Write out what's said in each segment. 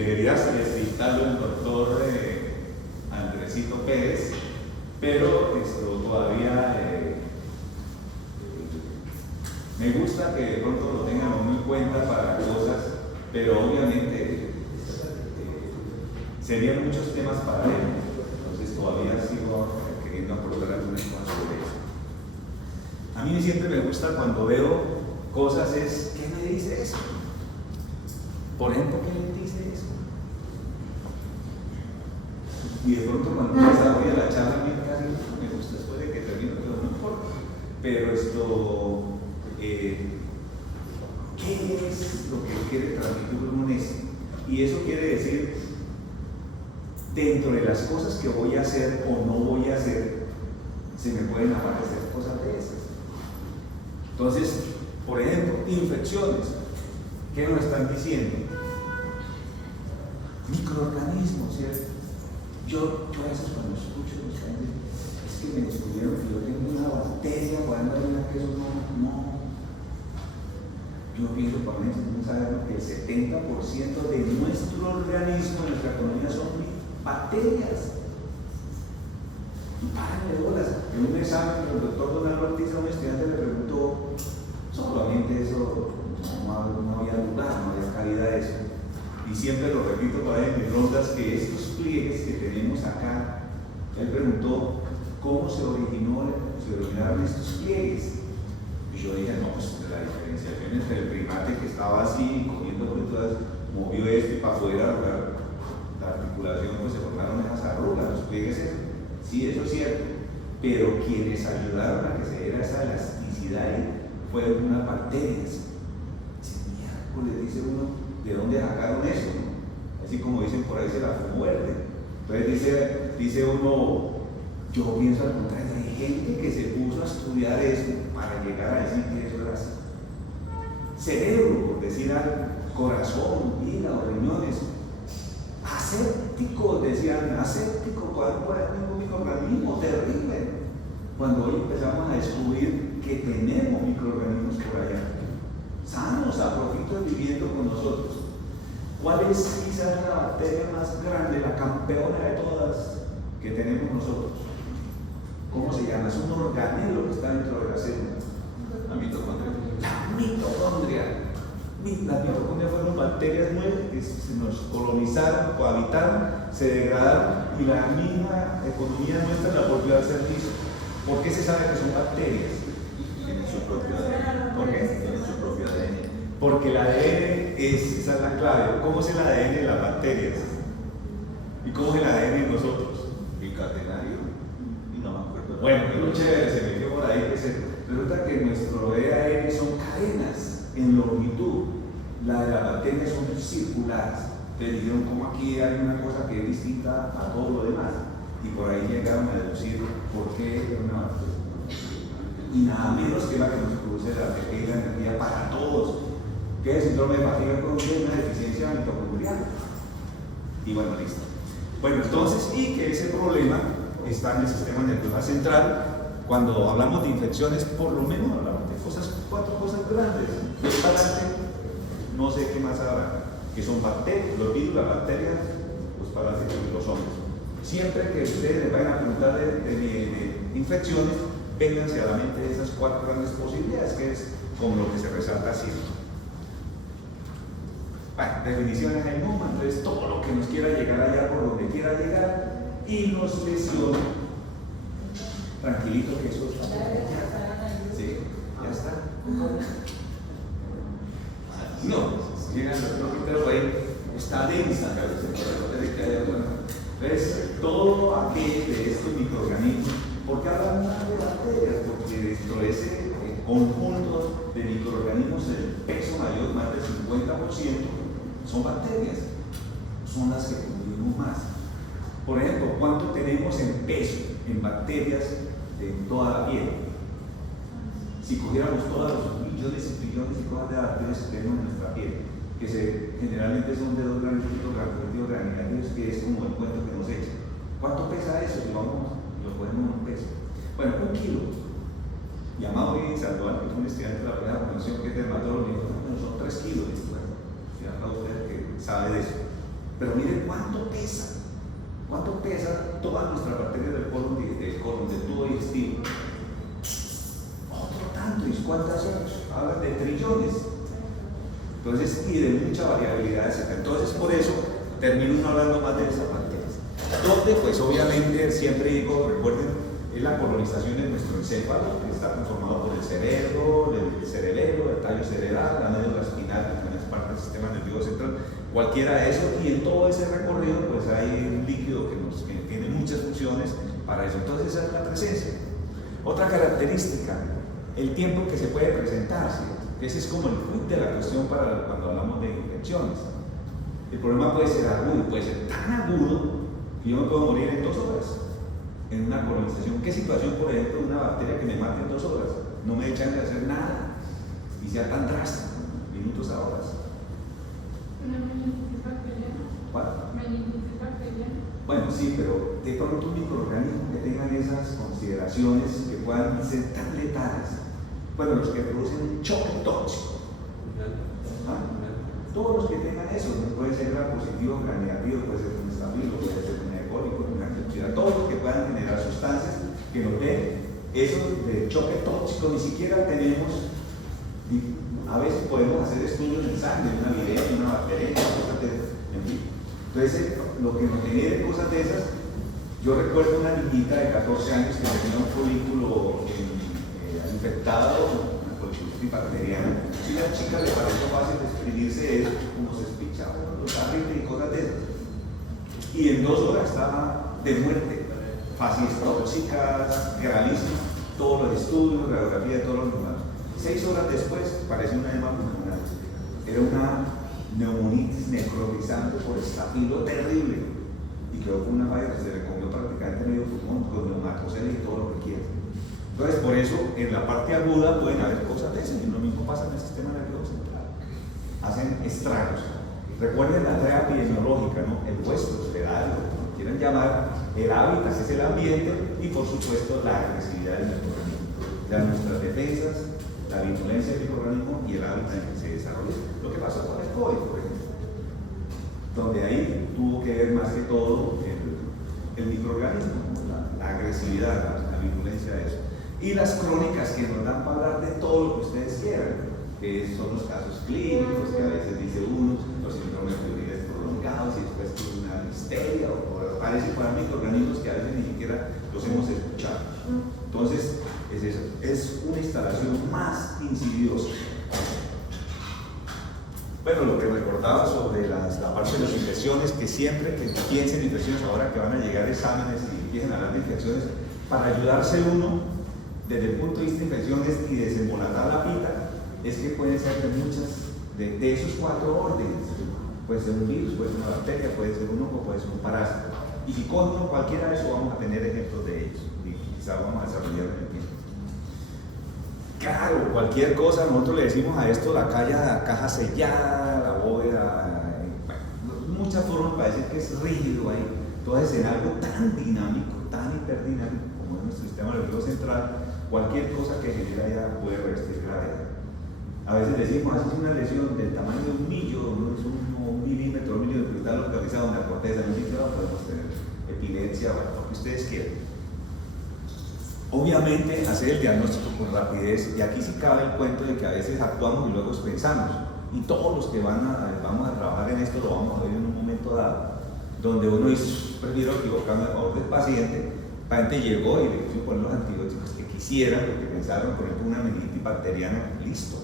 debería citarlo el doctor Andresito Pérez, pero todavía me gusta que de pronto lo tengan uno en cuenta para cosas, pero obviamente serían muchos temas para él, entonces todavía sigo queriendo aportar algunas cosas sobre eso. A mí siempre me gusta cuando veo cosas es, ¿qué me dice eso? Por ejemplo, ¿qué me dice eso? Y de pronto cuando desarrolla la charla, a mí casi me gusta después de que termino, pero no importa. Pero ¿qué es lo que quiere transmitir uno en esto? Y eso quiere decir, dentro de las cosas que voy a hacer o no voy a hacer, se me pueden aparecer cosas de esas. Entonces, por ejemplo, infecciones. ¿Qué nos están diciendo? Microorganismos, ¿cierto? Yo a veces cuando escucho los gente, es que me descubrieron que yo tengo una bacteria, cuando hay una que eso no. Yo pienso, para mí, no saber que el 70% de nuestro organismo, de nuestra economía, son bacterias. Y párenle bolas. En un examen, el doctor Donaldo Ortiz a un estudiante le preguntó, solamente eso, no había lugar, no había cabida a eso. Y siempre lo repito para él en mis rondas, que estos pliegues que tenemos acá, él preguntó, ¿cómo se originaron estos pliegues? Y yo dije, no, pues la diferenciación entre el primate que estaba así, comiendo frutas, movió esto y para afuera, la articulación, pues se formaron esas arrugas, los pliegues, sí, eso es cierto, pero quienes ayudaron a que se diera esa elasticidad fueron unas bacterias. Le dice uno, ¿de dónde sacaron eso? Así como dicen por ahí, se la fumó verde. Entonces dice uno, yo pienso al contrario, hay gente que se puso a estudiar eso para llegar a decir que eso era así. Cerebro, por decir algo, corazón, hígado, riñones, asépticos, decían, aséptico, ¿cuál puede ser un microorganismo terrible? Cuando hoy empezamos a descubrir que tenemos microorganismos por allá, sanos, aprofitos, viviendo con nosotros. ¿Cuál es quizás la bacteria más grande, la campeona de todas que tenemos nosotros? ¿Cómo se llama? Es un organelo que está dentro de la célula. La mitocondria. La mitocondria. Las mitocondrias fueron bacterias nuevas que se nos colonizaron, cohabitaron, se degradaron y la misma economía nuestra la volvió a hacer servicio. ¿Por qué se sabe que son bacterias? Tienen su propio ADN. ¿Por qué? Tienen su propio ADN. Porque el ADN esa es la clave. ¿Cómo es el ADN de las bacterias? ¿Y cómo es el ADN de nosotros? Bicatenario. Y no me acuerdo. Bueno, muy chévere, se metió por ahí. Resulta que nuestro ADN son cadenas en longitud. La de las bacterias son circulares. Te dijeron como aquí hay una cosa que es distinta a todo lo demás. Y por ahí llegaron a deducir por qué es una bacteria. Y nada menos que la que nos produce la pequeña energía para todos, que es el síndrome de fatiga con una deficiencia mitocondrial. Y bueno, listo. Bueno, entonces, y que ese problema está en el sistema nervioso central. Cuando hablamos de infecciones, por lo menos hablamos de cuatro cosas grandes. Los parásitos, no sé qué más habrá, que son bacterias, los virus, las bacterias, los parásitos y los hongos. Siempre que ustedes les vayan a preguntar de infecciones, vénganse a la mente esas cuatro grandes posibilidades, que es con lo que se resalta siempre. Bueno, definiciones hay muchas, entonces todo lo que nos quiera llegar allá por donde quiera llegar y nos lesiona. Tranquilito que eso está. Sí, ya está. No, llegan los pero ahí está densa, entonces todo aquello de estos microorganismos. ¿Por qué hablamos más de bacterias? Porque dentro de ese conjunto de microorganismos el peso mayor, más del 50%, son bacterias. Son las que consumimos más. Por ejemplo, ¿cuánto tenemos en peso, en bacterias de toda la piel? Si cogiéramos todos los millones y billones y cosas de bacterias que tenemos en nuestra piel, que generalmente son de 2 gramos granulares, que es como el cuento que nos echa. ¿Cuánto pesa eso si vamos? Lo ponemos en un peso. Bueno, 1 kilo. Llamado bien Sandoval, que es un estudiante de la primera formación que es dermatólogo, y dijo, no, son 3 kilos. Ya para usted que sabe de eso. Pero miren cuánto pesa todas nuestras bacterias del colon, del tubo digestivo. Otro tanto, ¿y cuántas son? Hablan de trillones. Entonces, y de mucha variabilidad, etc. Entonces, por eso termino uno hablando más de esas bacterias. Donde, pues obviamente, siempre digo, recuerden, es la colonización de nuestro encéfalo, que está conformado por el cerebro, el cerebelo, el tallo cerebral, la médula espinal, que es parte del sistema nervioso central, cualquiera de esos, y en todo ese recorrido, pues hay un líquido que tiene muchas funciones para eso. Entonces, esa es la presencia. Otra característica, el tiempo en que se puede presentar, ¿sí? Ese es como el quid de la cuestión para cuando hablamos de infecciones. El problema puede ser agudo, puede ser tan agudo que yo me puedo morir en 2 horas en una colonización. ¿Qué situación, por ejemplo, una bacteria que me mate en 2 horas? No me echan de hacer nada y sea tan drástico, minutos a horas. ¿Una meningitis bacteriana? ¿Cuál? ¿Meningitis bacteriana? Bueno, sí, pero de pronto un microorganismo que tengan esas consideraciones que puedan ser tan letales. Bueno, los que producen un choque tóxico. ¿Ah? Todos los que tengan eso, puede ser gram positivo, gram negativo, puede ser un estafilo, puede ser un alcohólico, una toxicidad, todos los que puedan generar sustancias que nos den eso de choque tóxico. Ni siquiera tenemos, a veces podemos hacer estudios en sangre, una viremia, una bacteria, cosas de esas, en fin. Entonces, lo que nos genere cosas de esas, yo recuerdo una niñita de 14 años que tenía un folículo infectado, una policulitis bacteriana. Si a la chica le pareció fácil describirse eso, como se espichaba los arritmos y cosas de esas. Y en 2 horas estaba de muerte, fases tóxicas, gravísimas, todos los estudios, radiografía de todos los humanos. 6 horas después parecía una edema pulmonar. Era una neumonitis necrotizante por estafilo terrible. Y quedó con una falla que se le comió prácticamente medio pulmón, con neumatoceles y todo lo que quiera. Entonces, por eso, en la parte aguda pueden haber cosas de esas, y lo mismo pasa en el sistema nervioso central. Hacen estragos. Recuerden la terapia epidemiológica, ¿no? El vuestro, hospedal, lo que quieran llamar, el hábitat es el ambiente, y por supuesto la agresividad del microorganismo. Nuestras defensas, la virulencia del microorganismo y el hábitat en que se desarrolla. Lo que pasó con el COVID, por ejemplo, donde ahí tuvo que ver más que todo el microorganismo, la agresividad, la virulencia de eso. Y las crónicas que nos dan para hablar de todo lo que ustedes quieran, que son los casos clínicos, que a veces dice uno, los síndromes febriles prolongados, y después tiene una histeria, o aparecen para microorganismos que a veces ni siquiera los hemos escuchado. Entonces, es eso, es una instalación más insidiosa. Bueno, lo que recordaba sobre la parte de las infecciones, que siempre que piensen en infecciones, ahora que van a llegar exámenes y empiecen a hablar de infecciones, para ayudarse uno desde el punto de vista de infecciones y desembolatar la pita, es que pueden ser de muchas, de esos 4 órdenes. Puede ser un virus, puede ser una bacteria, puede ser un hongo, puede ser un parásito. Y si cogen cualquiera de eso, vamos a tener ejemplos de ellos, y quizás vamos a desarrollar en el tiempo. Claro, cualquier cosa, nosotros le decimos a esto la caja sellada, la bóveda, bueno, muchas formas para decir que es rígido ahí. Entonces, en algo tan dinámico, tan hiperdinámico como es nuestro sistema nervioso central, cualquier cosa que genera ya puede revestir gravedad. A veces decimos, es una lesión del tamaño de un millo, no es un milímetro, un milímetro, está localizado en la corteza, en un sitio, podemos tener epilepsia, bueno, lo que ustedes quieran. Obviamente, hacer el diagnóstico con rapidez, y aquí sí cabe el cuento de que a veces actuamos y luego pensamos, y todos los que vamos a trabajar en esto lo vamos a ver en un momento dado, donde uno dice, prefiero equivocarme a favor del paciente. La gente llegó y le quiso poner los antibióticos que quisieran, porque pensaron, por ejemplo, una meningitis bacteriana, listo.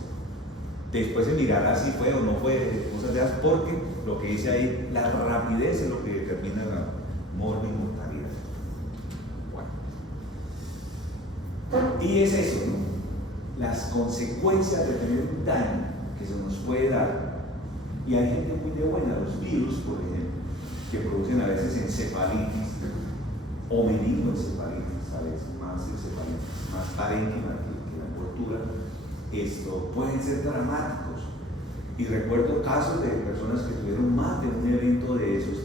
Después se mirará si fue o no fue, cosas de esas, porque lo que dice ahí, la rapidez es lo que determina la mortalidad. Bueno. Y es eso, ¿no? Las consecuencias de tener un daño que se nos puede dar. Y hay gente muy de buena, los virus, por ejemplo, que producen a veces encefalitis o meningoencefalitis, a veces más encefalitis, más parénquima que la envoltura. Esto pueden ser dramáticos. Y recuerdo casos de personas que tuvieron más de un evento de esos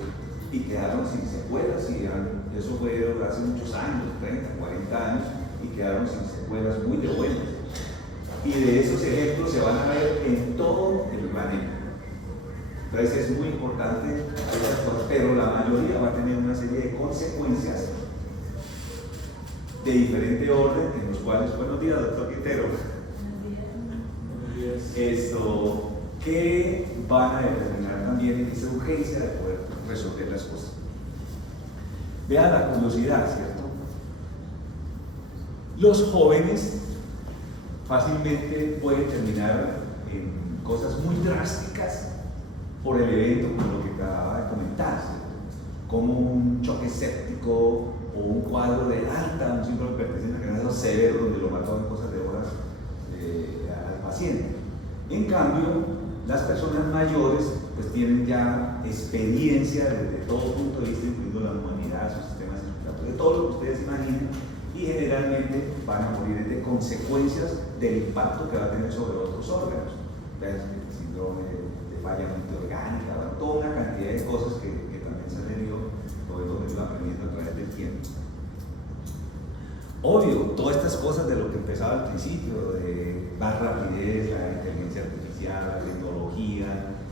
y quedaron sin secuelas, y eso fue hace muchos años, 30, 40 años, y quedaron sin secuelas muy de buenas. Y de esos ejemplos se van a ver en todo el planeta. Entonces es muy importante esas cosas, pero la mayoría va a tener una serie de consecuencias de diferente orden, en los cuales, buenos días, doctor Quintero, esto, que van a determinar también esa urgencia de poder resolver las cosas. Vean la curiosidad, ¿cierto? Los jóvenes fácilmente pueden terminar en cosas muy drásticas por el evento, como lo que acababa de comentar, ¿cierto? Como un choque séptico o un cuadro de alta, un síndrome de hipertensión arterial severo, donde lo mató en cosas de horas al paciente. En cambio, las personas mayores pues tienen ya experiencia desde todo punto de vista, incluyendo la humanidad, sus sistemas circulatorios, de todo lo que ustedes imaginen, y generalmente van a morir de consecuencias del impacto que va a tener sobre otros órganos. Entonces, el síndrome de falla multiorgánica, toda una cantidad de cosas que también se han venido aprendiendo a través del tiempo. Obvio, todas estas cosas de lo que empezaba al principio, de la rapidez, la inteligencia artificial, la tecnología,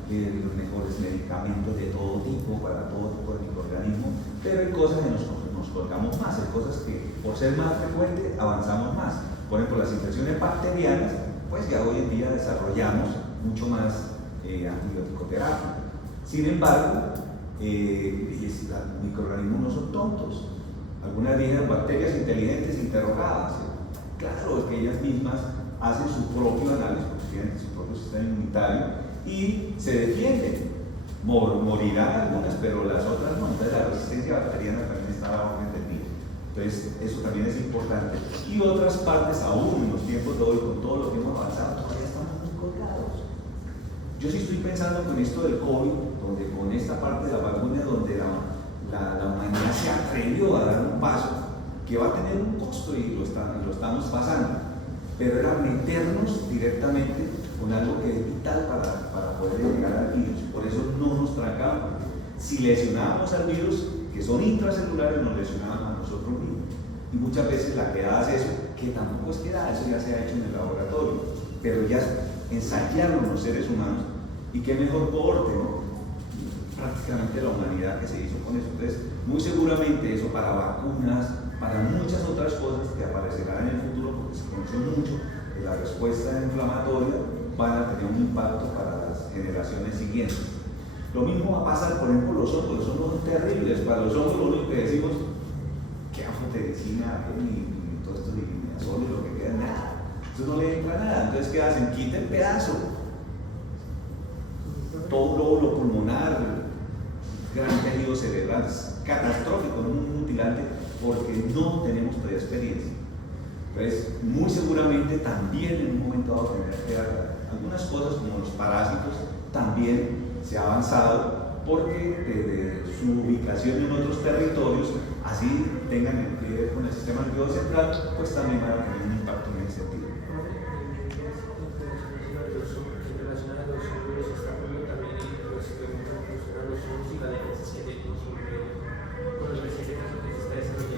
los mejores medicamentos de todo tipo para todo tipo de microorganismos, pero hay cosas que nos colgamos más, hay cosas que por ser más frecuente avanzamos más. Por ejemplo, las infecciones bacterianas, pues ya hoy en día desarrollamos mucho más antibiótico-terapia. Sin embargo, los microorganismos no son tontos. Algunas dicen bacterias inteligentes interrogadas. Claro, es que ellas mismas hacen su propio análisis, porque tienen su propio sistema inmunitario y se defienden. Morirán algunas, pero las otras no. Entonces la resistencia bacteriana también está a orden del día. Entonces eso también es importante. Y otras partes, aún en los tiempos de hoy, con todo lo que hemos avanzado, todavía estamos muy colgados. Yo sí estoy pensando con esto del COVID, donde con esta parte de la vacuna, donde la humanidad se atrevió a dar un paso que va a tener un costo y lo estamos pasando, pero era meternos directamente con algo que es vital para poder llegar al virus. Por eso no nos trancamos. Si lesionábamos al virus, que son intracelulares, nos lesionaban a nosotros mismos. Y muchas veces la quedada es eso, que tampoco es quedada, eso ya se ha hecho en el laboratorio, pero ya ensayarlo en los seres humanos, y qué mejor cohorte, ¿no? Prácticamente la humanidad que se hizo con eso. Entonces, muy seguramente eso para vacunas, para muchas otras cosas que aparecerán en el futuro, porque se conoce mucho que la respuesta inflamatoria van a tener un impacto para las generaciones siguientes. Lo mismo va a pasar, por ejemplo, los hongos son terribles. Para los hongos lo único que decimos, que afotericina, ni todo esto de eliminación, lo que queda, nada. Eso no le entra nada. Entonces, ¿qué hacen? Quiten pedazo. Todo lóbulo pulmonar, gran tejido cerebral, catastrófico, no muy mutilante, porque no tenemos todavía experiencia. Entonces, muy seguramente también en un momento dado tendrá que dar algunas cosas como los parásitos, también se ha avanzado, porque desde su ubicación en otros territorios, así tengan que ver con el sistema nervioso central, pues también van a tener un impacto en ese sentido.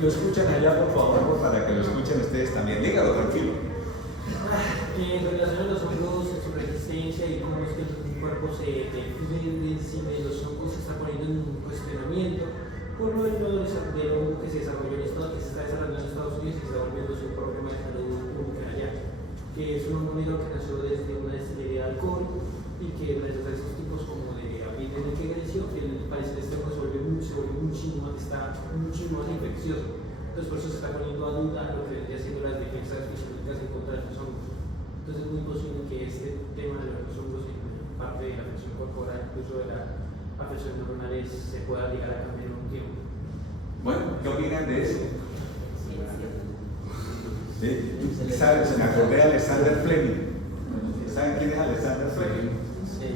Lo escuchan allá, por favor, para que lo escuchen ustedes también. Dígalo, tranquilo. En relación a los hongos, su resistencia y cómo es que el cuerpo se defiende encima de los hongos, se está poniendo en cuestionamiento por lo del hongo que se desarrolló en Estados Unidos, que se está desarrollando en Estados Unidos y se está volviendo su problema de salud pública allá, que es un hongo negro que nació desde una destilería de alcohol y que gracias a esos tipos como de ambiente en el que creció, que parece que este hongo se vuelve muchísimo más infeccioso. Entonces por eso se está poniendo a duda lo que vendría siendo las defensas fisiológicas en contra de los hongos. Entonces es muy posible que este tema de los hongos en parte de la afección corporal, incluso de la afección neuronales, se pueda llegar a cambiar en un tiempo. Bueno, ¿qué opinan de eso? ¿Sí? Se me acordé de Alexander Fleming. ¿Saben quién es Alexander Fleming?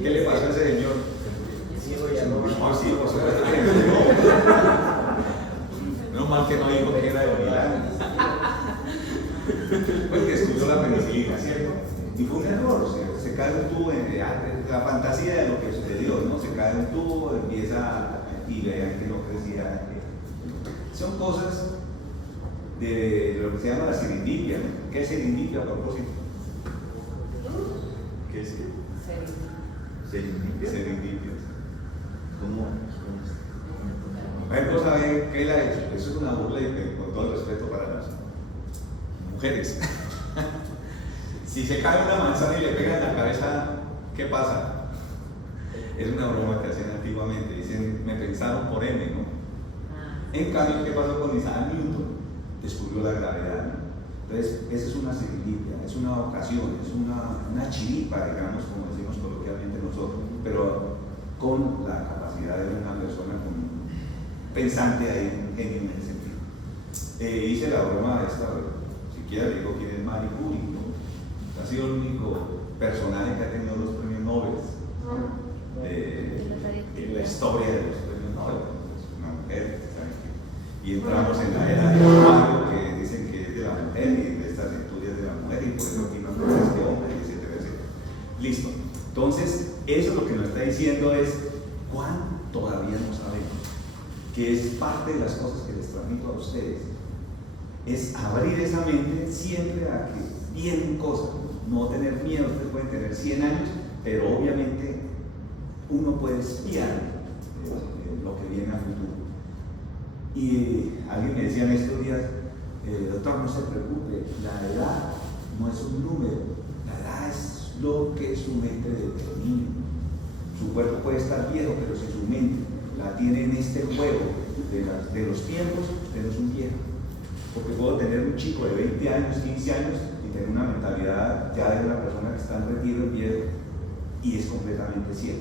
¿Qué le pasó a ese señor? Sí, por supuesto que no. Menos mal que no dijo que era de Milán. Pues que estudió la penicilina, ¿cierto? Y fue un error, ¿cierto? Se cae un tubo, la fantasía de lo que sucedió, ¿no? Se cae un tubo, empieza y vean que no crecía. Son cosas de lo que se llama la serendipia, ¿no? ¿Qué es serendipia a propósito? ¿Qué es? Serendipia. Serendipia. ejemplo, ¿sabe qué él ha hecho? Eso es una burla y con todo el respeto para las mujeres. Si se cae una manzana y le pega en la cabeza, ¿qué pasa? Es una broma que hacían antiguamente, dicen, me pensaron por M, ¿no? En cambio, ¿qué pasó con Isaac Newton? Descubrió la gravedad, ¿no? Entonces, esa es una serendipia, es una ocasión, es una chiripa, digamos, como decimos coloquialmente nosotros, pero con la capacidad de una persona pensante ahí en ese sentido. Hice la broma esta, si quiere digo quién es Marie Curie, ¿no? Ha sido el único personaje que ha tenido los premios Nobel en la historia de los premios Nobel. Es una mujer, ¿saben? Y entramos en la era de Mario, que dicen que es de la mujer y de estas estudios de la mujer, y por eso aquí no es este hombre, etcétera, etcétera. Listo. Entonces, eso lo que nos está diciendo es cuán todavía no sabemos, que es parte de las cosas que les transmito a ustedes. Es abrir esa mente siempre a que vienen cosas, no tener miedo. Ustedes pueden tener 100 años, pero obviamente uno puede espiar lo que viene a futuro. Y alguien me decía en estos días, doctor, no se preocupe, la edad no es un número, la edad es lo que su mente determina. Su cuerpo puede estar viejo, pero si su mente la tiene en este juego de los tiempos, usted no es un viejo. Porque puedo tener un chico de 20 años, 15 años y tener una mentalidad ya de una persona que está en retiro, viejo, y es completamente ciego.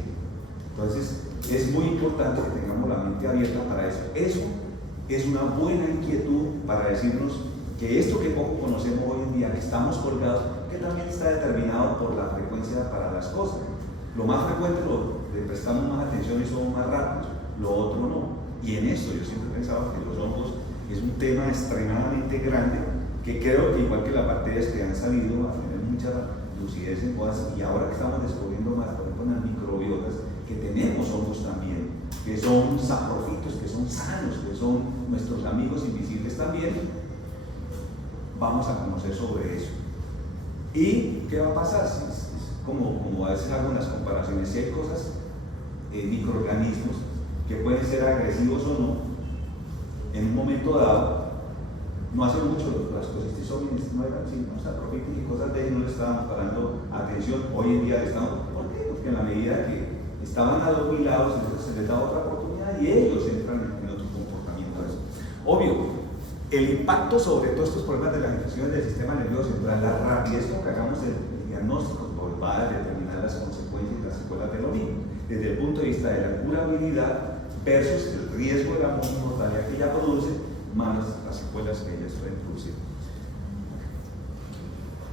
Entonces, es muy importante que tengamos la mente abierta para eso. Eso es una buena inquietud para decirnos que esto que poco conocemos hoy en día, que estamos colgados, que también está determinado por la frecuencia para las cosas. Lo más frecuente le prestamos más atención y somos más rápidos, lo otro no. Y en eso yo siempre he pensado que los hongos es un tema extremadamente grande, que creo que igual que las bacterias que han salido a tener mucha lucidez en cosas, y ahora que estamos descubriendo más, por ejemplo, en las microbiotas, que tenemos hongos también, que son saprofitos, que son sanos, que son nuestros amigos invisibles también, vamos a conocer sobre eso. ¿Y qué va a pasar? Como a veces hago en las comparaciones, si hay cosas, microorganismos, que pueden ser agresivos o no, en un momento dado, no hace mucho las cosistizóminas no eran sino saprofitos y cosas de ellos no le estaban parando atención, hoy en día le estamos, ¿por qué? Porque en la medida que estaban adormilados, se les da otra oportunidad y ellos entran en otro comportamiento. Obvio, el impacto sobre todos estos problemas de las infecciones del sistema nervioso central, la rapidez con que hagamos el diagnóstico, pues va a determinar las consecuencias y las secuelas de lo mismo, desde el punto de vista de la curabilidad versus el riesgo de la mortalidad que ella produce, más las secuelas que ellas pueden producir.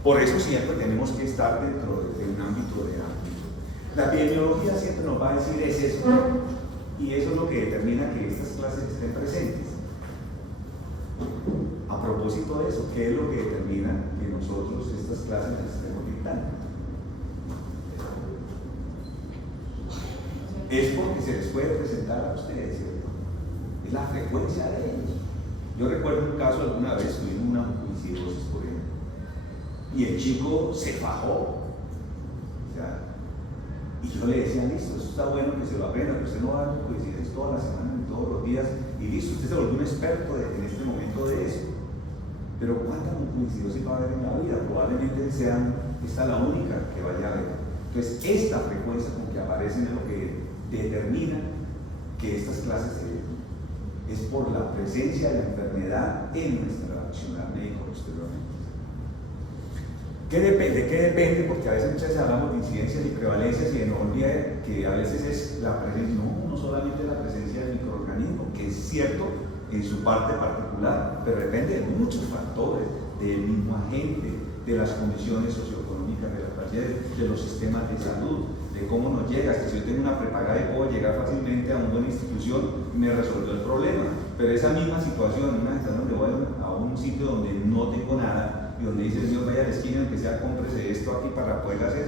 Por eso siempre tenemos que estar dentro de un ámbito de ámbito. La epidemiología siempre nos va a decir es eso, y eso es lo que determina que estas clases estén presentes. A propósito de eso, ¿qué es lo que determina que nosotros estas clases las estemos dictando? Es porque se les puede presentar a ustedes, ¿cierto? Es la frecuencia de ellos. Yo recuerdo un caso alguna vez, tuvimos una mucoviscidosis, por ejemplo, y el chico se fajó. O sea, y yo le decía, listo, eso está bueno que se lo aprenda, pero usted no va a dar mucoviscidosis toda la semana ni todos los días, y listo, usted se volvió un experto en este momento de eso. Pero ¿cuántas mucoviscidosis va a haber en la vida? Probablemente esta la única que vaya a haber. Entonces, esta frecuencia con que aparecen es lo que determina que estas clases se den. Es por la presencia de la enfermedad en nuestra accionar médico posteriormente. ¿De qué depende? Porque a veces muchas veces hablamos de incidencias y prevalencias y de no olvidar que a veces es la presencia, no solamente la presencia del microorganismo, que es cierto en su parte particular, pero depende de muchos factores, del mismo agente, de las condiciones socioeconómicas de la paciente, de los sistemas de salud, de cómo nos llega. Si yo tengo una prepaga y puedo llegar fácilmente a una buena institución, me resolvió el problema. Pero esa misma situación, una situación donde voy a un sitio donde no tengo nada y donde dice el Señor, vaya a la esquina, aunque sea cómprese esto aquí para poder hacer,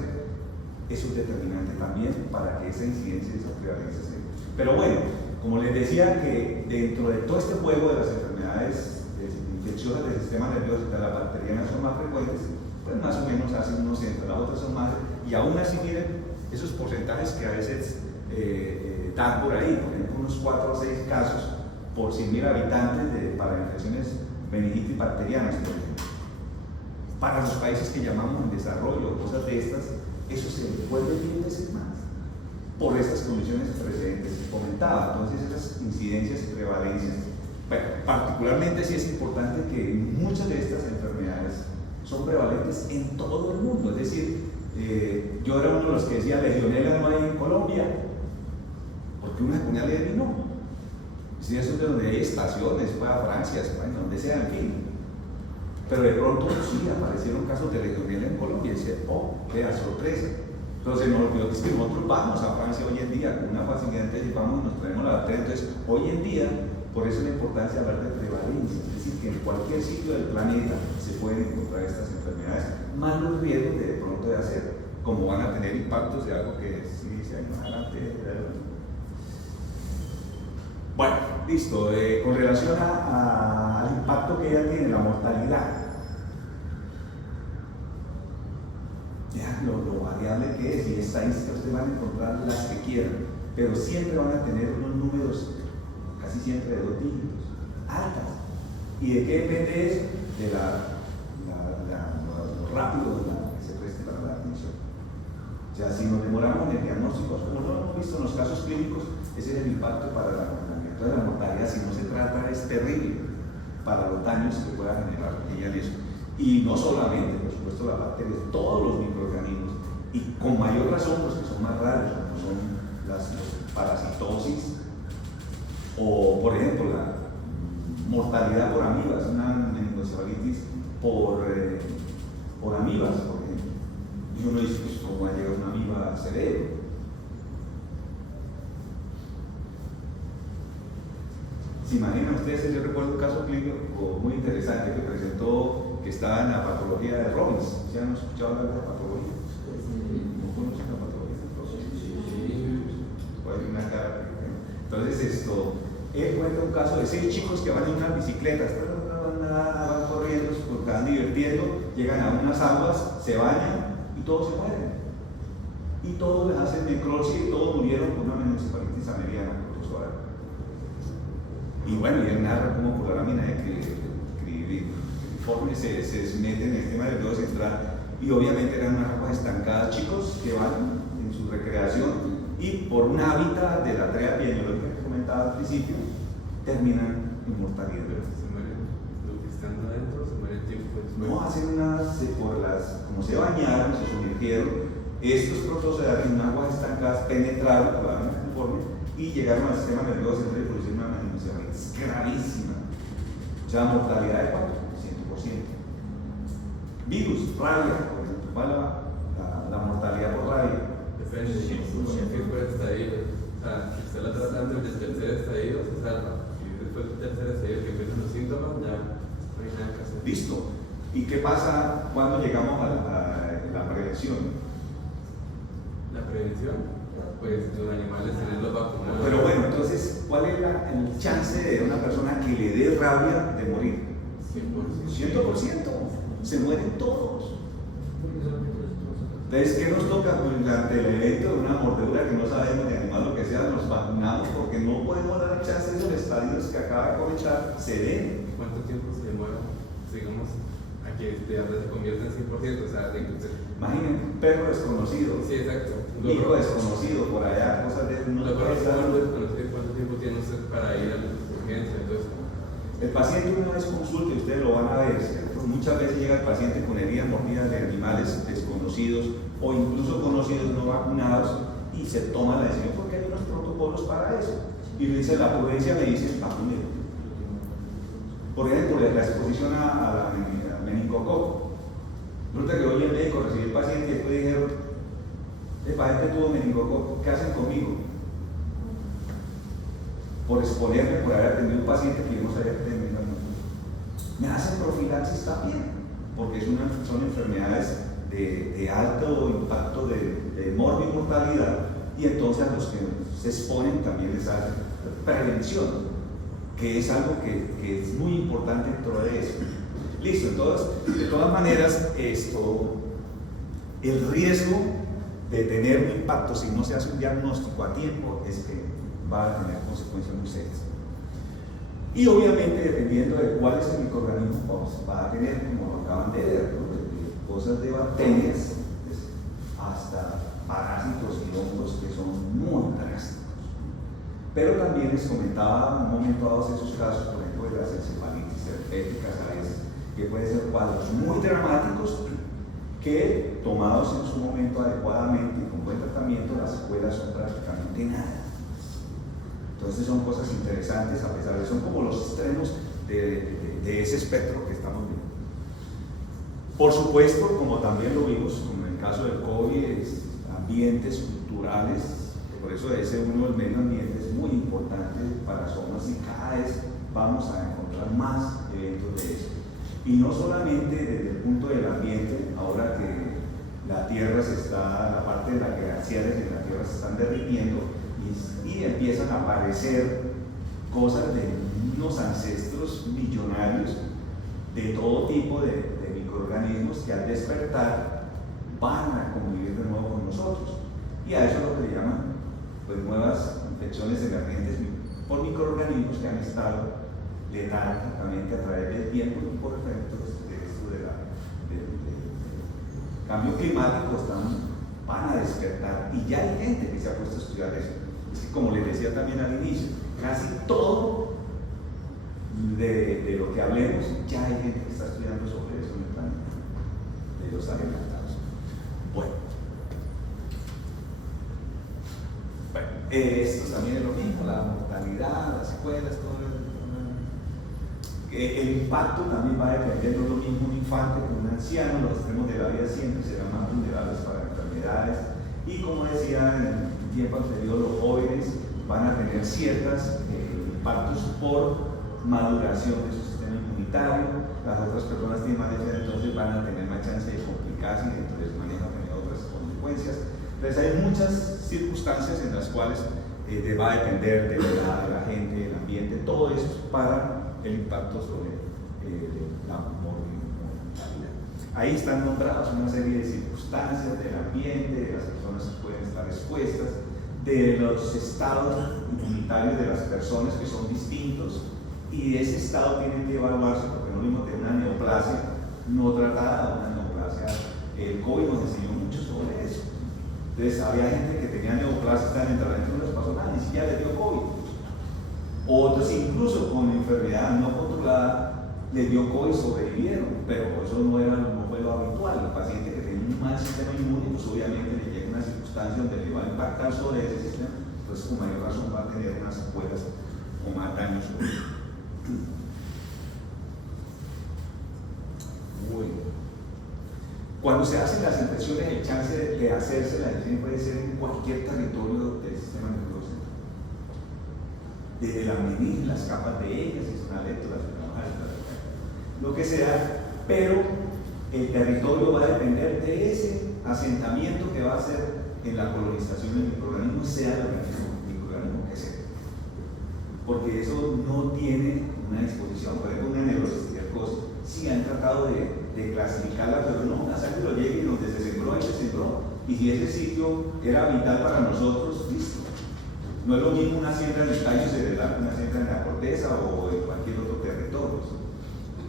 eso es determinante también para que esa incidencia y esa prevalencia se dé. Pero bueno, como les decía, que dentro de todo este juego de las enfermedades infecciosas del sistema nervioso, las bacterianas son más frecuentes, pues más o menos hacen unos centros, las otras son más, y aún así miren esos porcentajes que a veces dan por ahí, por ejemplo unos 4 o 6 casos por 100.000 habitantes para infecciones meningitis bacterianas, por ejemplo. Para los países que llamamos en desarrollo, cosas de estas, eso se vuelve 10 veces más por estas condiciones precedentes que comentaba. Entonces esas incidencias y prevalencias, bueno, particularmente sí es importante que muchas de estas enfermedades son prevalentes en todo el mundo. Es decir, yo era uno de los que decía legionela no hay en Colombia, porque una ponía Levi no. Si eso es de donde hay estaciones, fue a Francia, España, donde sea, en fin. Pero de pronto sí aparecieron casos de legionela en Colombia y decía, oh, qué sorpresa. Entonces nos olvidó que nosotros vamos a Francia hoy en día con una facilidad, llevamos, nos traemos la bacteria. Entonces, hoy en día, por eso la importancia de hablar de prevalencia, es decir, que en cualquier sitio del planeta se pueden encontrar estas enfermedades, más los riesgos de pronto de hacer, como van a tener impactos de algo que sí dice ahí más adelante. Bueno, listo. Con relación al impacto que ella tiene, la mortalidad, ya lo variable que es, y estadísticas ustedes van a encontrar las que quieran, pero siempre van a tener unos números casi siempre de 2 dígitos, altas. ¿Y de qué depende eso? De lo rápido que se preste para la atención. O sea, si nos demoramos en el diagnóstico, como lo hemos visto en los casos clínicos, ese es el impacto para la mortalidad. Entonces la mortalidad, si no se trata, es terrible para los daños que pueda generar ella en eso. Y no solamente, por supuesto, las bacterias, todos los microorganismos, y con mayor razón los que son más raros, como son las parasitosis, o por ejemplo la mortalidad por amibas, una meningoencefalitis por amibas, por ejemplo. Y uno dice, pues, ¿cómo va a llegar una amiba al cerebro? ¿Se imaginan ustedes? Yo recuerdo un caso clínico muy interesante que presentó, que estaba en la patología de Robbins. ¿Se han escuchado hablar de la patología? ¿No conocen la patología de Robbins? Sí. Una cara. Entonces, él cuenta un caso de 6 chicos que van en unas bicicletas, van corriendo, están divirtiendo, llegan a unas aguas, se bañan y todos se mueren. Y todos les hacen necrosis y todos murieron por una meningoencefalitis ameriana protozoal. Y bueno, y él narra cómo por la lámina de cribriforme se mete en el tema del globo central, y obviamente eran unas aguas estancadas, chicos que van en su recreación y por un hábitat de la trea epidemiológica que comentaba al principio, terminan en mortalidad. Se mueren los que están adentro, se mueren tiempo después. No hacen como se bañaron, se sumergieron, estos protozoarios en aguas estancadas penetraron por la lámina cribriforme y llegaron al sistema nervioso central y producieron una meningoencefalitis gravísima. O sea, mortalidad de 100%. Virus, rabia, por ejemplo, ¿cuál es la mortalidad por rabia? Depende de qué fue el estadio. O sea, si usted la trata antes del tercer estadio, se salva. Si después del tercer estadio que empiezan los síntomas, ya no hay nada que hacer. Listo. ¿Y qué pasa cuando llegamos a la prevención? La prevención, pues los animales tienen los vacunados. Pero bueno, entonces, ¿cuál es el chance de una persona que le dé rabia de morir? 100%. 100%. Se mueren todos. Entonces, ¿qué nos toca? Pues ante el evento de una mordedura que no sabemos de animal, lo que sea, nos vacunamos porque no podemos dar chance de esos estadios que acaba de comenzar se den. ¿Cuánto tiempo se demora, digamos, a que de verdad se convierta en 100%? O sea, de que usted... Imaginen, un perro desconocido, Sí, exacto. hijo desconocido, por allá, cosas de no Lo puede que estar. ¿cuánto tiempo tiene usted para ir a las urgencias? Entonces, El paciente una vez consulta, y ustedes lo van a ver, ¿cierto? Muchas veces llega el paciente con heridas mordidas de animales desconocidos o incluso conocidos no vacunados y se toma la decisión porque hay unos protocolos para eso. Y le dice, la prudencia me dice, vacúnelo. Por ejemplo, la exposición a la meningococo. Resulta que hoy el médico recibió el paciente y después dijeron, el paciente tuvo meningococo, ¿qué hacen conmigo? Por exponerme, por haber atendido un paciente que yo no sabía que tenía. Me hacen profilaxis también, porque son enfermedades de alto impacto de morbo y mortalidad, y entonces a los que se exponen también les hacen prevención, que es algo que es muy importante dentro de eso. Listo, entonces, de todas maneras, el riesgo de tener un impacto si no se hace un diagnóstico a tiempo es que va a tener consecuencias muy serias. Y obviamente, dependiendo de cuál es el microorganismo, pues, va a tener, como lo acaban de ver, ¿no? Desde cosas de bacterias pues, hasta parásitos y hongos que son muy drásticos. Pero también les comentaba en un momento dado esos casos, por ejemplo, de las encefalitis herpéticas a veces, que pueden ser cuadros muy dramáticos que, tomados en su momento adecuadamente y con buen tratamiento, las secuelas son prácticamente nada. Entonces son cosas interesantes, a pesar de son como los extremos de ese espectro que estamos viendo. Por supuesto, como también lo vimos, como en el caso del COVID, ambientes culturales, por eso ese uno del medio ambiente es muy importante para Somas y cada vez vamos a encontrar más eventos de eso. Y no solamente desde el punto del ambiente, ahora que la Tierra la parte de las glaciares de la Tierra se están derritiendo y empiezan a aparecer cosas de unos ancestros millonarios de todo tipo de microorganismos que al despertar van a convivir de nuevo con nosotros. Y a eso es lo que le llaman pues, nuevas infecciones emergentes por microorganismos que han estado letárgicamente a través del tiempo y por efectos de esto del cambio climático van a despertar. Y ya hay gente que se ha puesto a estudiar eso. Es que, como les decía también al inicio, casi todo de lo que hablemos, ya hay gente que está estudiando sobre eso en el planeta, de los adelantados. Bueno, esto también es lo mismo, la mortalidad, las secuelas, todo el impacto también va a depender, no es lo mismo un infante que un anciano. Los extremos de la vida siempre serán más vulnerables para enfermedades, y como decía en el tiempo anterior, los jóvenes van a tener ciertos impactos por maduración de su sistema inmunitario. Las otras personas tienen más de edad, entonces van a tener más chance de complicarse y entonces manejan otras consecuencias. Entonces hay muchas circunstancias en las cuales va a depender de la edad, de la gente, del ambiente, todo eso para el impacto sobre la mortalidad. Ahí están nombradas una serie de circunstancias del ambiente, de las personas que pueden estar expuestas, de los estados inmunitarios de las personas que son distintos, y ese estado tiene que evaluarse, porque no vimos de una neoplasia no tratada, una neoplasia. El COVID nos enseñó mucho sobre eso. Entonces había gente que tenía neoplasia, estaban en tratamiento, no les pasó nada, ni siquiera les dio COVID. Otros incluso con enfermedad no controlada les dio COVID y sobrevivieron, pero eso no fue lo habitual. El paciente que tenía un mal sistema inmune, pues obviamente le llega una circunstancia donde le va a impactar sobre ese sistema, pues con mayor razón va a tener unas secuelas o más daños sobre él. Bueno. Cuando se hacen las infecciones, el chance de hacerse la infección puede ser en cualquier territorio del sistema nervioso central. Desde la meningis, las capas de ellas, si son aléctoras, lo que sea, pero el territorio va a depender de ese asentamiento que va a hacer en la colonización del microorganismo, sea el microorganismo que sea. Porque eso no tiene una disposición. Por ejemplo, una neurosis, sí han tratado de clasificarla, pero no, una sangre lo llega y donde se sembró, ahí se sembró. Y si ese sitio era vital para nosotros, listo. No es lo mismo una siembra en el tallo cerebral que una siembra en la corteza o en cualquier otro territorio, ¿sí?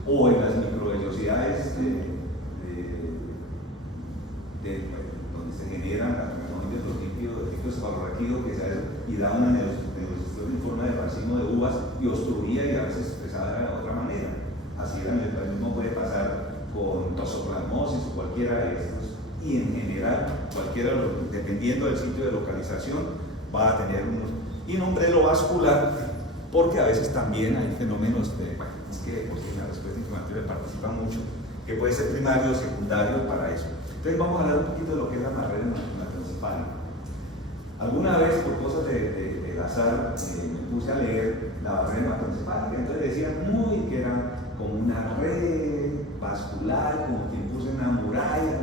O en las microvellosidades donde se generan los líquidos clororraquídeos que salen y da una neurocitosis en forma de racimo de uvas y obstruía y a veces expresada de otra manera. Así el neoplasia puede pasar con toxoplasmosis o cualquiera de estos, y en general, dependiendo del sitio de localización, va a tener un umbrelo vascular, porque a veces también hay fenómenos es que la respuesta inflamatoria participa mucho, que puede ser primario o secundario para eso. Entonces vamos a hablar un poquito de lo que es la barrera hematoencefálica. Alguna vez, por cosas del azar, me puse a leer la barrera hematoencefálica, entonces decían que era como una red vascular, como quien puso una muralla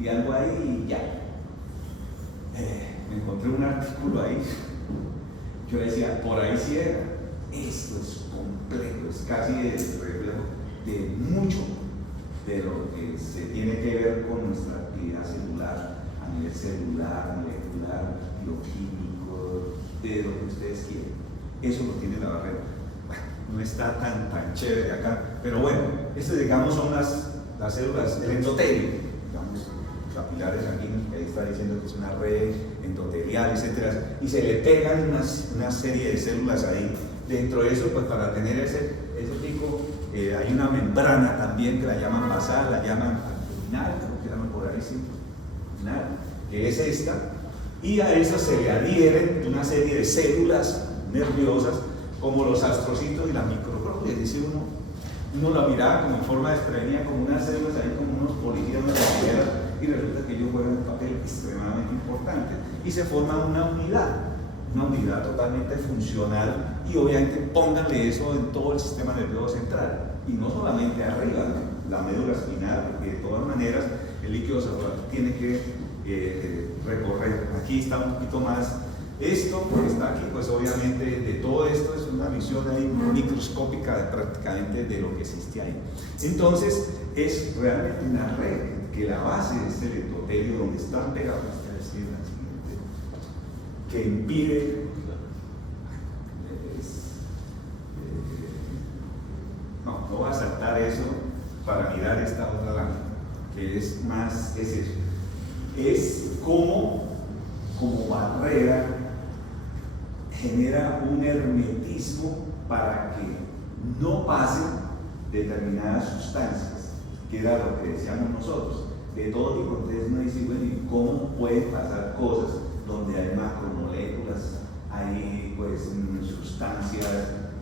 y algo ahí y ya. Me encontré un artículo ahí, yo decía, por ahí sí era. Esto es complejo, es casi el reflejo de mucho de lo que se tiene que ver con nuestra actividad celular, a nivel celular, molecular, bioquímico, de lo que ustedes quieren. Eso lo tiene la barrera. Bueno, no está tan chévere acá. Pero bueno, estas digamos son las células del endotelio, digamos, capilares sanguíneos, que ahí está diciendo que es una red endotelial, etcétera, y se le pegan una serie de células ahí. Dentro de eso, pues para tener ese pico, hay una membrana también que la llaman basal, la llaman abdominal, creo que llaman por ahí, sí, abdominal, que es esta, y a eso se le adhieren una serie de células nerviosas, como los astrocitos y la microglia. Es decir, uno la miraba como en forma desprevenida, como unas células ahí, como unos policías, unas tijeras, y resulta que ellos juegan un papel extremadamente importante y se forma una unidad totalmente funcional, y obviamente pónganle eso en todo el sistema nervioso central, y no solamente arriba, ¿no? La médula espinal, porque de todas maneras el líquido cerebral tiene que recorrer. Aquí está un poquito más. Esto que está aquí, pues obviamente de todo esto es una visión ahí microscópica prácticamente de lo que existe ahí. Entonces es realmente una red, que la base es el endotelio donde están pegados, que impide no voy a saltar eso para mirar esta otra lámina, que es más, es eso, es como barrera, genera un hermetismo para que no pasen determinadas sustancias, que era lo que decíamos nosotros, de todo tipo. Entonces uno dice, bueno, ¿y cómo pueden pasar cosas donde hay macromoléculas, hay pues sustancias,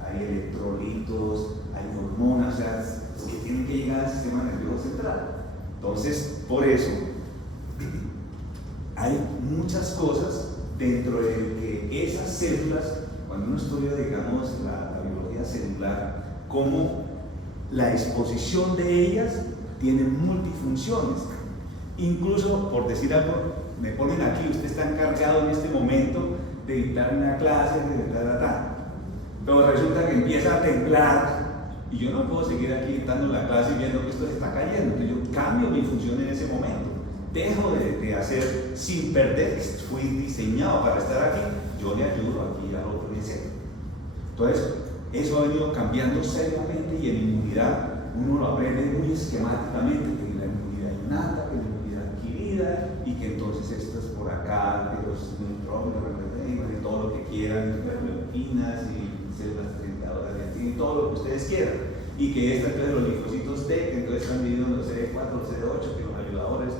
hay electrolitos, hay hormonas, o sea, que tienen que llegar al sistema nervioso central? Entonces, por eso hay muchas cosas dentro de que esas células, cuando uno estudia, digamos, la biología celular, como la exposición de ellas tiene multifunciones. Incluso, por decir algo, me ponen aquí, usted está encargado en este momento de dictar una clase, pero resulta que empieza a temblar, y yo no puedo seguir aquí dictando la clase y viendo que esto se está cayendo. Entonces yo cambio mi función en ese momento. Dejo de hacer sin perder, fui diseñado para estar aquí, yo le ayudo aquí al otro, etc. Entonces, eso ha venido cambiando seriamente, y en inmunidad uno lo aprende muy esquemáticamente, que la inmunidad innata, que la inmunidad adquirida, y que entonces esto es por acá, de los neutrófilos, de todo lo que quieran, leuquinas y células trincadoras de antígenos, y todo lo que ustedes quieran. Y que esta, entonces, los linfocitos T, que entonces están divididos en los CD4, los CD8, que los ayudadores,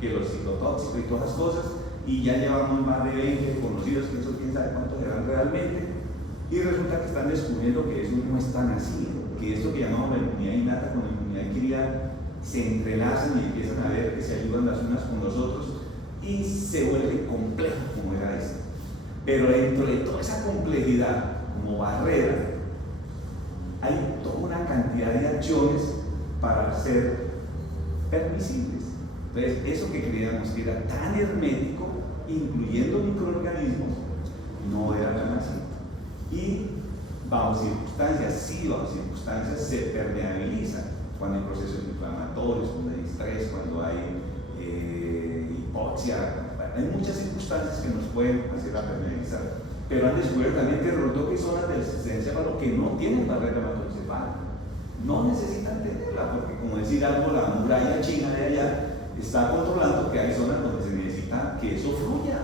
que los citotóxicos y todas las cosas, y ya llevamos más de 20 conocidos, que eso quién sabe cuántos eran realmente, y resulta que están descubriendo que eso no es tan así, que esto que llamamos la inmunidad innata con la inmunidad adquirida se entrelazan y empiezan a ver que se ayudan las unas con los otros, y se vuelve complejo como era esto. Pero dentro de toda esa complejidad, como barrera, hay toda una cantidad de acciones para ser permisibles. Entonces, eso que creíamos que era tan hermético, incluyendo microorganismos, no era tan así. Y bajo circunstancias se permeabilizan cuando hay procesos inflamatorios, cuando hay estrés, cuando hay hipoxia. Hay muchas circunstancias que nos pueden hacer permeabilizar. Pero han descubierto también que resultó que hay zonas del encéfalo que no tienen barrera hematoencefálica. No necesitan tenerla, porque, como decir algo, la muralla china de allá está controlando que hay zonas donde se necesita que eso fluya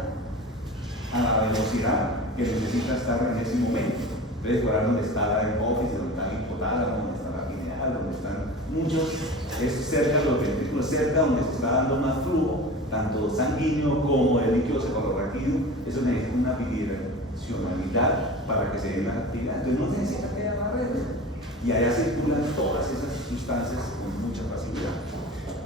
a la velocidad que necesita estar en ese momento. Entonces, por ahí donde está la hipófisis, donde está el hipotálamo, donde está la pineal, donde están muchos, es cerca de los ventrículos, cerca donde se está dando más flujo, tanto sanguíneo como el líquido cefalorraquídeo. Eso necesita una bidireccionalidad para que se dé una actividad. Entonces, no necesita que haya barreras. Y allá circulan todas esas sustancias con mucha facilidad.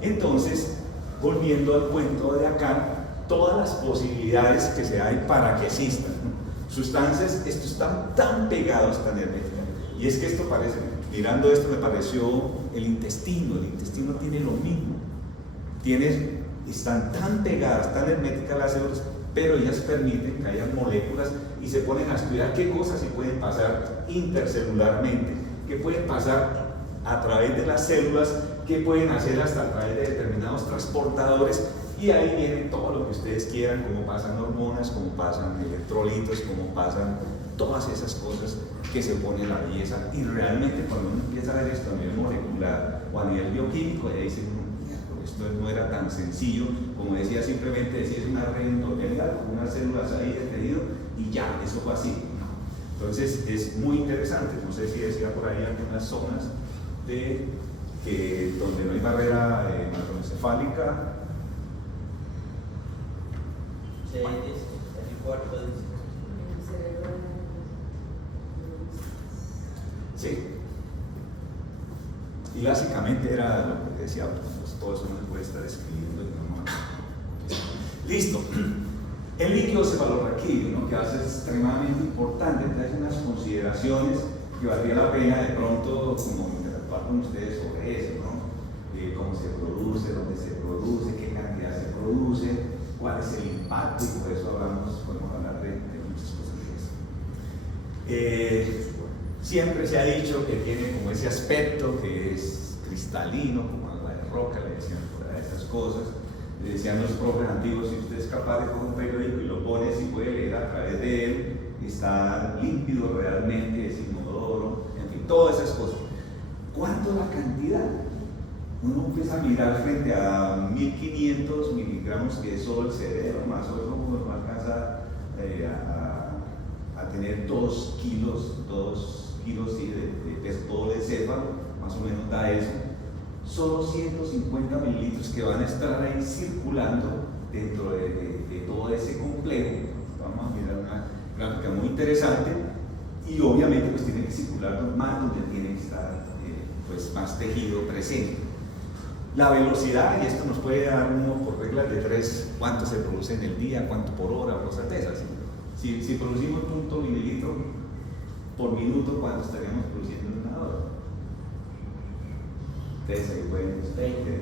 Entonces, volviendo al cuento de acá, todas las posibilidades que se hay para que existan, ¿no? Sustancias, estos están tan pegados, tan herméticos. Y es que esto parece, mirando esto me pareció el intestino tiene lo mismo. Están tan pegadas, tan herméticas las células, pero ellas permiten que haya moléculas y se ponen a estudiar qué cosas se pueden pasar intercelularmente, qué pueden pasar a través de las células, qué pueden hacer hasta a través de determinados transportadores, y ahí viene todo lo que ustedes quieran, cómo pasan hormonas, cómo pasan electrolitos, cómo pasan todas esas cosas que se oponen a la belleza. Y realmente cuando uno empieza a ver esto a nivel molecular o a nivel bioquímico, ya dice, esto no era tan sencillo, como decía, simplemente decir es una red endotelial con unas células ahí de tejido y ya, eso fue así. Entonces es muy interesante, no sé si decía por ahí algunas zonas donde no hay barrera macroencefálica. El cuarto dice. Sí. Y básicamente era lo que decía, pues, todo eso no se puede estar escribiendo. Listo. El líquido cefalorraquídeo, ¿no? Que va a ser extremadamente importante, trae unas consideraciones que valdría la pena de pronto como interactuar con ustedes sobre eso, ¿no? Cómo se produce, dónde se produce, qué cantidad se produce, cuál es el impacto, y por eso podemos hablar de muchas cosas de eso. Siempre se ha dicho que tiene como ese aspecto que es cristalino, como agua de roca, le decían fuera de esas cosas. Le decían los profes antiguos, si usted es capaz de coger un periódico y lo pone, si puede leer a través de él, está límpido realmente, es inodoro, en fin, todas esas cosas. ¿Cuánto la cantidad? Uno empieza a mirar frente a 1500 miligramos, que es solo el cerebro, más o menos no alcanza a tener 2 kilos sí, de peso, todo el céfalo, más o menos da eso. Solo 150 mililitros que van a estar ahí circulando dentro de todo ese complejo. Vamos a mirar una gráfica muy interesante, y obviamente pues tiene que circular más donde tiene que estar pues más tejido presente. La velocidad, y esto nos puede dar uno por reglas de 3, cuánto se produce en el día, cuánto por hora, cosas de esas. Si producimos 0.1 mililitro por minuto, ¿cuánto estaríamos produciendo en una hora? Ustedes ahí pueden ver.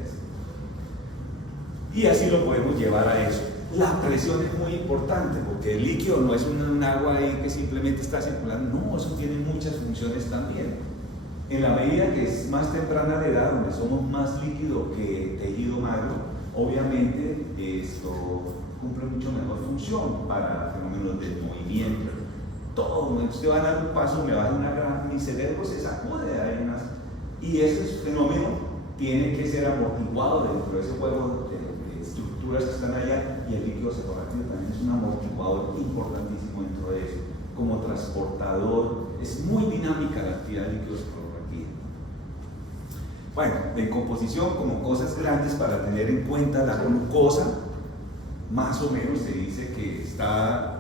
Y así lo podemos llevar a eso. La presión es muy importante, porque el líquido no es un agua ahí que simplemente está circulando, no, eso tiene muchas funciones también. En la medida que es más temprana la edad, donde somos más líquido que tejido magro, obviamente esto cumple mucho mejor función para fenómenos del movimiento. Todo, usted va a dar un paso, me va a dar una gran, mi cerebro se sacude, hay unas, y ese fenómeno tiene que ser amortiguado dentro de ese juego de estructuras que están allá, y el líquido cefalorraquídeo también es un amortiguador importantísimo dentro de eso, como transportador. Es muy dinámica la actividad del líquido cefalorraquídeo. Bueno, en composición, como cosas grandes para tener en cuenta, la glucosa, más o menos se dice que está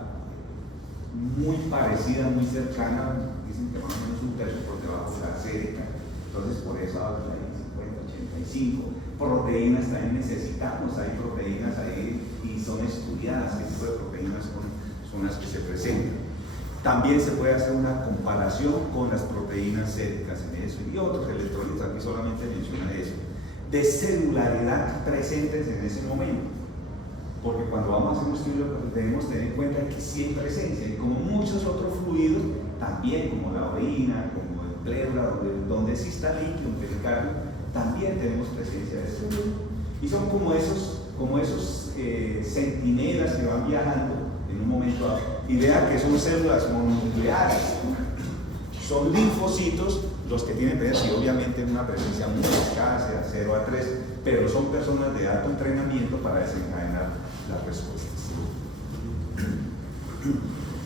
muy parecida, muy cercana, dicen que más o menos 1/3 por debajo de la sérica, entonces por eso habla de 50, 85. Proteínas también necesitamos, hay proteínas ahí y son estudiadas, qué tipo de proteínas son las que se presentan. También se puede hacer una comparación con las proteínas séricas en eso y otros electrolitos, aquí solamente menciona eso, de celularidad presentes en ese momento. Porque cuando vamos a hacer un estudio debemos tener en cuenta que sí hay presencia, y como muchos otros fluidos, también como la orina, como el pleura, donde exista líquido, un pericardio, también tenemos presencia de eso. Y son como esos centinelas que van viajando en un momento dado. Y vean que son células mononucleares, son linfocitos los que tienen presencia, y obviamente una presencia muy escasa, 0 a 3, pero son personas de alto entrenamiento para desencadenar las respuestas.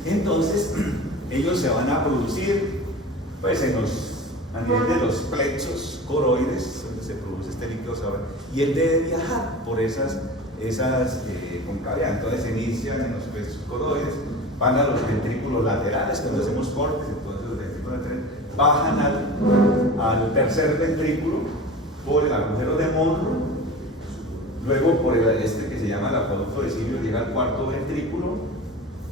Entonces, ellos se van a producir pues a nivel de los plexos coroides, donde se produce este líquido cefalorraquídeo, y él debe viajar por esas concavidades. Entonces se inician en los plexos coroides, van a los ventrículos laterales, cuando hacemos cortes, entonces los ventrículos laterales bajan al tercer ventrículo por el agujero de Monro, luego por este que se llama el acueducto de Silvio, llega al cuarto ventrículo,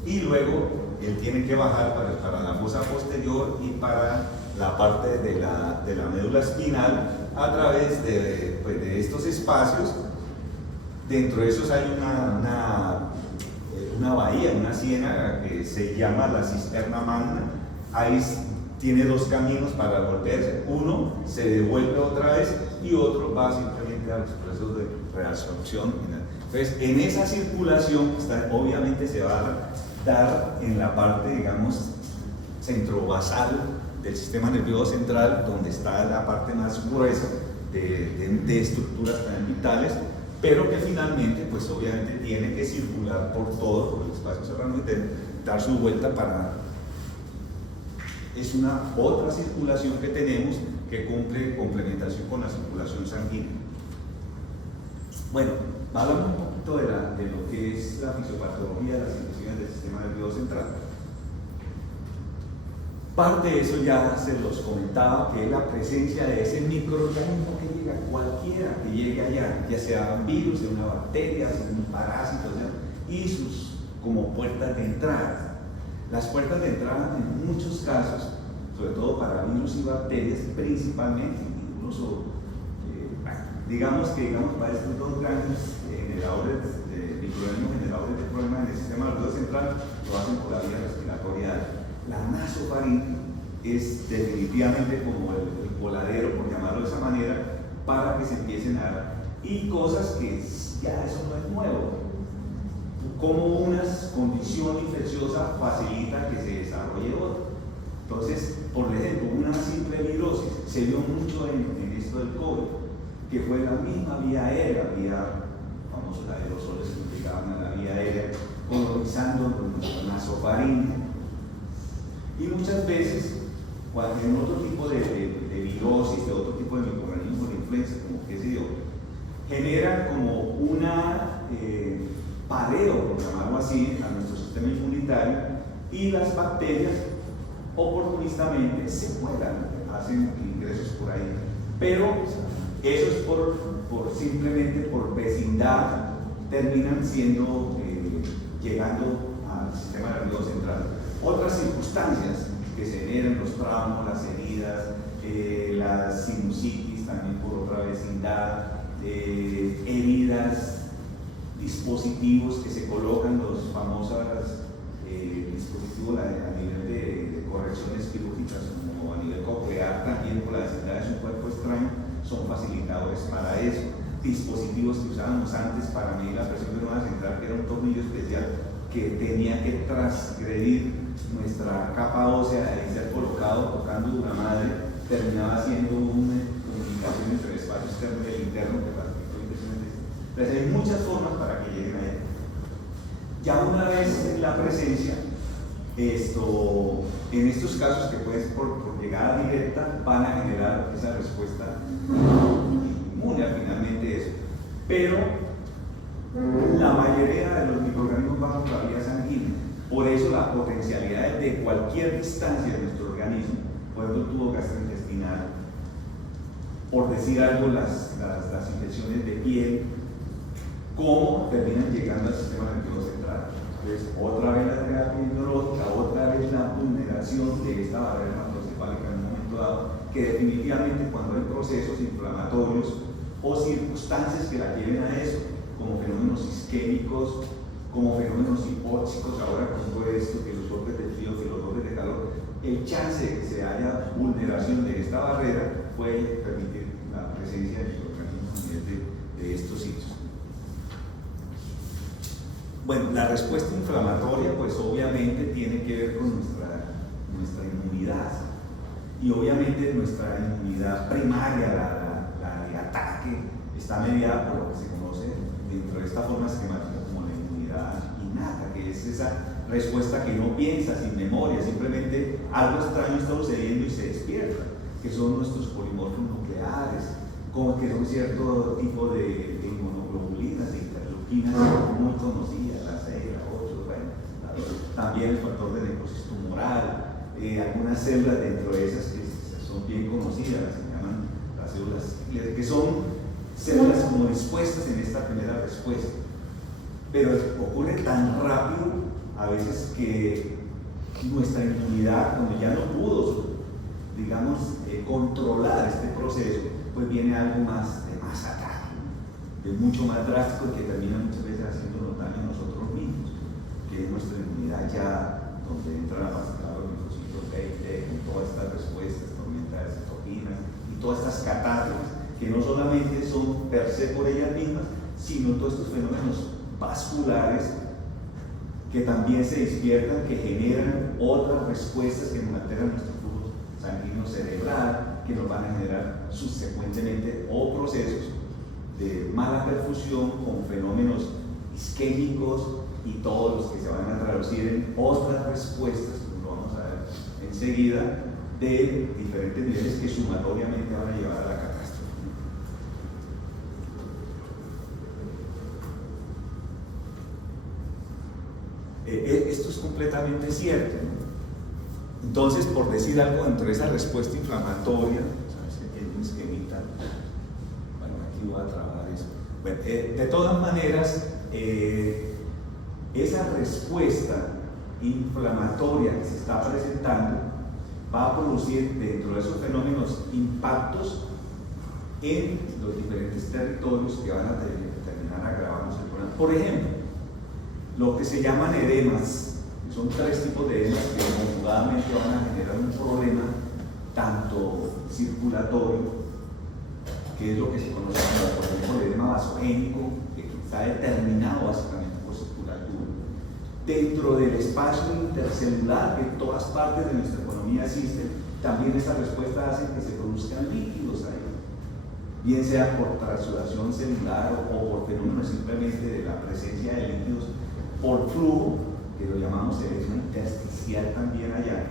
y luego él tiene que bajar para la fosa posterior y para la parte de la médula espinal a través de estos espacios. Dentro de esos hay una bahía, una ciénaga que se llama la cisterna magna. Ahí tiene 2 caminos para volverse, uno se devuelve otra vez y otro va simplemente a los procesos de reabsorción. Entonces, en esa circulación, obviamente se va a dar en la parte, digamos, centro basal del sistema nervioso central, donde está la parte más gruesa de estructuras tan vitales, pero que finalmente, pues obviamente tiene que circular por todo, por el espacio serrano y dar su vuelta para... Es una otra circulación que tenemos que cumple complementación con la circulación sanguínea. Bueno, hablamos un poquito de lo que es la fisiopatología de las infecciones del sistema nervioso central. Parte de eso ya se los comentaba, que es la presencia de ese microorganismo que llega, cualquiera que llegue allá, ya sea un virus, sea una bacteria, sea un parásito, y sus como puertas de entrada. Las puertas de entrada en muchos casos, sobre todo para virus y bacterias, principalmente, incluso, digamos para estos dos grandes generadores de microorganismos generadores de problemas en el sistema nervioso central, lo hacen por la vía respiratoria. La nasofaringe es definitivamente como el coladero, por llamarlo de esa manera, para que se empiecen a dar. Y cosas que ya eso no es nuevo, como una condición infecciosa facilita que se desarrolle otra. Entonces, por ejemplo, una simple virosis se vio mucho en esto del COVID, que fue la misma vía aérea, famosos aerosoles que llegaban a la vía aérea, colonizando nuestra nasofaringe. Y muchas veces, cuando en otro tipo de virosis, de otro tipo de microorganismos de influenza, como qué sé yo, generan como una pareo, por llamarlo así, a nuestro sistema inmunitario, y las bacterias oportunistamente se cuelan, hacen ingresos por ahí. Pero eso es simplemente por vecindad, terminan llegando al sistema nervioso central. Otras circunstancias que se generan, los traumas, las heridas, la sinusitis también por otra vecindad, heridas, dispositivos que se colocan, los famosos dispositivos a nivel de correcciones quirúrgicas como a nivel coclear, también por la vecindad de su cuerpo extraño, son facilitadores para eso. Dispositivos que usábamos antes para medir la presión venosa central, que era un tornillo especial que tenía que transgredir nuestra capa ósea y ser colocado tocando una madre, terminaba siendo una comunicación entre el espacio externo y el interno que facilitó impresionante. Entonces hay muchas formas para que lleguen a él. Ya una vez en la presencia, en estos casos que pueden ser por llegada directa, van a generar esa respuesta inmune finalmente eso. Pero la mayoría de los microorganismos van por la vía sanguínea. Por eso la potencialidad de cualquier distancia de nuestro organismo, por ejemplo, el tubo gastrointestinal, por decir algo, las infecciones de piel, cómo terminan llegando al sistema nervioso central. Entonces, otra vez la terapia inmunológica, otra vez la vulneración de esta barrera hematoencefálica en un momento dado, que definitivamente cuando hay procesos inflamatorios o circunstancias que la lleven a eso, como fenómenos isquémicos, como fenómenos hipóxicos, ahora con todo esto, que los golpes de frío, que los golpes de calor, el chance de que se haya vulneración de esta barrera puede permitir la presencia de microorganismos de estos sitios. Bueno, la respuesta inflamatoria, pues obviamente tiene que ver con nuestra inmunidad, y obviamente nuestra inmunidad primaria, la de ataque, está mediada por lo que se conoce dentro de esta forma esquemática como la inmunidad innata, que es esa respuesta que no piensa, sin memoria, simplemente algo extraño está sucediendo y se despierta, que son nuestros polimorfos nucleares, como que son cierto tipo de inmunoglobulinas, de interleuquinas muy conocidas, la 6, la 8, bueno, también el factor de necrosis tumoral, algunas células dentro de esas que son bien conocidas, se llaman las células, que son células como dispuestas en esta primera respuesta, pero ocurre tan rápido a veces que nuestra inmunidad, cuando ya no pudo, digamos, controlar este proceso, pues viene algo más ataque, es mucho más drástico y que termina muchas veces haciéndonos daño a nosotros mismos, que es nuestra inmunidad ya, donde entra la fase de los linfocitos T, con todas estas respuestas, tormentas de citoquinas y todas estas catástrofes, que no solamente son per se por ellas mismas, sino todos estos fenómenos vasculares que también se despiertan, que generan otras respuestas que nos alteran nuestro flujo sanguíneo cerebral, que nos van a generar subsecuentemente o procesos de mala perfusión con fenómenos isquémicos y todos los que se van a traducir en otras respuestas, como lo vamos a ver enseguida, de diferentes niveles que sumatoriamente van a llevar a la catástrofe. Esto es completamente cierto, ¿no? Entonces, por decir algo, dentro de esa respuesta inflamatoria, ¿sabes? Hay un esquemita. Bueno, aquí voy a trabajar eso. Bueno, de todas maneras, esa respuesta inflamatoria que se está presentando va a producir dentro de esos fenómenos impactos en los diferentes territorios que van a terminar agravando el problema. Por ejemplo, lo que se llaman edemas, son 3 tipos de edemas que conjugadamente van a generar un problema tanto circulatorio, que es lo que se conoce como, por ejemplo, el edema vasogénico, que está determinado básicamente por circulatura. Dentro del espacio intercelular, que en todas partes de nuestra economía existen, también esta respuesta hace que se produzcan líquidos ahí, bien sea por transudación celular o por fenómenos simplemente de la presencia de líquidos por flujo, que lo llamamos selección intersticial también allá,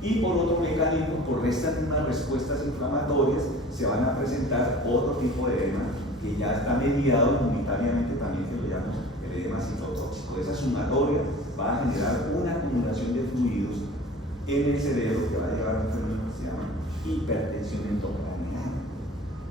y por otro mecanismo, por estas mismas respuestas inflamatorias, se van a presentar otro tipo de edema que ya está mediado inmunitariamente también, que lo llamamos el edema citotóxico. Esa sumatoria va a generar una acumulación de fluidos en el cerebro que va a llevar a un fenómeno que se llama hipertensión endocraniana,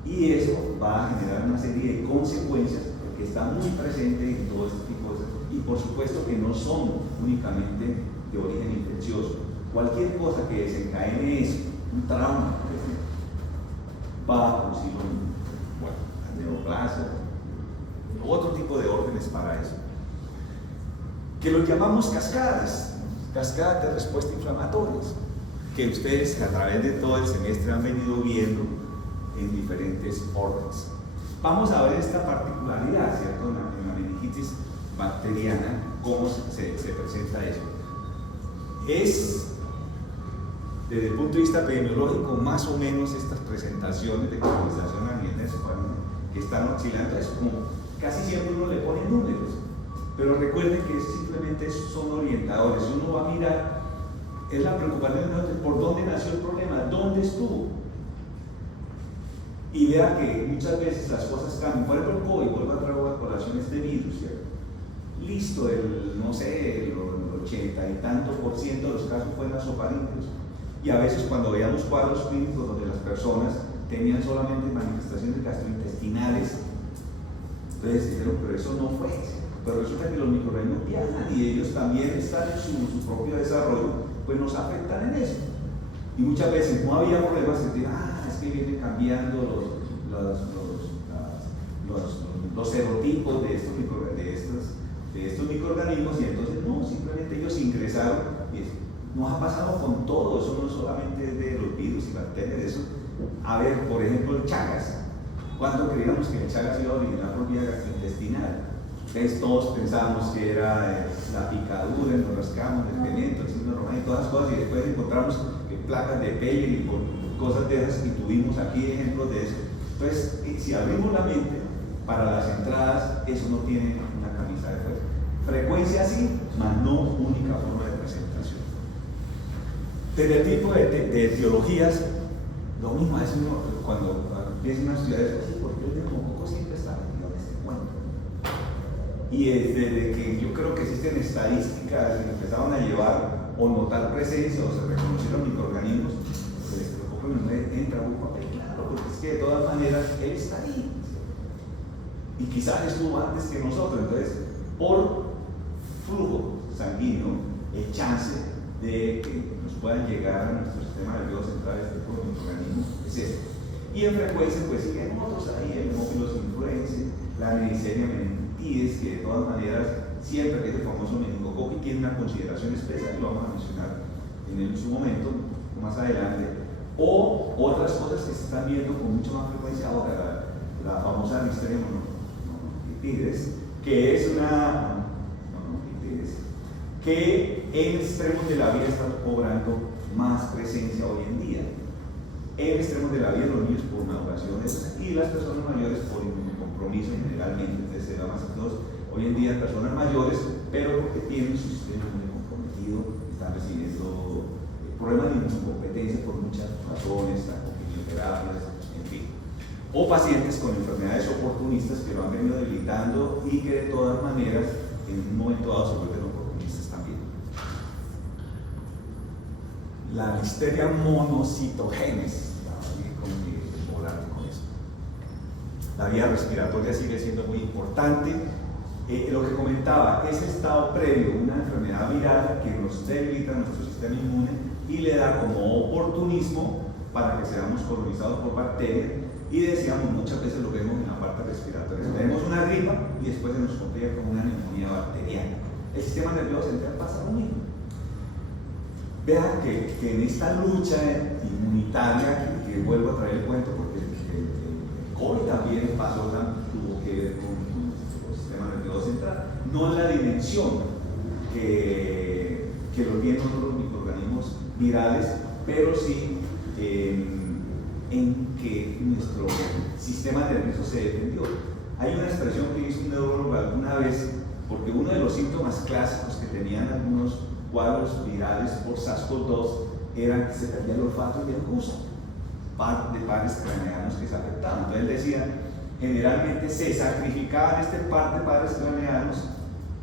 y eso va a generar una serie de consecuencias que están muy presentes en todo este tipo de cosas, y por supuesto que no son únicamente de origen infeccioso. Cualquier cosa que desencadene eso, un trauma, va a producir neoplasia, otro tipo de órdenes para eso, que lo llamamos cascadas de respuesta inflamatorias, que ustedes a través de todo el semestre han venido viendo en diferentes órdenes. Vamos a ver esta particularidad, ¿cierto? En la meningitis bacteriana, cómo se presenta eso. Es, desde el punto de vista epidemiológico, más o menos estas presentaciones de colonización a nivel nacional que están oscilando, es como casi siempre uno le pone números, pero recuerden que simplemente son orientadores. Uno va a mirar, es la preocupación de nosotros, por dónde nació el problema, dónde estuvo, y vea que muchas veces las cosas cambian. Por ejemplo, el COVID, vuelvo a traer a colación este virus, ¿cierto? Listo, no sé, el 80 y tanto % de los casos fueron nasofaringeos, y a veces cuando veíamos cuadros clínicos donde las personas tenían solamente manifestaciones gastrointestinales, entonces dijeron, pero eso no fue, pero resulta que los microorganismos viajan y ellos también están en su propio desarrollo, pues nos afectan en eso. Y muchas veces no había problemas, se decían, es que vienen cambiando los serotipos de estos microorganismos, y entonces no, simplemente ellos ingresaron, y nos ha pasado con todo, eso no solamente es de los virus y bacterias, de eso. A ver, por ejemplo, el Chagas. ¿Cuándo creíamos que el Chagas iba a originar por vía gastrointestinal? Entonces todos pensábamos que era la picadura, nos rascamos, el pimiento, el signo romano y todas las cosas, y después encontramos que placas de Peyer y cosas de esas, y tuvimos aquí ejemplos de eso. Entonces, si abrimos la mente para las entradas, eso no tiene una camisa de fuerza. Frecuencia sí, mas no única forma de presentación. Desde el tipo de etiologías, lo mismo es uno cuando empieza una estudiar eso, porque el neumococo siempre está metido en este cuento. Y desde que yo creo que existen estadísticas que empezaron a llevar o notar presencia o se reconocieron microorganismos, pues el neumococo no entra un papel claro, porque es que de todas maneras él está ahí. Y quizás estuvo antes que nosotros, entonces, por flujo sanguíneo, el chance de que nos puedan llegar a nuestro sistema nervioso central este tipo de microorganismos es este. Y en frecuencia, pues siguen otros ahí, el Haemophilus influenzae, la Neisseria meningitidis, que de todas maneras, siempre que es el famoso meningococo, tiene una consideración especial, lo vamos a mencionar en su momento, más adelante, o otras cosas que se están viendo con mucha más frecuencia ahora, la famosa Neisseria meningitidis, que es una que en extremos de la vida están cobrando más presencia hoy en día. En extremos de la vida los niños por maduraciones y las personas mayores por compromiso generalmente. Entonces se da más a todos hoy en día personas mayores, pero porque tienen su sistema muy comprometido, están recibiendo problemas de incompetencia por muchas razones, con quimioterapias, en fin. O pacientes con enfermedades oportunistas que lo han venido debilitando y que de todas maneras en un momento dado se vuelven oportunistas también. La listeria monocitogénesis, con eso. La vía respiratoria sigue siendo muy importante. Lo que comentaba, ese estado previo, una enfermedad viral que nos debilita nuestro sistema inmune y le da como oportunismo para que seamos colonizados por bacterias, y decíamos, muchas veces lo vemos en la parte respiratoria. Tenemos una gripa y después se nos complica con una neumonía bacteriana. El sistema nervioso central pasa lo mismo. Vean que en esta lucha inmunitaria, que vuelvo a traer el cuento porque el COVID también tuvo que ver con el sistema nervioso central, no en la dimensión que lo tienen otros microorganismos virales, pero sí en que nuestro sistema nervioso se defendió. Hay una expresión que hizo un neurólogo alguna vez, porque uno de los síntomas clásicos que tenían algunos cuadros virales por SARS-CoV-2 era que se perdía el olfato y el gusto de pares craneanos que se afectaban. Entonces él decía, generalmente se sacrificaban este par de pares craneanos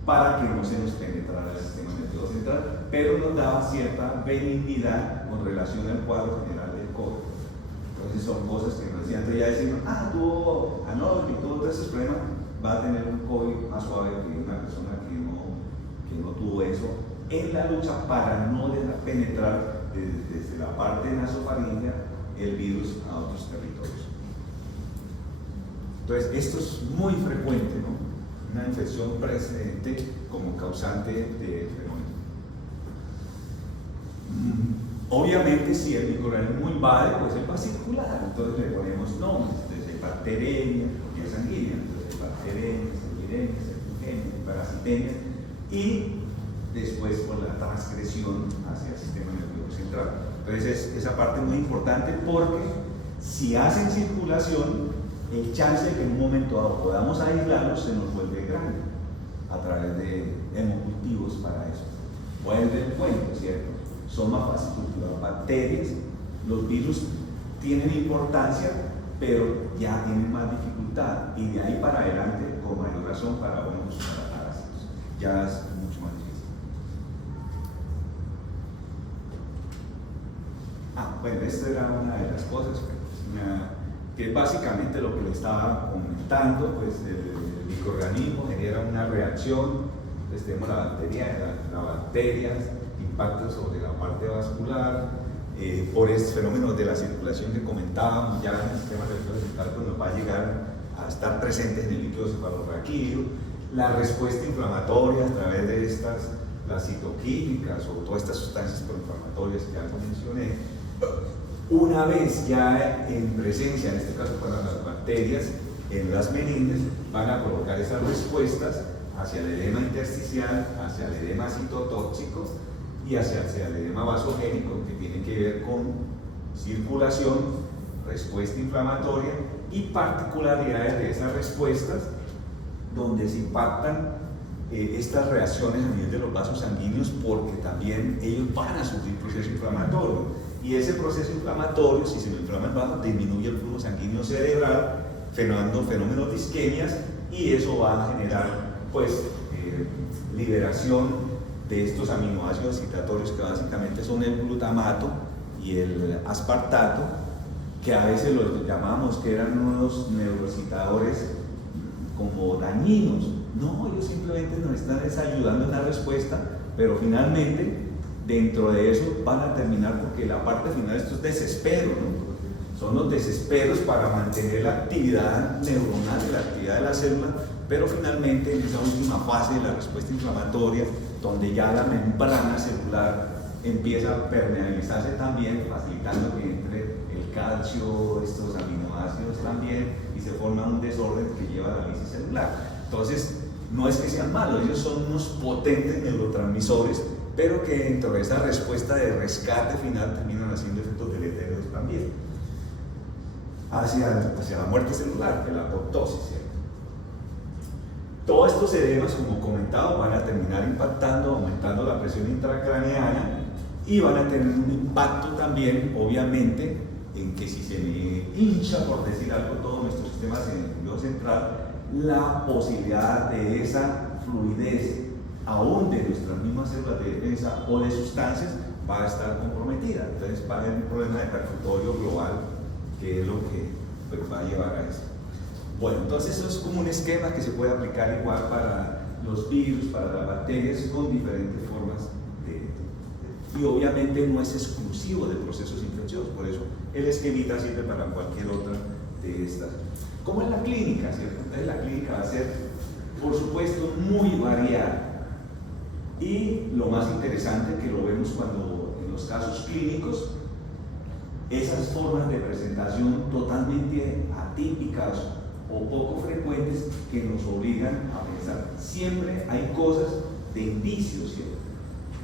para que no se nos penetrara el sistema nervioso central, pero nos daba cierta benignidad con relación al cuadro general del COVID. Entonces son cosas que nos decían, entonces ya decimos, tuvo Arnold y todos esos problemas, va a tener un COVID más suave que una persona que no tuvo eso, en la lucha para no dejar penetrar desde la parte nasofaringea el virus a otros territorios. Entonces esto es muy frecuente, ¿no? Una infección precedente como causante de fenómeno. Obviamente, si el microorganismo invade, pues él va a circular, entonces le ponemos nombres, desde bacteremia, porque es sanguínea, entonces bacteremia, serviremia, sertugemia, parasitemia, y después por la transgresión hacia el sistema nervioso central. Entonces esa parte es muy importante porque si hacen circulación, el chance de que en un momento dado podamos aislarlos se nos vuelve grande a través de hemocultivos para eso. Vuelve el cuento, ¿cierto? Son más fáciles cultivar bacterias, los virus tienen importancia, pero ya tienen más dificultad, y de ahí para adelante, con mayor razón, para hongos, para parásitos, ya es mucho más difícil. Bueno, esta era una de las cosas que básicamente lo que le estaba comentando, pues el microorganismo genera una reacción, pues tenemos la bacteria impacta sobre la parte vascular, por estos fenómenos de la circulación que comentábamos, ya en el sistema nervioso central pues nos va a llegar a estar presentes en el líquido cefalorraquídeo, la respuesta inflamatoria a través de las citoquímicas o todas estas sustancias proinflamatorias que ya mencioné. Una vez ya en presencia, en este caso para las bacterias, en las meninges, van a provocar esas respuestas hacia el edema intersticial, hacia el edema citotóxico y hacia el edema vasogénico, que tiene que ver con circulación, respuesta inflamatoria y particularidades de esas respuestas, donde se impactan estas reacciones a nivel de los vasos sanguíneos, porque también ellos van a sufrir proceso inflamatorio. Y ese proceso inflamatorio, si se lo inflama el vaso, disminuye el flujo sanguíneo cerebral, generando fenómenos de isquemias, y eso va a generar pues liberación de estos aminoácidos citatorios que básicamente son el glutamato y el aspartato, que a veces los llamamos que eran unos neurocitadores como dañinos. No, ellos simplemente nos están ayudando en la respuesta, pero finalmente dentro de eso van a terminar, porque la parte final esto es desespero, ¿no? Son los desesperos para mantener la actividad neuronal, la actividad de la célula, pero finalmente en esa última fase de la respuesta inflamatoria, donde ya la membrana celular empieza a permeabilizarse también, facilitando que entre el calcio, estos aminoácidos también, y se forma un desorden que lleva a la lisis celular. Entonces, no es que sean malos, ellos son unos potentes neurotransmisores, pero que dentro de esa respuesta de rescate final terminan haciendo efectos deleterios también hacia la muerte celular, de la apoptosis, ¿cierto? Todos estos edemas, como comentado, van a terminar impactando, aumentando la presión intracraneana y van a tener un impacto también, obviamente, en que si se me hincha, por decir algo, todo nuestro sistema nervioso central, la posibilidad de esa fluidez, aún de nuestras mismas células de defensa o de sustancias, va a estar comprometida. Entonces va a haber un problema de perfusorio global, que es lo que pues, va a llevar a eso. Bueno, entonces eso es como un esquema que se puede aplicar igual para los virus, para las bacterias, con diferentes formas y obviamente no es exclusivo de procesos infecciosos, por eso el esquemita sirve para cualquier otra de estas. Como en la clínica, ¿cierto? Entonces la clínica va a ser, por supuesto, muy variada. Y lo más interesante que lo vemos cuando en los casos clínicos, esas formas de presentación totalmente atípicas o poco frecuentes que nos obligan a pensar. Siempre hay cosas de indicios, ¿cierto?,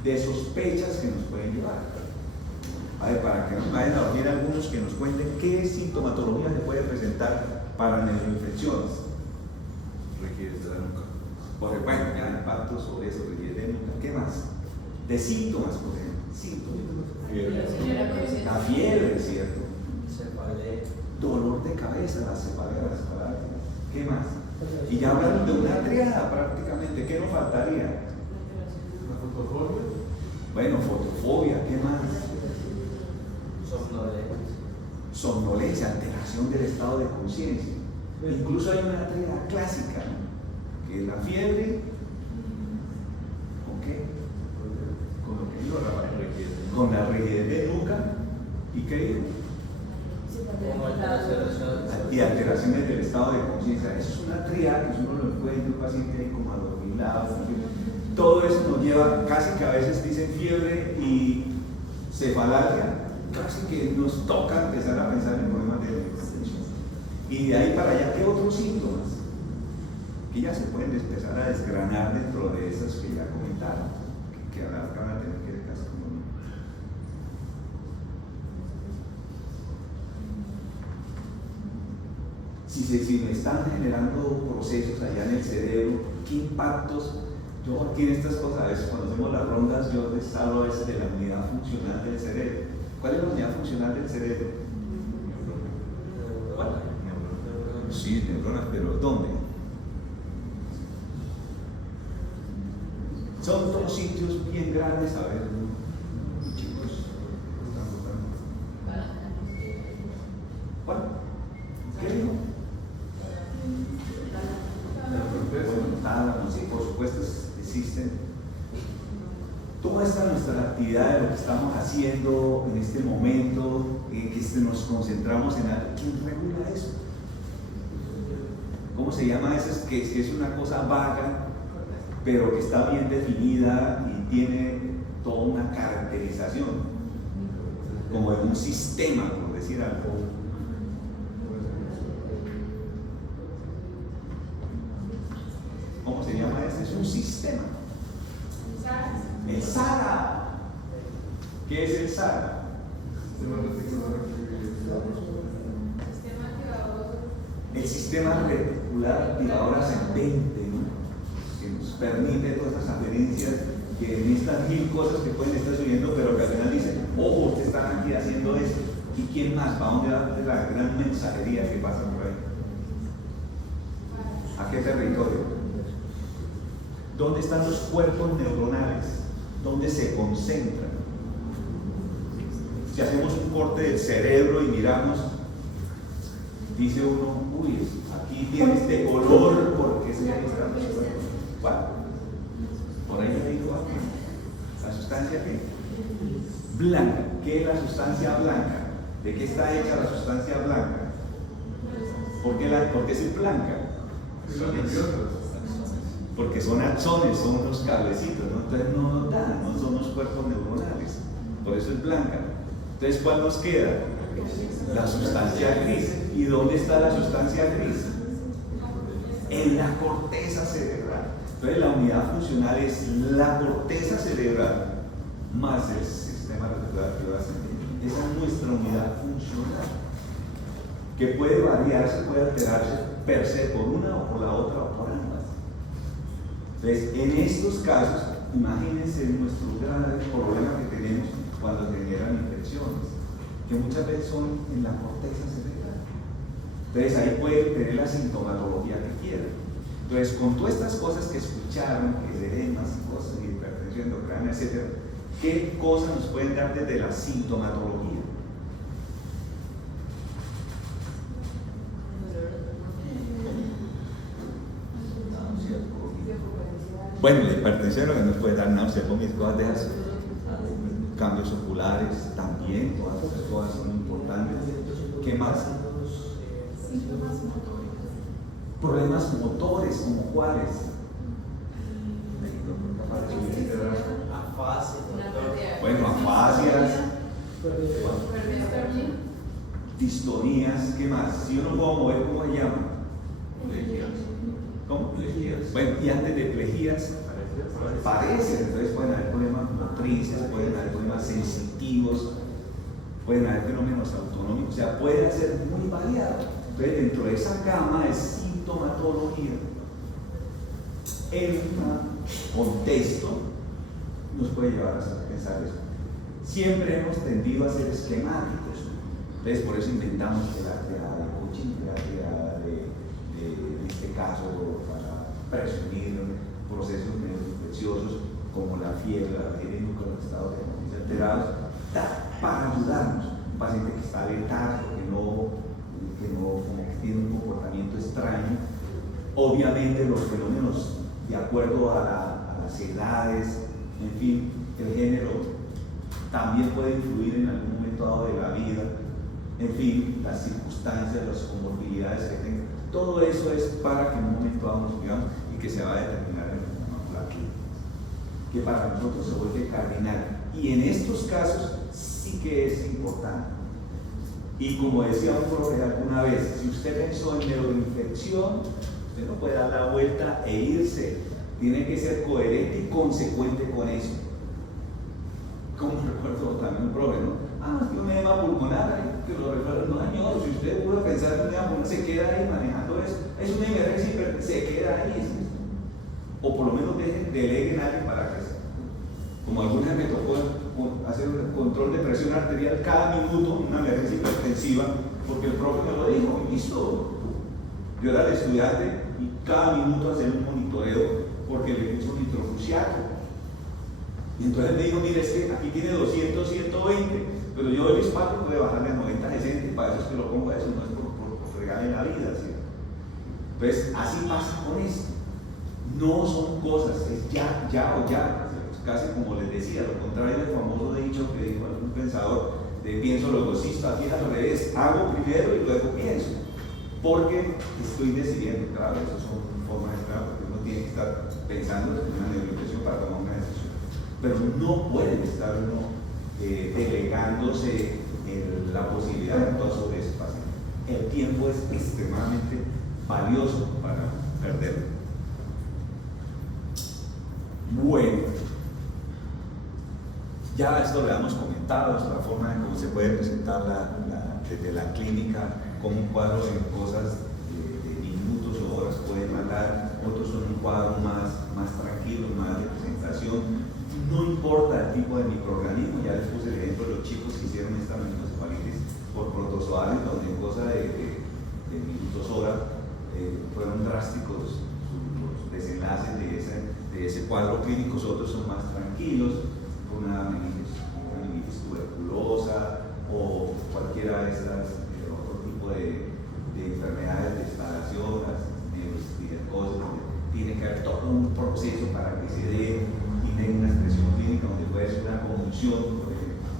de sospechas que nos pueden llevar. A ver, para que nos vayan a dormir algunos que nos cuenten qué sintomatología se puede presentar para neuroinfecciones. Rigidez de la nuca. Porque bueno, ya impacto sobre eso, rigidez de nuca. ¿Qué más? De síntomas, por ejemplo. Síntomas. La fiebre, ¿cierto? Dolor de cabeza, la cefalea, las parálisis. ¿Qué más? Y ya hablaron de una triada prácticamente. ¿Qué nos faltaría? ¿La fotofobia? Bueno, fotofobia, ¿qué más? Somnolencia, alteración del estado de conciencia. Incluso hay una triada clásica, ¿no?, que es la fiebre. ¿Con qué? ¿Con lo que dijo Rafael? Con la rigidez de nuca. ¿Y qué dijo? Y alteraciones del estado de conciencia. Eso es una triada que uno lo encuentra, un paciente ahí como adormilado. Todo eso nos lleva, casi que a veces dicen fiebre y cefalea, casi que nos toca empezar a pensar en problemas de hipertensión. Y de ahí para allá, ¿qué otros síntomas? Que ya se pueden empezar a desgranar dentro de esas que ya comentaron, que ahora van a tener que ver casi como no. Si me están generando procesos allá en el cerebro, ¿qué impactos? Yo aquí en estas cosas, a veces cuando hacemos las rondas, yo les hablo a veces de la unidad funcional del cerebro. ¿Cuál es la unidad funcional del cerebro? ¿Cuál? Sí, neuronas, pero ¿dónde? Son dos sitios bien grandes, a ver, chicos. ¿Cuál? ¿Qué dijo? Bueno, tálamo, sí, por supuesto existen. Toda esta nuestra actividad de lo que estamos haciendo en este momento, en que nos concentramos en algo, ¿quién regula eso? ¿Cómo se llama eso? Que es una cosa vaga, pero que está bien definida y tiene toda una caracterización, como de un sistema, por decir algo. ¿Cómo se llama ese? Es un sistema. El SARA. ¿Qué es el SARA? El sistema reticular activador ascendente, ¿no?, que nos permite todas esas aferencias, que en estas mil cosas que pueden estar subiendo, pero que al final dicen, ojo, ustedes están aquí haciendo esto. ¿Y quién más? ¿Para dónde va la gran mensajería que pasa por ahí? ¿A qué territorio? ¿Dónde están los cuerpos neuronales? ¿Dónde se concentran? Si hacemos un corte del cerebro y miramos, dice uno, uy, aquí tiene este color porque se ahí está. ¿Cuál? Por ahí me dijo, ¿la sustancia qué? Blanca. ¿Qué es la sustancia blanca? ¿De qué está hecha la sustancia blanca? ¿Por qué es blanca? Porque son axones, son unos cablecitos, ¿no? Entonces no nos dan, no son los cuerpos neuronales, por eso es blanca. Entonces, ¿cuál nos queda? La sustancia gris. ¿Y dónde está la sustancia gris? En la corteza cerebral. Entonces la unidad funcional es la corteza cerebral más el sistema reproductivo ascendente. Esa es nuestra unidad funcional, que puede variarse, puede alterarse per se por una o por la otra o por ambas. Entonces, en estos casos, imagínense nuestro gran problema que tenemos cuando generan infecciones, que muchas veces son en la corteza cerebral. Entonces, ahí pueden tener la sintomatología que quieran. Entonces, con todas estas cosas que escucharon, que edemas y cosas, y hipertensión endocrina, etc., ¿qué cosas nos pueden dar desde la sintomatología? Bueno, la hipertensión es lo que nos puede dar náuseas, vómitos, dejas cambios oculares también, todas esas cosas son importantes. ¿Qué más? Problemas motores, ¿como cuáles? Bueno, afasias, distonías, ¿qué más? Si yo no puedo mover, ¿cómo se llama? ¿Cómo? Bueno, y antes de plejías, pareces, entonces pueden haber problemas motrices, pueden haber problemas sensitivos, pueden haber fenómenos autonómicos, o sea, puede ser muy variado. Entonces, dentro de esa gama de sintomatología, en un contexto, nos puede llevar a pensar eso. Siempre hemos tendido a ser esquemáticos, entonces por eso inventamos la triada de coaching, la triada en este caso, para prevenir procesos infecciosos como la fiebre, la anemia, con los estados de conciencia alterados, para ayudarnos. Un paciente que está letargo, que como que tiene un comportamiento extraño, obviamente los fenómenos de acuerdo a las edades, en fin, el género también puede influir en algún momento dado de la vida, en fin, las circunstancias, las comorbilidades que tengan. Todo eso es para que en un momento dado nos veamos y que se va a determinar en la clínica, que para nosotros se vuelve cardinal. Y en estos casos sí que es importante. Y como decía un profe alguna vez, si usted pensó en neuroinfección, usted no puede dar la vuelta e irse. Tiene que ser coherente y consecuente con eso. Como recuerdo también un profe, ¿no? Es que un edema pulmonar, que lo recuerdo, no señor, si usted pudo pensar en un edema pulmonar, se queda ahí manejando eso. Es una emergencia, pero se queda ahí. ¿Sí? O por lo menos deleguen a alguien para que sea. Como alguna vez me tocó hacer un control de presión arterial cada minuto, una emergencia hipertensiva, porque el profe me lo dijo, y listo. Yo era el estudiante y cada minuto hacer un monitoreo porque le puso un nitrofusciato. Y entonces me dijo, mire, es que aquí tiene 200, 120, pero yo el espacio puede bajarle a 90, 60, y para eso es que lo pongo a eso, no es por fregarle la vida, ¿sí? Entonces, así pasa con esto. No son cosas, es ya o ya. Casi como les decía, lo contrario del famoso dicho que dijo algún pensador, de pienso luego existo, aquí al revés, hago primero y luego pienso, porque estoy decidiendo. Claro, eso son formas de trabajo, porque uno tiene que estar pensando en una neuroimpresión para tomar una decisión, pero no pueden estar uno delegándose la posibilidad de actuar sobre ese paciente. El tiempo es extremadamente valioso para perderlo. Bueno, ya esto lo hemos comentado, la forma en cómo se puede presentar desde la clínica, como un cuadro en cosas de minutos o horas puede matar, otros son un cuadro más tranquilo, más de presentación. No importa el tipo de microorganismo, ya les puse el ejemplo de los chicos que hicieron esta meningoencefalitis por protozoales, donde en cosa de minutos, horas, fueron drásticos los desenlaces de ese cuadro clínico. Otros son más tranquilos, una meningitis tuberculosa o cualquiera de estas, otro tipo de enfermedades de instalación, neurocisticercosis, donde tiene que haber todo un proceso para que se dé y tenga una expresión clínica donde puede ser una convulsión, por ejemplo,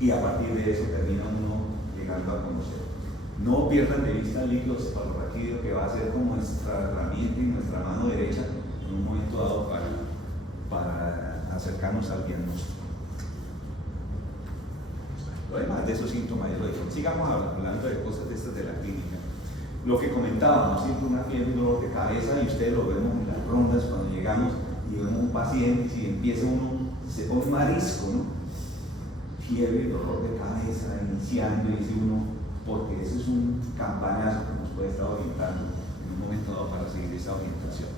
y a partir de eso termina uno llegando a conocer. No pierdan de vista el líquido cefalorraquídeo, que va a ser como nuestra herramienta y nuestra mano derecha en un momento dado para acercarnos al diagnóstico. Lo demás de esos síntomas, sigamos hablando de cosas de estas de la clínica. Lo que comentábamos, siempre una fiebre, un dolor de cabeza, y ustedes lo vemos en las rondas cuando llegamos y vemos un paciente, si empieza uno, se pone un marisco, ¿no? Fiebre, dolor de cabeza, iniciando, y dice uno, porque eso es un campanazo que nos puede estar orientando en un momento dado para seguir esa orientación.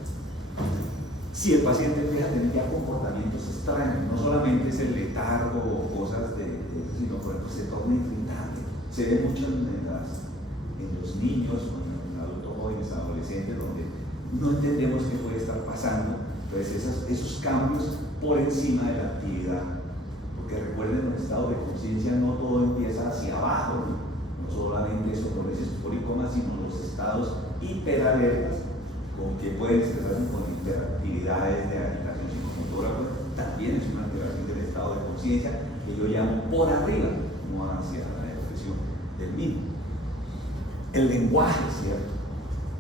Si el paciente empieza a tener ya comportamientos extraños, no solamente es el letargo o cosas sino por ejemplo se torna irritable, se ve mucho en los niños, en adultos jóvenes, adolescentes, donde no entendemos qué puede estar pasando, pues esos cambios por encima de la actividad, porque recuerden, en un estado de conciencia no todo empieza hacia abajo, no solamente esos dolores eufóricos, sino los estados hiperalertas, con que pueden expresarse con hiperactividades de agitación psicomotora, pues también es una alteración del estado de conciencia que yo llamo por arriba, no hacia la expresión del mismo. El lenguaje, ¿cierto?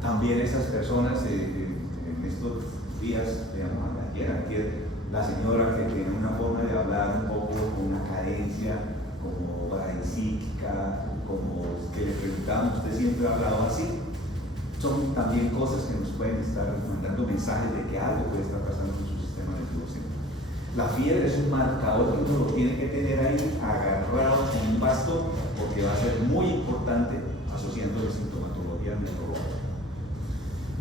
También esas personas, en estos días, digamos, ayer, la señora que tiene una forma de hablar un poco con una cadencia, como parapsíquica, como que le preguntamos, ¿usted siempre ha hablado así? Son también cosas que nos pueden estar mandando mensajes de que algo puede estar pasando en su sistema nervioso. La fiebre es un marcador que uno lo tiene que tener ahí agarrado con un bastón, porque va a ser muy importante asociando la sintomatología neurológica.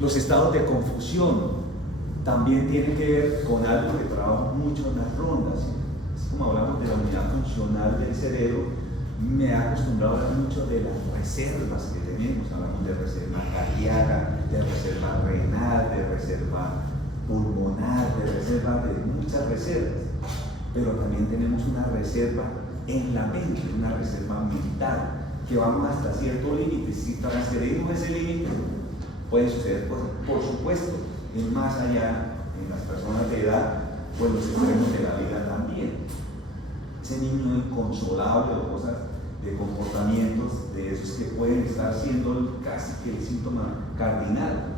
Los estados de confusión también tienen que ver con algo que trabajo mucho en las rondas. Es como hablamos de la unidad funcional del cerebro, me he acostumbrado a hablar mucho de las reservas que tenemos. Hablamos de reserva cardíaca, de reserva renal, de reserva pulmonar, de muchas reservas, pero también tenemos una reserva en la mente, una reserva mental, que vamos hasta cierto límite. Si transferimos ese límite, pueden suceder cosas. Por supuesto, es más allá en las personas de edad, pues los extremos de la vida también. Ese niño inconsolable o cosas de comportamientos de esos que pueden estar siendo casi que el síntoma cardinal.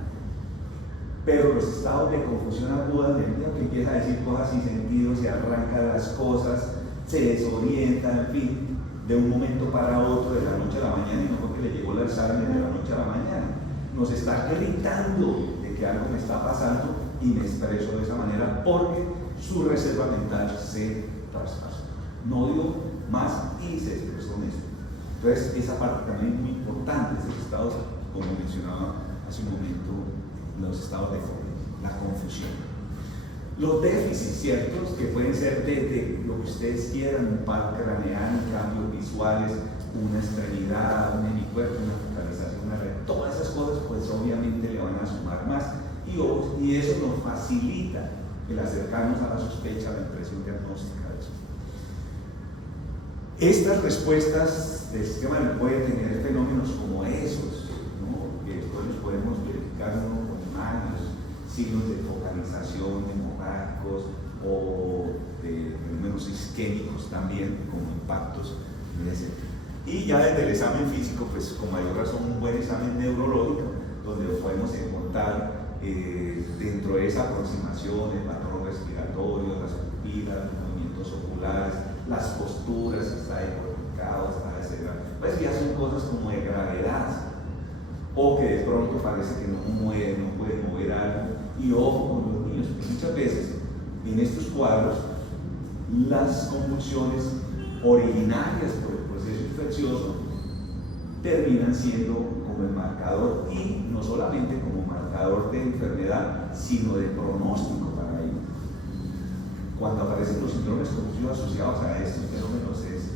Pero los estados de confusión aguda del niño que empieza a decir cosas sin sentido, se arranca de las cosas, se desorienta, en fin, de un momento para otro, de la noche a la mañana, y no porque le llegó el Alzheimer de la noche a la mañana. Nos está gritando de que algo me está pasando y me expreso de esa manera porque su reserva mental se traspasó. No digo más y se expresó en eso. Entonces, esa parte también es muy importante, esos estados, como mencionaba hace un momento, los estados de la confusión. Los déficits, ¿ciertos? Que pueden ser desde lo que ustedes quieran, un paro craneal, cambios visuales, una extremidad, un hemicuerpo, una focalización, una red, todas esas cosas, pues obviamente le van a sumar más y eso nos facilita el acercarnos a la sospecha, a la impresión diagnóstica de eso. Estas respuestas del sistema pueden tener fenómenos como esos, ¿no? Que después los podemos verificar uno con imágenes, signos de focalización hemorrágicos o de fenómenos isquémicos también, como impactos, etc. Y ya desde el examen físico, pues con mayor razón un buen examen neurológico, donde lo podemos encontrar dentro de esa aproximación, el patrón respiratorio, las pupilas, los movimientos oculares, las posturas, está decorticado, está descerrado. Pues ya son cosas como de gravedad, o que de pronto parece que no mueve, no puede mover algo. Y ojo con los niños, porque muchas veces en estos cuadros las convulsiones originarias por el proceso infeccioso terminan siendo como el marcador, y no solamente como marcador de enfermedad, sino de pronóstico para ello. Cuando aparecen los síndromes convulsivos asociados a estos fenómenos es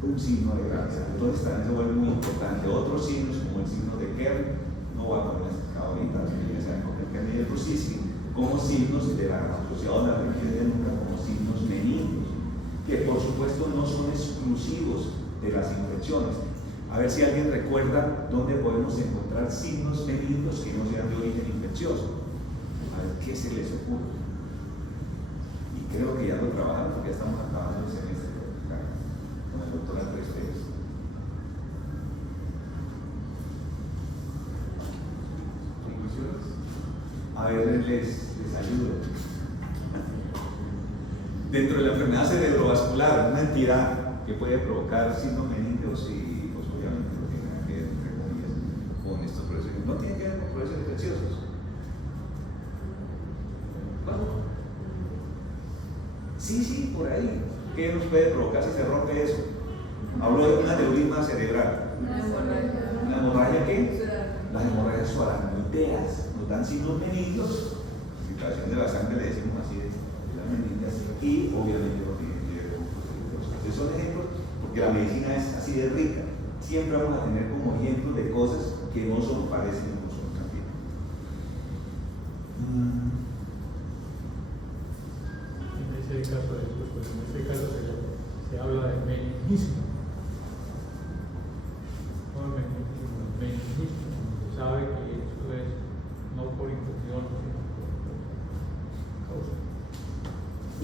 un signo de gravedad. Entonces también se vuelve muy importante. Otros signos, como el signo de Kerr, no voy a poner explicado ahorita, ya saben con el Kerr y el Brusicki, como signos asociados a la rigidez de nuca, como signos meningos, que por supuesto no son exclusivos de las infecciones. A ver si alguien recuerda dónde podemos encontrar signos meningos que no sean de origen infeccioso. A ver qué se les ocurre. Y creo que ya lo trabajaron porque ya estamos acabando el semestre con el doctor Andrés Pérez. ¿Conclusiones? A ver, les ayudo. Dentro de la enfermedad cerebrovascular, una entidad que puede provocar signos meningos y pues obviamente no tiene nada que ver, entre comillas, con estos procesos, no tiene que ver con procesos infecciosos. ¿Vamos? Sí, por ahí. ¿Qué nos puede provocar si se rompe eso? Hablo de un aneurisma cerebral. ¿Una hemorragia qué? Las hemorragias subaracnoideas nos dan signos meningios, situación de la sangre le decimos así de las meningias, y obviamente no tienen que ver con procesos. Esos son ejemplos porque la medicina es así de rica. Siempre vamos a tener como ejemplos de cosas que no son, parecen, no son también. En ese caso, se habla de meningismo. ¿Cómo es meningismo? Se sabe que esto es no por infección, sino por causa.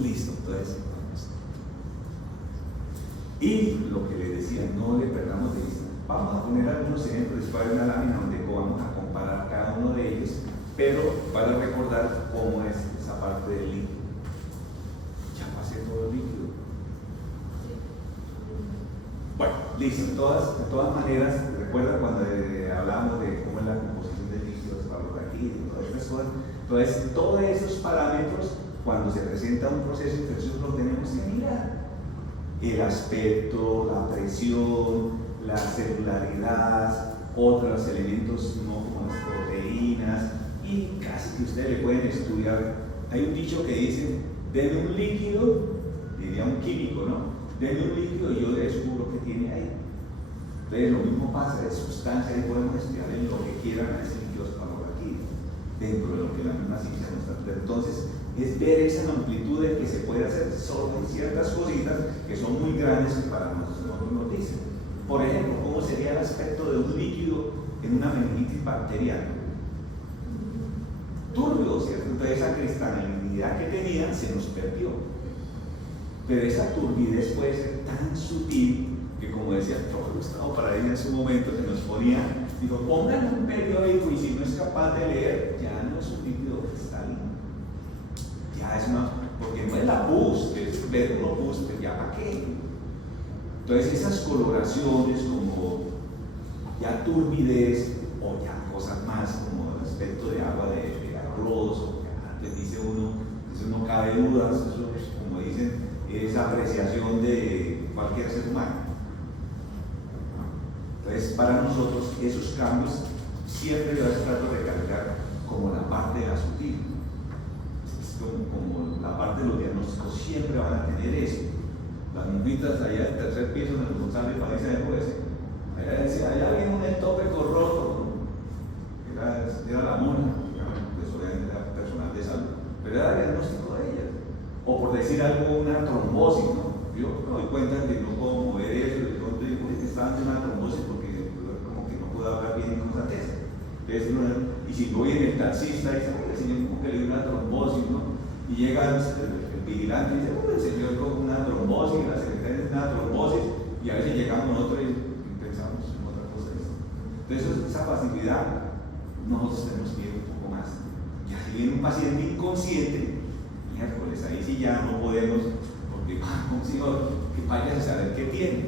Listo, entonces. Y lo que le decía, no le perdamos de vista. Vamos a poner algunos ejemplos, después de una lámina donde vamos a comparar cada uno de ellos, pero para recordar cómo es esa parte del líquido. Ya pasé todo el líquido. Bueno, listo. De todas maneras, recuerda cuando hablamos de cómo es la composición del líquido, aquí, todas estas cosas. Entonces, todos esos parámetros, cuando se presenta un proceso infeccioso, lo tenemos que mirar. El aspecto, la presión, la celularidad, otros elementos no como las proteínas, y casi que ustedes le pueden estudiar. Hay un dicho que dice: denme un líquido, diría un químico, ¿no? Denme un líquido y yo descubro qué tiene ahí. Entonces lo mismo pasa de sustancia, y podemos estudiar en lo que quieran a ese líquido aquí, dentro de lo que la misma ciencia nos está. Entonces, es ver esa amplitud de que se puede hacer sobre ciertas cositas que son muy grandes que para nosotros nos dicen. Por ejemplo, ¿cómo sería el aspecto de un líquido en una meningitis bacteriana? Turbio, ¿cierto? Entonces esa cristalinidad que tenían se nos perdió. Pero esa turbidez puede ser tan sutil que, como decía el profe Gustavo Paradilla en su momento, que nos ponía, dijo, pongan un periódico y si no es capaz de leer, ya no es un líquido cristalino. Ya es una, porque no es la pus, que es ver uno pus, pero ya para qué. Entonces esas coloraciones como ya turbidez o ya cosas más como el aspecto de agua de arroz, o que antes dice uno, eso no cabe dudas, eso es, como dicen, es apreciación de cualquier ser humano. Entonces para nosotros esos cambios siempre yo trato de recalcar como la parte de la sutil. Como la parte de los diagnósticos siempre van a tener eso. Las monjitas allá del tercer piso en el González País de Juez, allá decía, allá viene un entópico roto, era la mona, pues obviamente era personal de salud, pero era el diagnóstico de ella. O por decir algo, una trombosis, ¿no? Yo me doy cuenta que no puedo mover eso, de pronto digo que estaba en una trombosis porque como que no puedo hablar bien con certeza. Entonces, y si voy en el taxista y dice, el señor como que le dio una trombosis, ¿no? Y llega el vigilante y dice, el señor con una trombosis, la secretaria tiene una trombosis, y a veces llegamos nosotros y pensamos en otra cosa. Entonces, esa facilidad nosotros tenemos que ir un poco más. Y así viene un paciente inconsciente, miércoles, ahí sí ya no podemos, porque consigo que vayas a saber qué tiene.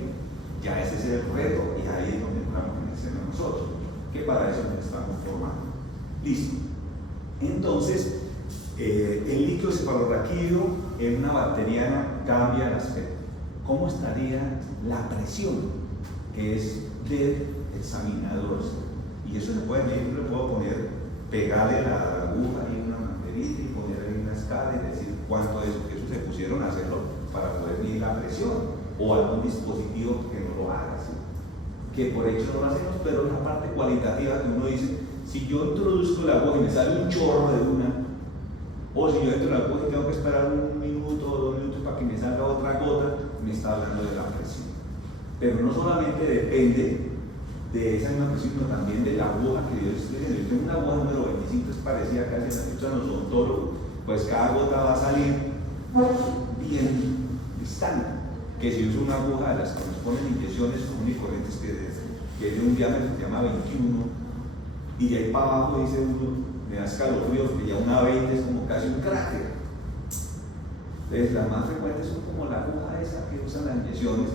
Ya ese es el reto, y ahí es donde entramos en escena nosotros, que para eso nos estamos formando. Listo. Entonces, el líquido cefalorraquídeo en una bacteriana cambia el aspecto. ¿Cómo estaría la presión? Que es del examinador. Y eso se puede medir, yo le puedo poner, pegarle la aguja y una manterita y poner ahí una escala y decir cuánto es, porque eso se pusieron a hacerlo para poder medir la presión, o algún dispositivo que no lo haga, ¿sí? Que por hecho no lo hacemos, pero es la parte cualitativa que uno dice, si yo introduzco la aguja y me sale un chorro de una, o si yo entro en la aguja y tengo que esperar 1 minuto o 2 minutos para que me salga otra gota, me está hablando de la presión. Pero no solamente depende de esa misma presión, sino también de la aguja que yo estoy viendo. Yo tengo una aguja número 25, es parecida casi a la que usan los odontólogos, pues cada gota va a salir bien distante. Que si uso una aguja de las que nos ponen inyecciones comunes y corrientes que de un diámetro que se llama 21, y de ahí para abajo dice uno, me da escalofríos, que ya una 20 es como casi un cráter. Entonces las más frecuentes son como la aguja esa que usan las inyecciones,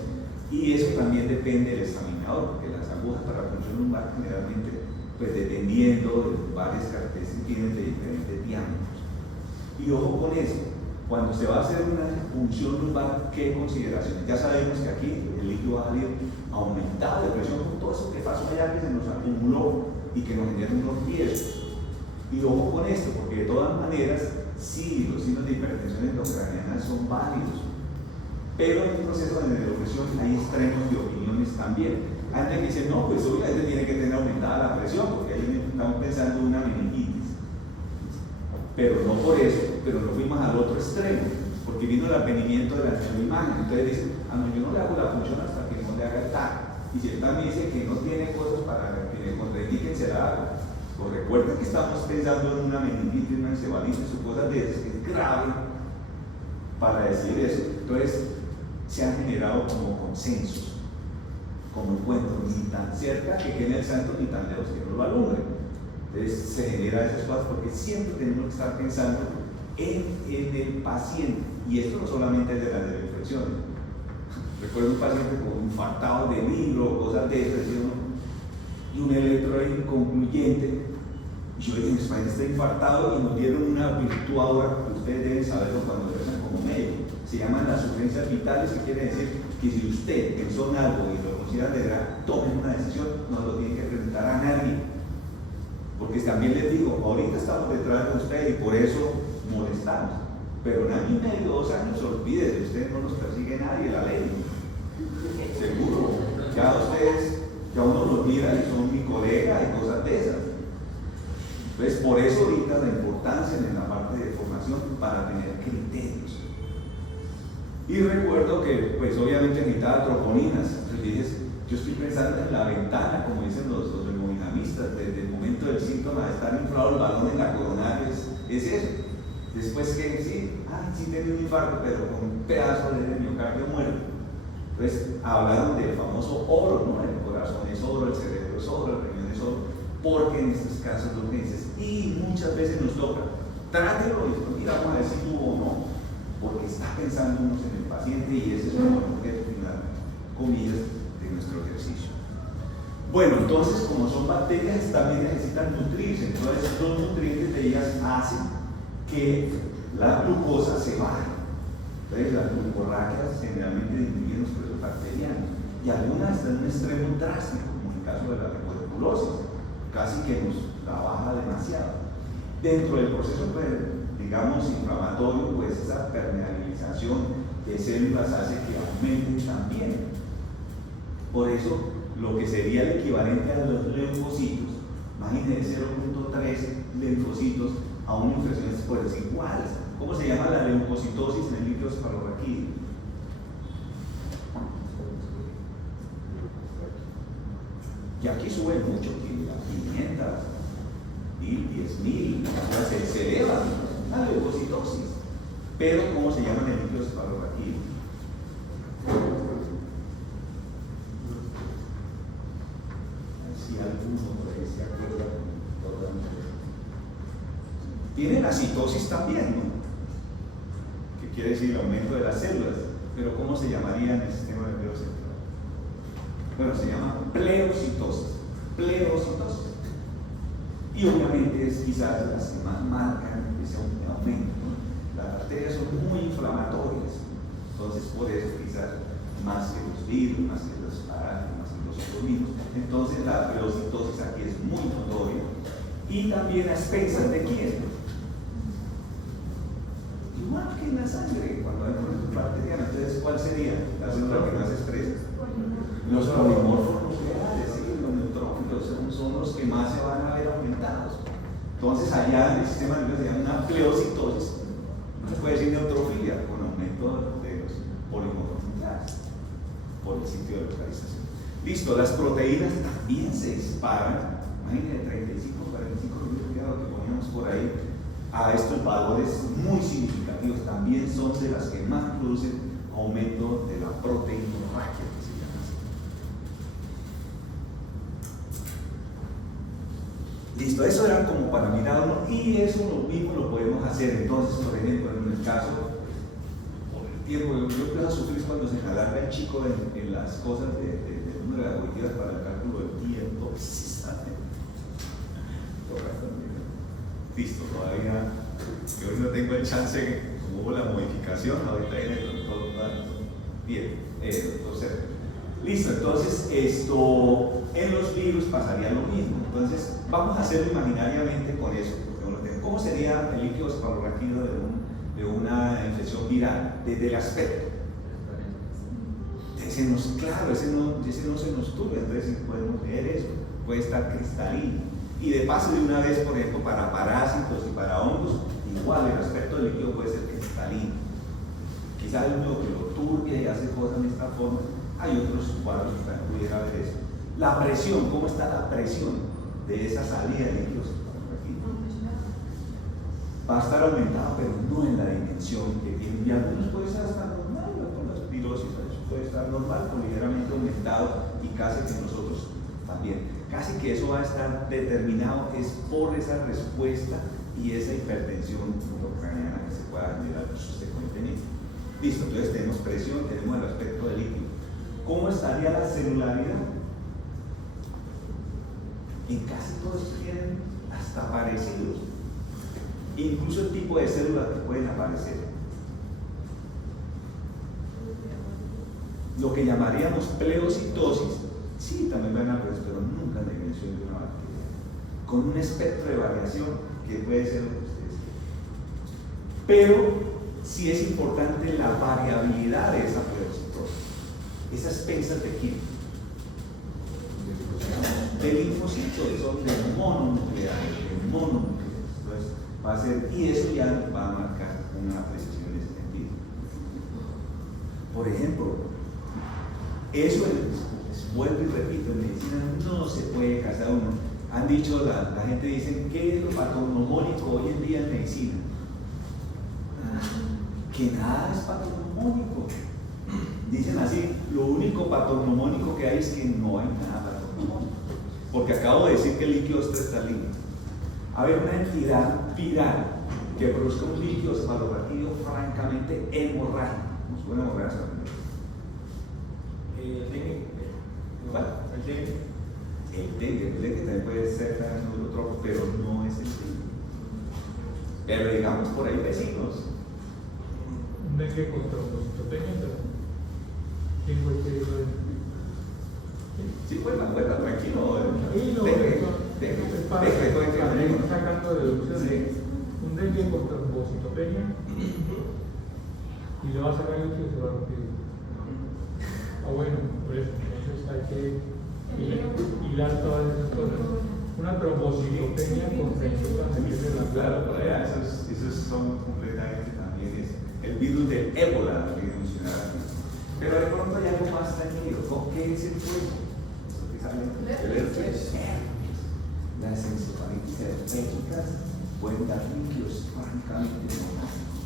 y eso también depende del examinador, porque las agujas para la punción lumbar generalmente pues dependiendo de varias características que tienen de diferentes diámetros. Y ojo con eso, cuando se va a hacer una punción lumbar, ¿qué consideraciones? Ya sabemos que aquí el líquido va a salir aumentado de presión con todo eso que pasó allá, que se nos acumuló y que nos genera unos riesgos. Y ojo con esto, porque de todas maneras, sí, los signos de hipertensión endocraniana son válidos, pero en un proceso de neuropresión hay extremos de opiniones también. Hay gente que dice, no, pues obviamente tiene que tener aumentada la presión, porque ahí estamos pensando en una meningitis. Pero no por eso, pero nos fuimos al otro extremo, porque vino el advenimiento de la neuroimagen. Entonces dicen, no, yo no le hago la función hasta que no le haga el TAC. Y si él también dice que no tiene cosas para que le contraindiquen, se la haga. Pues recuerden que estamos pensando en una meningitis, una encefalitis o cosas de esas, que es grave para decir eso. Entonces se han generado como consensos, como encuentros, ni tan cerca que quede el santo, ni tan lejos que no lo alumbre. Entonces se genera esas cosas porque siempre tenemos que estar pensando en el paciente, y esto no solamente es de las infecciones. Recuerdo un paciente con infartado de libro, cosas de eso, y un electro inconcluyente. Y yo dije, mi paciente está infartado, y nos dieron una virtud ahora, que ustedes deben saberlo cuando regresan como médico. Se llaman las urgencias vitales, que quiere decir que si usted pensó en algo y lo considera de verdad, tomen una decisión, no lo tiene que presentar a nadie. Porque también les digo, ahorita estamos detrás de ustedes y por eso molestamos. Pero en año y medio, 2 años, olvídense, ustedes no los persigue nadie, la ley. Seguro. Ya ustedes, ya uno los mira y son mi colega y cosas de esas. Entonces, por eso ahorita la importancia en la parte de formación para tener criterios. Y recuerdo que, pues obviamente necesitaba troponinas. Entonces dije, yo estoy pensando en la ventana, como dicen los hemodinamistas, desde el momento del síntoma de estar inflado el balón en la coronaria, es eso. Después que sí tenía un infarto, pero con un pedazo de miocardio muerto. Entonces hablaron del famoso oro, ¿no? El corazón es oro, el cerebro es oro, el riñón es oro, porque en estos casos lo que dices, y muchas veces nos toca, trátelo y mira, vamos a ver si tuvo o no, porque está pensando uno en el paciente, y ese es el objeto final, comillas, de nuestro ejercicio. Bueno, entonces, como son bacterias, también necesitan nutrirse. Entonces, los nutrientes de ellas hacen que la glucosa se baje. Entonces, las glucorraquias generalmente disminuyen los procesos bacterianos, y algunas están en un extremo drástico, como en el caso de la tuberculosis, casi que nos la baja demasiado. Dentro del proceso, digamos, inflamatorio, pues esa permeabilización de células hace que aumenten también. Por eso, lo que sería el equivalente a los leucocitos, imagínense 0.3 leucocitos a una infección pues igual. ¿Cómo se llama la leucocitosis en el líquido cefalorraquídeo? Y aquí sube mucho, 500, 10.000, se eleva la leucocitosis. Pero ¿cómo se llama en el líquido cefalorraquídeo? Si alguno por ahí se acuerda, tiene la citosis también, ¿no? Que quiere decir el aumento de las células, pero ¿cómo se llamaría en el sistema nervioso central? Bueno, se llama pleocitosis. Pleocitosis. Y obviamente es quizás las que más marcan ese aumento, ¿no? Las bacterias son muy inflamatorias, entonces por eso quizás más que los virus, más que los parásitos, más que los otros virus. Entonces la pleocitosis aquí es muy notoria. Y también a expensas de quién. Igual que en la sangre, cuando hay procesos bacterianos. Entonces, ¿cuál sería la célula que más expresa? Los polimorfos nucleares, ¿sí? Los neutrófilos son los que más se van a ver aumentados. Entonces, allá en el sistema nervioso se llama una pleocitosis. No se puede decir neutrofilia con aumento de los polimorfos nucleares por el sitio de localización. Listo, las proteínas también se disparan. Imagínense, 35, 45 que poníamos por ahí, a estos valores muy significativos, también son de las que más producen aumento de la proteinorraquia, que se llama así. Listo, eso era como para mirarlo, y eso lo mismo lo podemos hacer. Entonces, por ejemplo, en el caso, por el tiempo, yo empiezo a sufrir cuando se alarga el chico en las cosas de número de algoritmos para el cálculo del tiempo, precisamente. Correcto. Listo, todavía yo no tengo el chance, como hubo la modificación, ahorita viene el doctor. Bien, doctor Sergio. Listo, entonces en los virus pasaría lo mismo. Entonces vamos a hacerlo imaginariamente con eso. ¿Cómo sería el líquido cefalorraquídeo de una infección viral? Desde el aspecto. Claro, ese no se nos turba, entonces podemos leer eso. Puede estar cristalino. Y de paso, de una vez, por ejemplo, para parásitos y para hongos, igual el aspecto del líquido puede ser cristalino. Quizás el único que lo turbia y hace cosas de esta forma. Hay otros cuadros que también pudiera ver eso. La presión, ¿cómo está la presión de esa salida de líquidos? Va a estar aumentada, pero no en la dimensión que tiene. Y algunos puede estar hasta normal, con la espirosis, eso puede estar normal, con ligeramente aumentado, y casi que nosotros también. Casi que eso va a estar determinado es por esa respuesta y esa hipertensión intracraniana que se pueda generar subsecuentemente. Listo, entonces tenemos presión, tenemos el aspecto del líquido. ¿Cómo estaría la celularidad? En casi todos tienen hasta parecidos. Incluso el tipo de células que pueden aparecer. Lo que llamaríamos pleocitosis, sí, también van a aparecer, pero nunca en la dimensión de una bacteria. Con un espectro de variación que puede ser lo que ustedes quieran. Pero sí es importante la variabilidad de esa pleocitosis. Esas pensas de quién? De linfocitos, son de mononucleares, Entonces, va a ser, y eso ya va a marcar una apreciación en ese sentido. Por ejemplo, eso es, vuelvo y repito, en medicina no se puede casar uno. Han dicho, la gente dice, ¿qué es lo patognomónico hoy en día en medicina? Que nada es patognomónico. Dicen así, lo único patognomónico que hay es que no hay nada patognomónico. Porque acabo de decir que el líquido es cristalino. A ver, una entidad viral que produzca un líquido cefalorraquídeo francamente hemorrágico. ¿Cómo se puede hemorragia? El dengue. ¿Cuál? El dengue también puede ser neurotropo, pero no es el dengue. Pero digamos por ahí vecinos. Un dengue con trombocitopenia. ¿Quién fue el que dijo eso? Sí, cuenta, tranquilo. Dengue, sacando deducciones. Sí. Un dengue con trombocitopenia y le va a sacar el líquido cefalorraquídeo. Bueno, por eso, entonces hay que hilar todas esas cosas. Una trombocitopenia con transmisión de la Claro, por allá, esos son completamente también el virus del ébola, que mencionaba aquí. Pero de pronto hay algo más tranquilo. ¿Qué es el fuego? Eso que sale el herpes. Las encefalitis herpéticas pueden dar líquidos francamente hemorrágicos.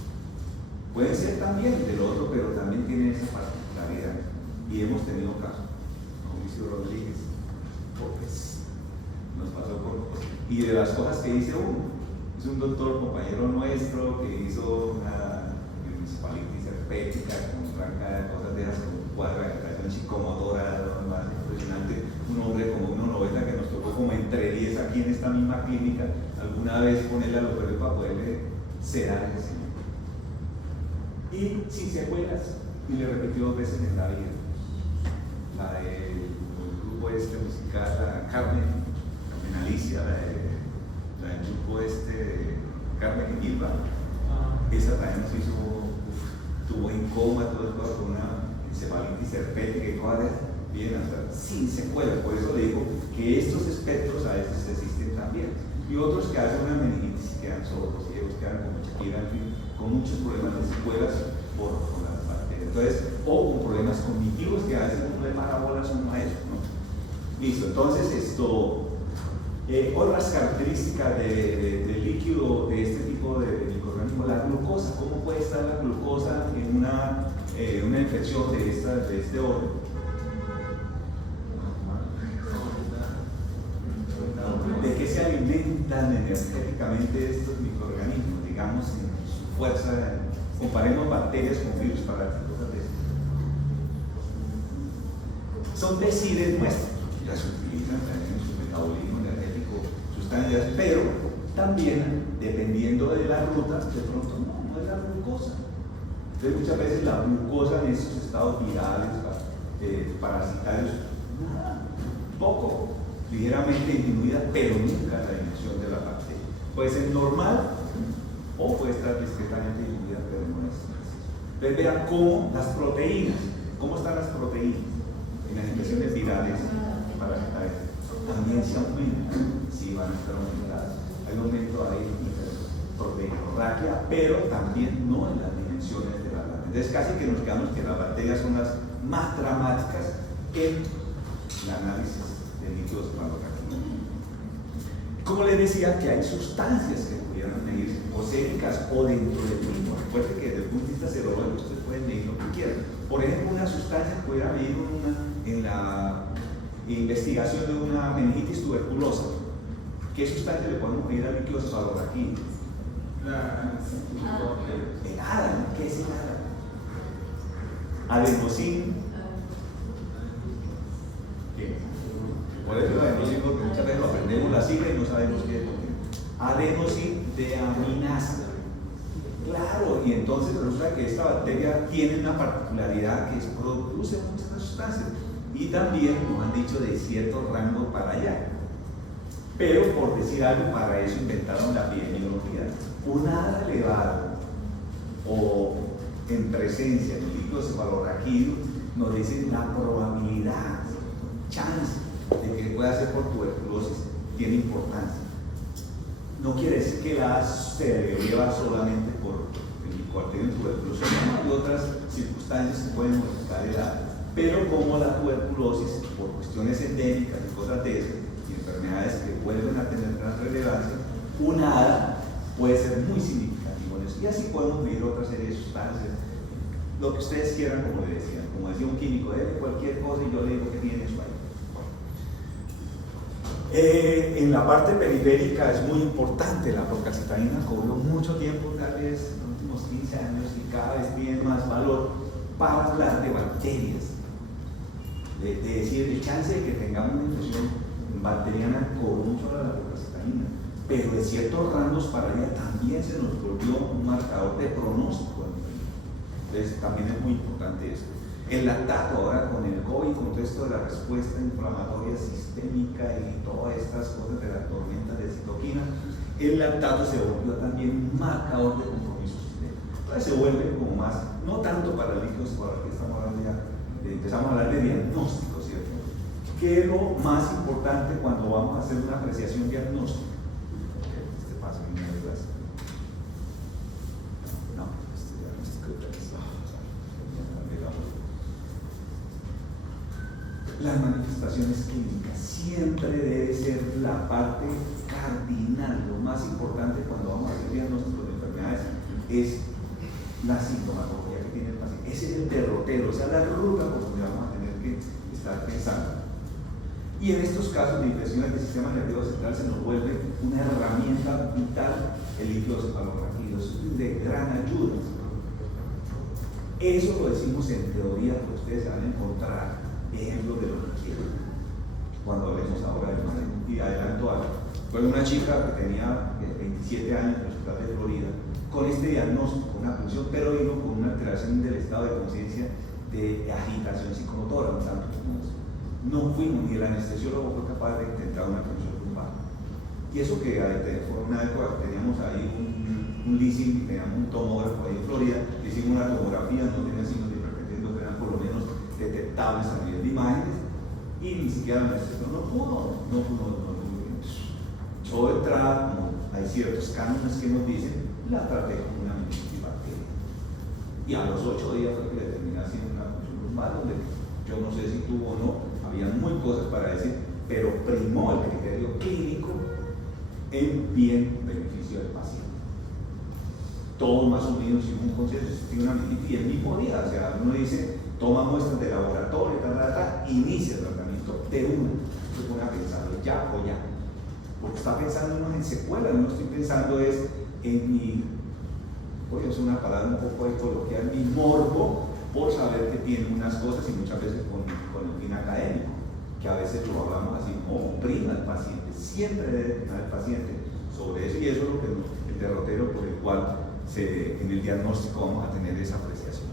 Pueden ser también del otro, pero también tienen esa particularidad. Y hemos tenido casos. Mauricio Rodríguez, pues, nos pasó por. Y de las cosas que dice uno, es un doctor, compañero nuestro, que hizo una encefalitis herpética con franca de cosas de esas, con un cuadro de acreción psicomodora, lo más impresionante. Un hombre como 1,90 que nos tocó como entre 10 aquí en esta misma clínica, alguna vez ponerle a los bebés para poderle sedar ese señor. Y sin secuelas, y le repitió 2 veces en la vida. La del grupo musical, la Carmen Alicia, la del grupo de Carmen y Gilba, esa también nos hizo, tuvo en coma todo el cuerpo con una encefalitis herpética y cosas bien hasta sin secuelas. Por eso le digo que estos espectros a veces existen también. Y otros que hacen una meningitis quedan sordos, ciegos, quedan como Shakira, en fin, con muchos problemas de secuelas por las bacterias. Entonces, o con problemas cognitivos que a veces uno le para bolas uno a eso, ¿no? Listo, entonces otras características del líquido de este tipo de microorganismos, la glucosa. ¿Cómo puede estar la glucosa en una infección de este orden? ¿De qué se alimentan energéticamente estos microorganismos? Digamos, en su fuerza. Comparemos bacterias con virus para las cosas de esto. Son decides nuestros, ya se utilizan también en su metabolismo energético, sus sustancias, pero también, dependiendo de la ruta, de pronto no es la glucosa. Entonces, muchas veces la glucosa en estos estados virales, parasitarios, nada, poco, ligeramente disminuida, pero nunca la dimensión de la bacteria. Puede ser normal o puede estar discretamente disminuida, pero no es. Entonces, vean cómo las proteínas, cómo están las proteínas en las infecciones virales parasitarias. También se aumentan, sí van a estar aumentadas. Hay un aumento ahí en proteinorraquia, pero también no en las dimensiones de la bacteria. Entonces, casi que nos quedamos que las bacterias son las más dramáticas en el análisis de líquidos cefalorraquídeos. Como les decía, que hay sustancias que pudieran medirse oséricas o dentro del mismo. Recuerden que desde el punto de vista serológico ustedes pueden medir lo que quieran. Por ejemplo, una sustancia que pudiera medir en la investigación de una meningitis tuberculosa. ¿Qué sustancia le podemos medir al líquido cefalorraquídeo? El ADA, ¿no? ¿Qué es el ADA? Adenosín. ¿Qué? Por eso el adenosín, porque muchas veces lo aprendemos la sigla y no sabemos qué es. Adenosín deaminasa. Claro, y entonces resulta que esta bacteria tiene una particularidad que produce muchas sustancias. Y también nos han dicho de ciertos rangos para allá. Pero por decir algo, para eso inventaron la epidemiología. Un ADA elevado o en presencia del líquido cefalorraquídeo nos dicen la probabilidad, chance de que pueda ser por tuberculosis tiene importancia. No quiere decir que la se eleva solamente por el coartelio en tuberculosis, no, hay otras circunstancias que pueden modificar el ADA. Pero como la tuberculosis, por cuestiones endémicas y cosas de esas, y enfermedades que vuelven a tener gran relevancia, un ADA puede ser muy significativo en eso. Y así podemos medir otra serie de sustancias, lo que ustedes quieran, como le decían, como decía un químico, cualquier cosa y yo le digo que tiene eso ahí. En la parte periférica es muy importante, la procalcitonina cobró mucho tiempo, tal vez en los últimos 15 años, y cada vez tiene más valor para hablar de bacterias. De decir, el chance de que tengamos una infección bacteriana cobró mucho la procalcitonina, pero de ciertos rangos para allá también se nos volvió un marcador de pronóstico. Entonces también es muy importante eso. El lactato ahora con el COVID, con todo esto de la respuesta inflamatoria sistémica y todas estas cosas de la tormenta de citoquina, el lactato se volvió también un marcador de compromiso sistémico. Entonces se vuelve como más, no tanto para el líquido cefalorraquídeo, estamos hablando ya, empezamos a hablar de diagnóstico, ¿cierto? ¿Qué es lo más importante cuando vamos a hacer una apreciación diagnóstica? Este paso en una desgracia. No, este diagnóstico de las manifestaciones clínicas siempre debe ser la parte cardinal. Lo más importante cuando vamos a hacer diagnósticos de enfermedades es la sintomatología que tiene el paciente. Ese es el derrotero, esa es la ruta por donde vamos a tener que estar pensando. Y en estos casos de infecciones del sistema nervioso central se nos vuelve una herramienta vital el líquido cefalorraquídeo, es de gran ayuda. Eso lo decimos en teoría, porque ustedes se van a encontrar ejemplos de lo que quieren cuando hablemos ahora de imagen. Y adelanto algo. Fue una chica que tenía 27 años en el hospital de Florida con este diagnóstico, con una función, pero vino con una alteración del estado de conciencia de agitación psicomotora, un tanto como eso. No fuimos, ni el anestesiólogo fue capaz de intentar una función lumbar. Y eso que por una época teníamos ahí un leasing, teníamos un tomógrafo ahí en Florida, hicimos una tomografía, no tenía signos de hipertensión, que eran por lo menos detectables a nivel de imágenes, y ni siquiera el anestesiólogo no pudo. Yo de entrada, como hay ciertos cánones que nos dicen, la traté como una meningitis bacteriana. Y a los 8 días fue que le terminé haciendo una función lumbar, donde yo no sé si tuvo o no, había muy cosas para decir, pero primó el criterio clínico en bien beneficio del paciente. Todos más o menos hicimos un consenso, tiene una meningitis y el mismo día, o sea, uno dice, toma muestras de laboratorio, inicia el tratamiento de uno, se pone a pensar ya o ya, porque está pensando uno en secuelas, no estoy pensando es en mi, voy a usar una palabra un poco coloquial, mi morbo por saber que tiene unas cosas y muchas veces con el fin académico, que que a veces lo hablamos así, oprima al paciente, siempre debe opinar al paciente sobre eso, y eso es lo que el derrotero por el cual en el diagnóstico vamos a tener esa apreciación.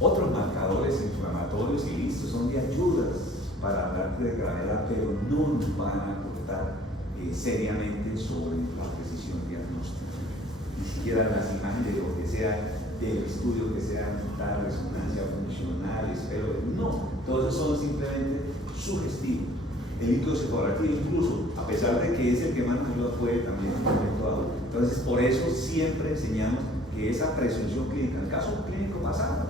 Otros marcadores inflamatorios y listos son de ayudas para hablar de gravedad, pero no nos van a aportar seriamente sobre la precisión diagnóstica. Ni siquiera las imágenes de lo que sea del estudio, que sea tal resonancia funcional, esfero, no, todos esos son simplemente sugestivos. El líquido cefalorraquídeo, incluso, a pesar de que es el que más nos ayuda, puede también en un momento dado. Entonces, por eso siempre enseñamos que esa presunción clínica, el caso clínico pasado,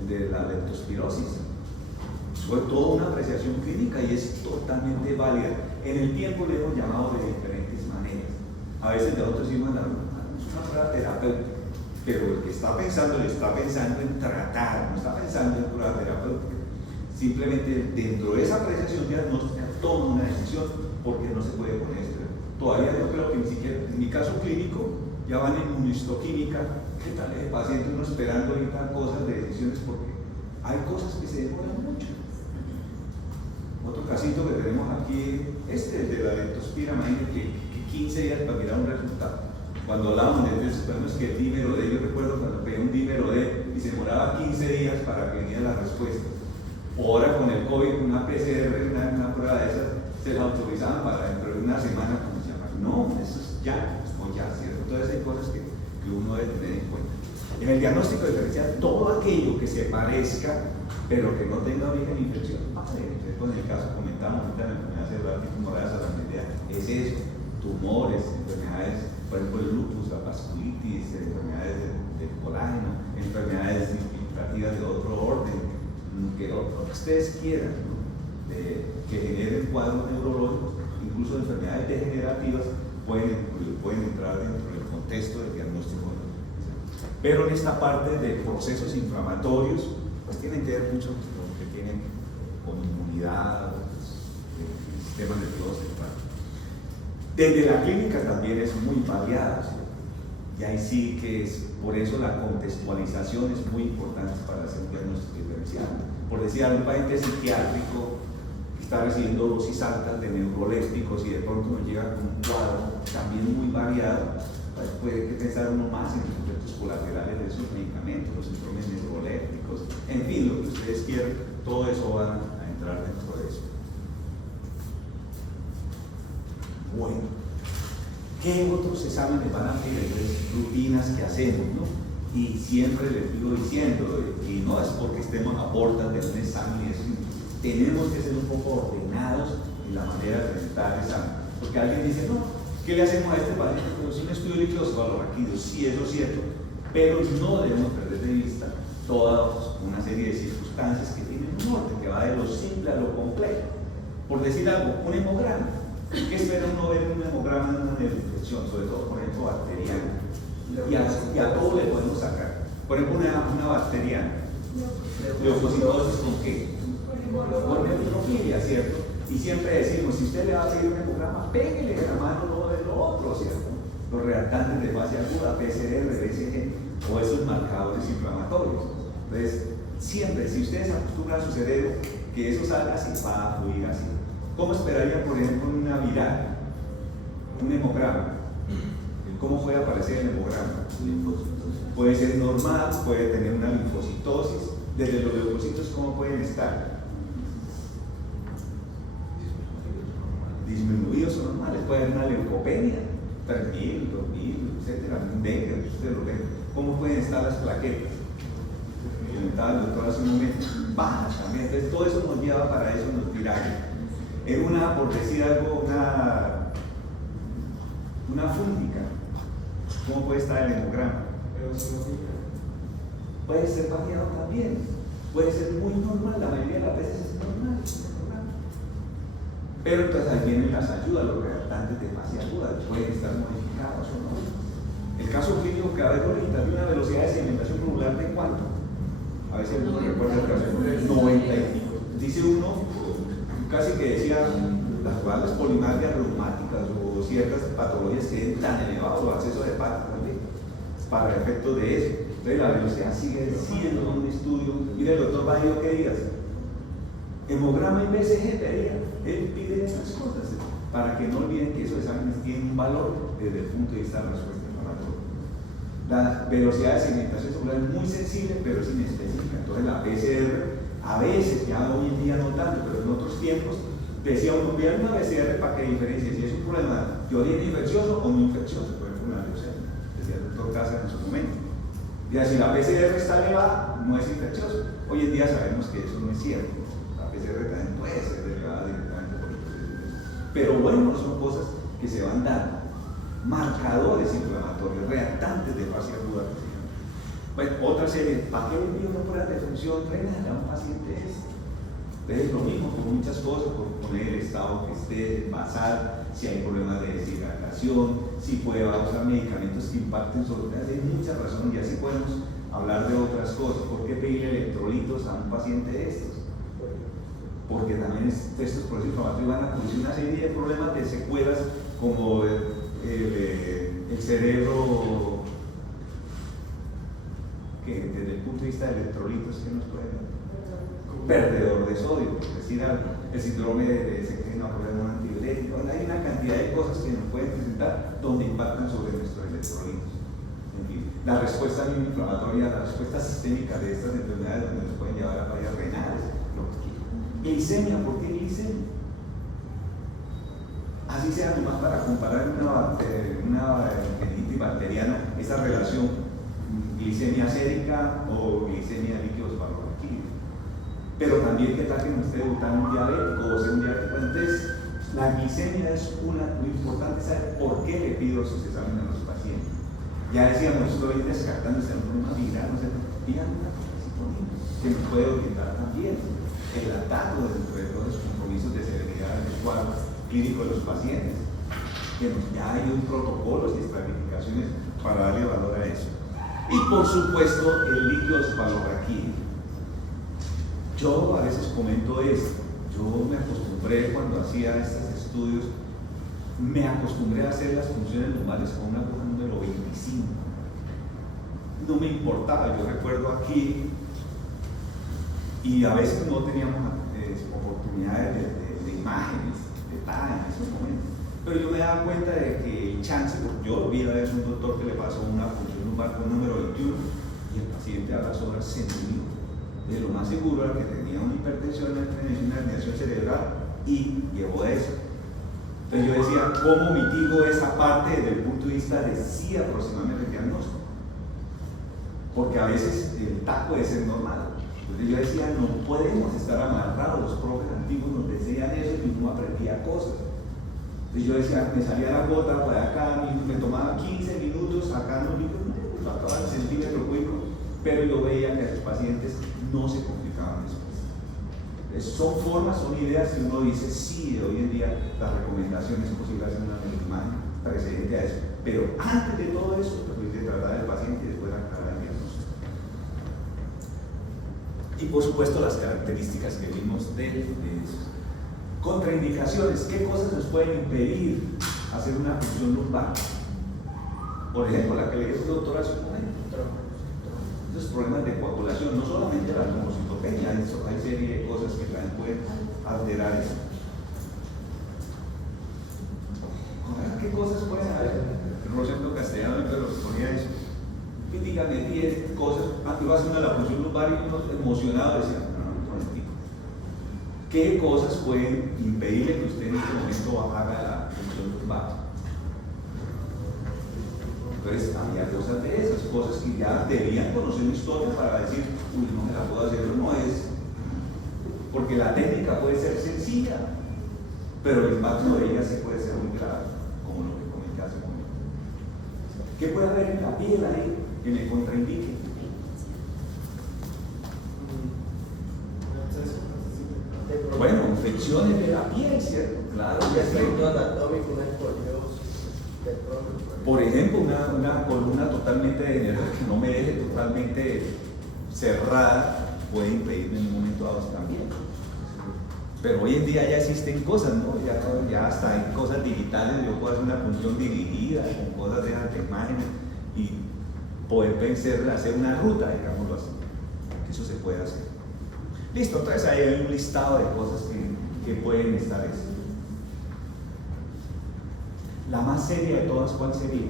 el de la leptospirosis, fue toda una apreciación clínica y es totalmente válida. En el tiempo le hemos llamado de diferentes maneras. A veces nosotros decimos, es una prueba terapéutica, pero el que está pensando en tratar, no está pensando en prueba terapéutica. Simplemente dentro de esa apreciación diagnóstica toma una decisión porque no se puede poner esto. Todavía yo creo que ni siquiera, en mi caso clínico, ya van en inmunohistoquímica, ¿qué tal el paciente uno esperando ahorita cosas de decisiones? Porque hay cosas que se demoran mucho. Otro casito que tenemos aquí, el de la leptospira, imagínate que 15 días para mirar un resultado. Cuando hablábamos de eso, sabemos que el dímero D, yo recuerdo cuando pedí un dímero D y se demoraba 15 días para que viniera la respuesta. Ahora con el COVID, una PCR, una prueba de esas, se la autorizaban para dentro de una semana, como se llama. No, eso es ya, ¿cierto? Entonces hay cosas que uno debe tener en cuenta. En el diagnóstico diferencial, todo aquello que se parezca, pero que no tenga origen de infección, en el caso comentamos ahorita en la enfermedad cerebral tumoradas a la media, es eso, tumores, enfermedades, por ejemplo el lupus, la vasculitis, enfermedades del colágeno, enfermedades infiltrativas de otro orden, que ustedes quieran, ¿no? Que generen cuadros neurológicos, incluso enfermedades degenerativas, pueden entrar dentro del contexto del diagnóstico. Pero en esta parte de procesos inflamatorios, pues tienen que ver mucho con lo que tienen con inmunidad, el sistema nervioso central. Desde la clínica también es muy variada, ¿sí? Y ahí sí que es, por eso la contextualización es muy importante para hacer un diagnóstico diferencial. Por decir, un paciente psiquiátrico que está recibiendo dosis altas de neurolépticos y de pronto nos llega con un cuadro también muy variado, pues puede que pensar uno más en los efectos colaterales de esos medicamentos, los síndromes neurolépticos, en fin, lo que ustedes quieran, todo eso va a entrar dentro de eso. Bueno, ¿qué otros exámenes van a pedir? Rutinas que hacemos, ¿no? Y siempre les sigo diciendo, y no es porque estemos a puertas de un examen y eso, tenemos que ser un poco ordenados en la manera de presentar el examen. Porque alguien dice, no, ¿qué le hacemos a este paciente? Pues un estudio de líquido cefalorraquídeo, sí, eso es cierto, pero no debemos perder de vista toda una serie de circunstancias que tienen un orden, que va de lo simple a lo complejo. Por decir algo, un hemograma. ¿Qué espera uno ver en un hemograma en una neuroinfección, sobre todo, por ejemplo, bacteriana? Y a todo le podemos sacar. Por ejemplo, una bacteriana. Leucocitosis con qué? Con neutrofilia, ¿cierto? Y siempre decimos, si usted le va a pedir un hemograma, pégale de la mano lo de lo otro, ¿cierto? Los reactantes de fase aguda, PCR, BCG, o esos marcadores inflamatorios. Entonces, siempre, si ustedes acostumbran a su cerebro que eso salga así, va a fluir así. ¿Cómo esperaría, por ejemplo, una viral? Un hemograma. ¿Cómo puede aparecer el hemograma? Puede ser normal, puede tener una linfocitosis. Desde los leucocitos, ¿cómo pueden estar? Disminuidos o normales. Puede haber una leucopenia, 3.000, 2.000, etcétera, un dengue, ustedes lo ven. ¿Cómo pueden estar las plaquetas? Comentaba el doctor hace un momento, bajas también. Entonces, todo eso nos lleva para eso, nos virales. En una, por decir algo, una fúngica, ¿cómo puede estar el hemograma? Puede ser variado también, puede ser muy normal, la mayoría de las veces es normal. Pero entonces ahí vienen las ayudas, los reactantes de fase aguda, pueden estar modificados o no. El caso clínico que va a haber ahorita de una velocidad de sedimentación globular de cuánto? A veces uno recuerda el caso de 90 y pico. Dice uno, casi que decía, las guardas polimardias reumáticas o ciertas patologías que tienen tan elevado el acceso de hepático, para efectos de eso. Entonces la velocidad sigue siendo un estudio. Mire el doctor Bayo, ¿qué digas? Hemograma y BCG pedía. Él pide esas cosas para que no olviden que esos exámenes tienen un valor desde el punto de vista de la respuesta inflamatoria. La velocidad de segmentación celular es muy sensible, pero es inespecífica. Entonces la PCR, a veces, ya hoy en día no tanto, pero en otros tiempos, decía uno, enviar una PCR para que diferencie si es un problema de origen infeccioso o no infeccioso, por ejemplo una leucemia, decía el doctor Casa en su momento. Y así la PCR está elevada, no es infeccioso. Hoy en día sabemos que eso no es cierto. La PCR también puede ser elevada directamente por el proceso. Pero bueno, son cosas que se van dando. Marcadores inflamatorios, reactantes de fase aguda. Bueno, otra serie, ¿para qué le envío una prueba de función renal a un paciente este? Es lo mismo con muchas cosas, por poner el estado que esté basal, si hay problemas de deshidratación, si puede usar medicamentos que impacten sobre hay muchas razones, y así podemos hablar de otras cosas. ¿Por qué pedir electrolitos a un paciente de estos? Porque también estos procesos inflamatorios van a producir una serie de problemas de secuelas como el cerebro, que desde el punto de vista de electrolitos, ¿qué nos puede dar? Perdedor de sodio, es decir, el síndrome de secretario problema antibiótico. Hay una cantidad de cosas que nos pueden presentar donde impactan sobre nuestros electrolitos. En fin, la respuesta inflamatoria, la respuesta sistémica de estas enfermedades donde nos pueden llevar a fallas renales. Glicemia, ¿por qué glicemia? Así sea nomás para comparar una meningitis bacteriana, esa relación glicemia sérica o glicemia líquidos valorraquídeos. Pero también que ataquen ustedes un diabético o sea un diabético. Entonces, la glicemia es muy importante saber por qué le pido esos exámenes a los pacientes. Ya decíamos, estoy descartando este problema viral, no sé, digan una cosa que nos puede orientar también. El lactato dentro de todos los compromisos de severidad del cuadro clínico de los pacientes. Que ya hay un protocolo de estratificaciones para darle valor a eso. Y por supuesto, el líquido cefalorraquídeo. Yo a veces comento esto, yo me acostumbré cuando hacía estos estudios, me acostumbré a hacer las funciones lumbares con una aguja número 25. No me importaba, yo recuerdo aquí, y a veces no teníamos oportunidades de imágenes, detalles en esos momentos. Pero yo me daba cuenta de que el chance, porque yo vi a veces un doctor que le pasó una función lumbar con número 21 y el paciente a las horas se murió. De lo más seguro era que tenía una hipertensión, una herniación cerebral y llevó a eso. Entonces yo decía, ¿cómo mitigo esa parte desde el punto de vista de sí aproximarme al diagnóstico? Porque a veces el taco es el normal. Entonces yo decía, no podemos estar amarrados, los profes antiguos nos decían eso y uno aprendía cosas. Entonces yo decía, me salía la gota por acá, me tomaba 15 minutos sacando un litro, me faltaba el centímetro cúbico, pero yo veía que los pacientes no se complicaban después. Son formas, son ideas que uno dice, sí, hoy en día la recomendación es posible hacer una imagen precedente a eso, pero antes de todo eso, pues de tratar al paciente y después aclarar el diagnóstico. Y por supuesto las características que vimos de eso. Contraindicaciones, ¿qué cosas nos pueden impedir hacer una función lumbar? Por ejemplo, la que le dijo el doctor hace un momento. Esos problemas de coagulación, no solamente la trombocitopenia, hay serie de cosas que también pueden alterar eso. ¿Qué cosas pueden haber? Rosendo Castellano pero ponía eso. Dígame 10 cosas, tú vas a hacer una función lumbar y uno emocionado decía, ¿qué cosas pueden impedirle que usted en este momento haga la función lumbar? Entonces, había cosas de esas, cosas que ya debían conocer la historia para decir, uy, no me la puedo hacer, no es. Porque la técnica puede ser sencilla, pero el impacto de ella sí puede ser muy grave, como lo que comenté hace un momento. ¿Qué puede haber en la piel ahí que me contraindique? Bueno, infecciones de la piel, ¿cierto? Claro, ya está. Por ejemplo, una columna totalmente degenerada que no me deje totalmente cerrada puede impedirme en un momento dado también. Pero hoy en día ya existen cosas, ¿no? Ya hasta hay cosas digitales, yo puedo hacer una función dirigida con cosas de imágenes y poder vencer, hacer una ruta, digámoslo así. Eso se puede hacer. Listo, entonces ahí hay un listado de cosas que pueden estar eso. La más seria de todas, ¿cuál sería?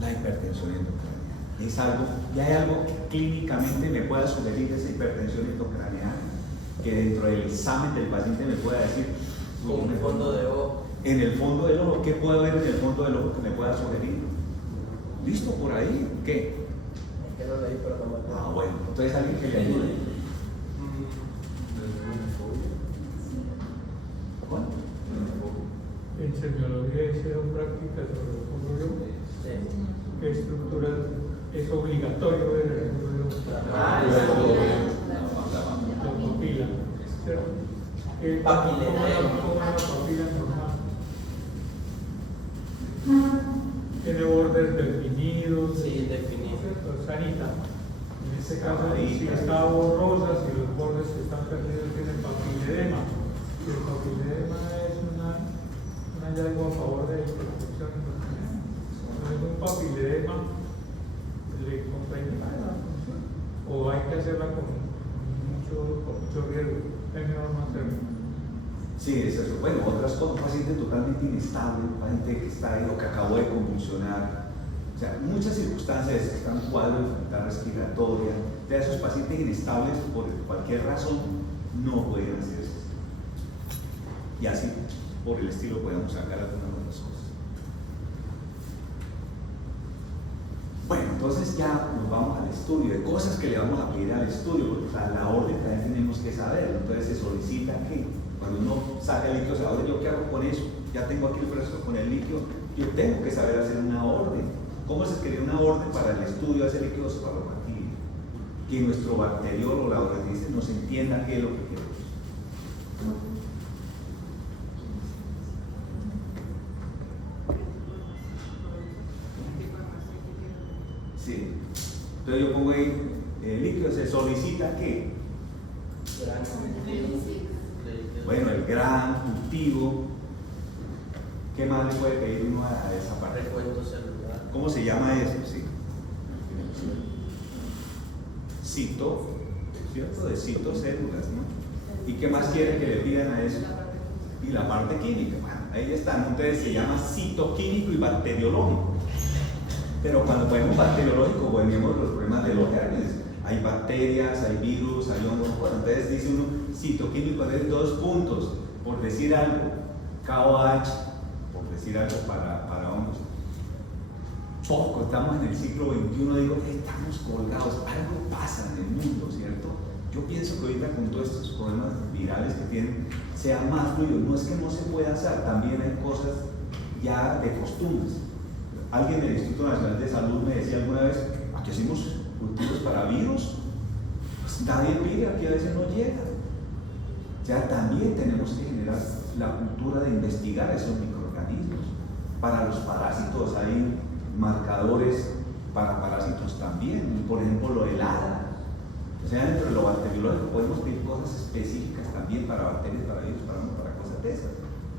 La hipertensión endocraneal. Es algo, ya hay algo que clínicamente me pueda sugerir esa hipertensión endocraneal, que dentro del examen del paciente me pueda decir, Con el fondo de ojo. en el fondo del ojo, ¿qué puedo ver en el fondo del ojo que me pueda sugerir? ¿Listo por ahí? ¿Qué? Es que no leí, pero no me acuerdo. Ah, bueno, entonces alguien que le ayude. ¿Cuál? En semiología hicieron prácticas sobre el fondo de ojo. ¿Qué estructuras es obligatorio ver el fondo de ojo? La papila, ¿cierto? Papiledema. ¿Cómo es la papila normal? Tiene bordes definidos. Sí, definido. ¿Cierto? Sanita. En este caso, si está borrosa, si los bordes están perdidos, tiene papiledema. Si el papiledema es un hallazgo a favor de la hipertensión endocraneal. Entonces, un papiledema le acompaña la función, o hay que hacerla con mucho riesgo. Es mejor no hacerlo. Sí, es eso. Bueno, otras cosas, un paciente totalmente inestable, un paciente que está ahí o que acabó de convulsionar. O sea, muchas circunstancias, que están en cuadro de enfermedad respiratoria, de esos pacientes inestables por cualquier razón no pueden hacerse. Y así, por el estilo, podemos sacar algunas otras cosas. Bueno, entonces ya nos vamos al estudio, de cosas que le vamos a pedir al estudio, porque o sea, la orden también tenemos que saber. Entonces se solicita que cuando uno saca el líquido, se ahora yo qué hago con eso, ya tengo aquí el frasco con el líquido, yo tengo que saber hacer una orden. ¿Cómo se escribe una orden para el estudio de ese líquido cefalorraquídeo? Que nuestro bacteriólogo o laboratorista nos entienda qué es lo que queremos. Sí. Entonces yo pongo ahí el líquido, se solicita ¿qué? Bueno, el gran cultivo. ¿Qué más le puede pedir uno a esa parte? Recuento celular. ¿Cómo se llama eso? Sí. Cito, ¿cierto? De citocélulas, ¿no? ¿Y qué más quieren que le pidan a eso? Y la parte química. Bueno, ahí están. Entonces se llama citoquímico y bacteriológico. Pero cuando ponemos bacteriológico, ponemos los problemas de los gérmenes. Hay bacterias, hay virus, hay hongos. Bueno, entonces dice uno citoquímico, de 2 puntos, por decir algo, KOH, por decir algo para hongos. Poco, estamos en el siglo XXI, digo, estamos colgados, algo pasa en el mundo, ¿cierto? Yo pienso que ahorita con todos estos problemas virales que tienen, sea más fluido. No es que no se pueda hacer, también hay cosas ya de costumbres. Alguien del Instituto Nacional de Salud me decía alguna vez, aquí hacemos cultivos para virus, pues nadie pide, aquí a veces no llega. O sea, también tenemos que generar la cultura de investigar esos microorganismos. Para los parásitos hay marcadores para parásitos también, por ejemplo lo del hada. O sea, dentro de lo bacteriológico podemos pedir cosas específicas también para bacterias, para virus, para cosas de esas,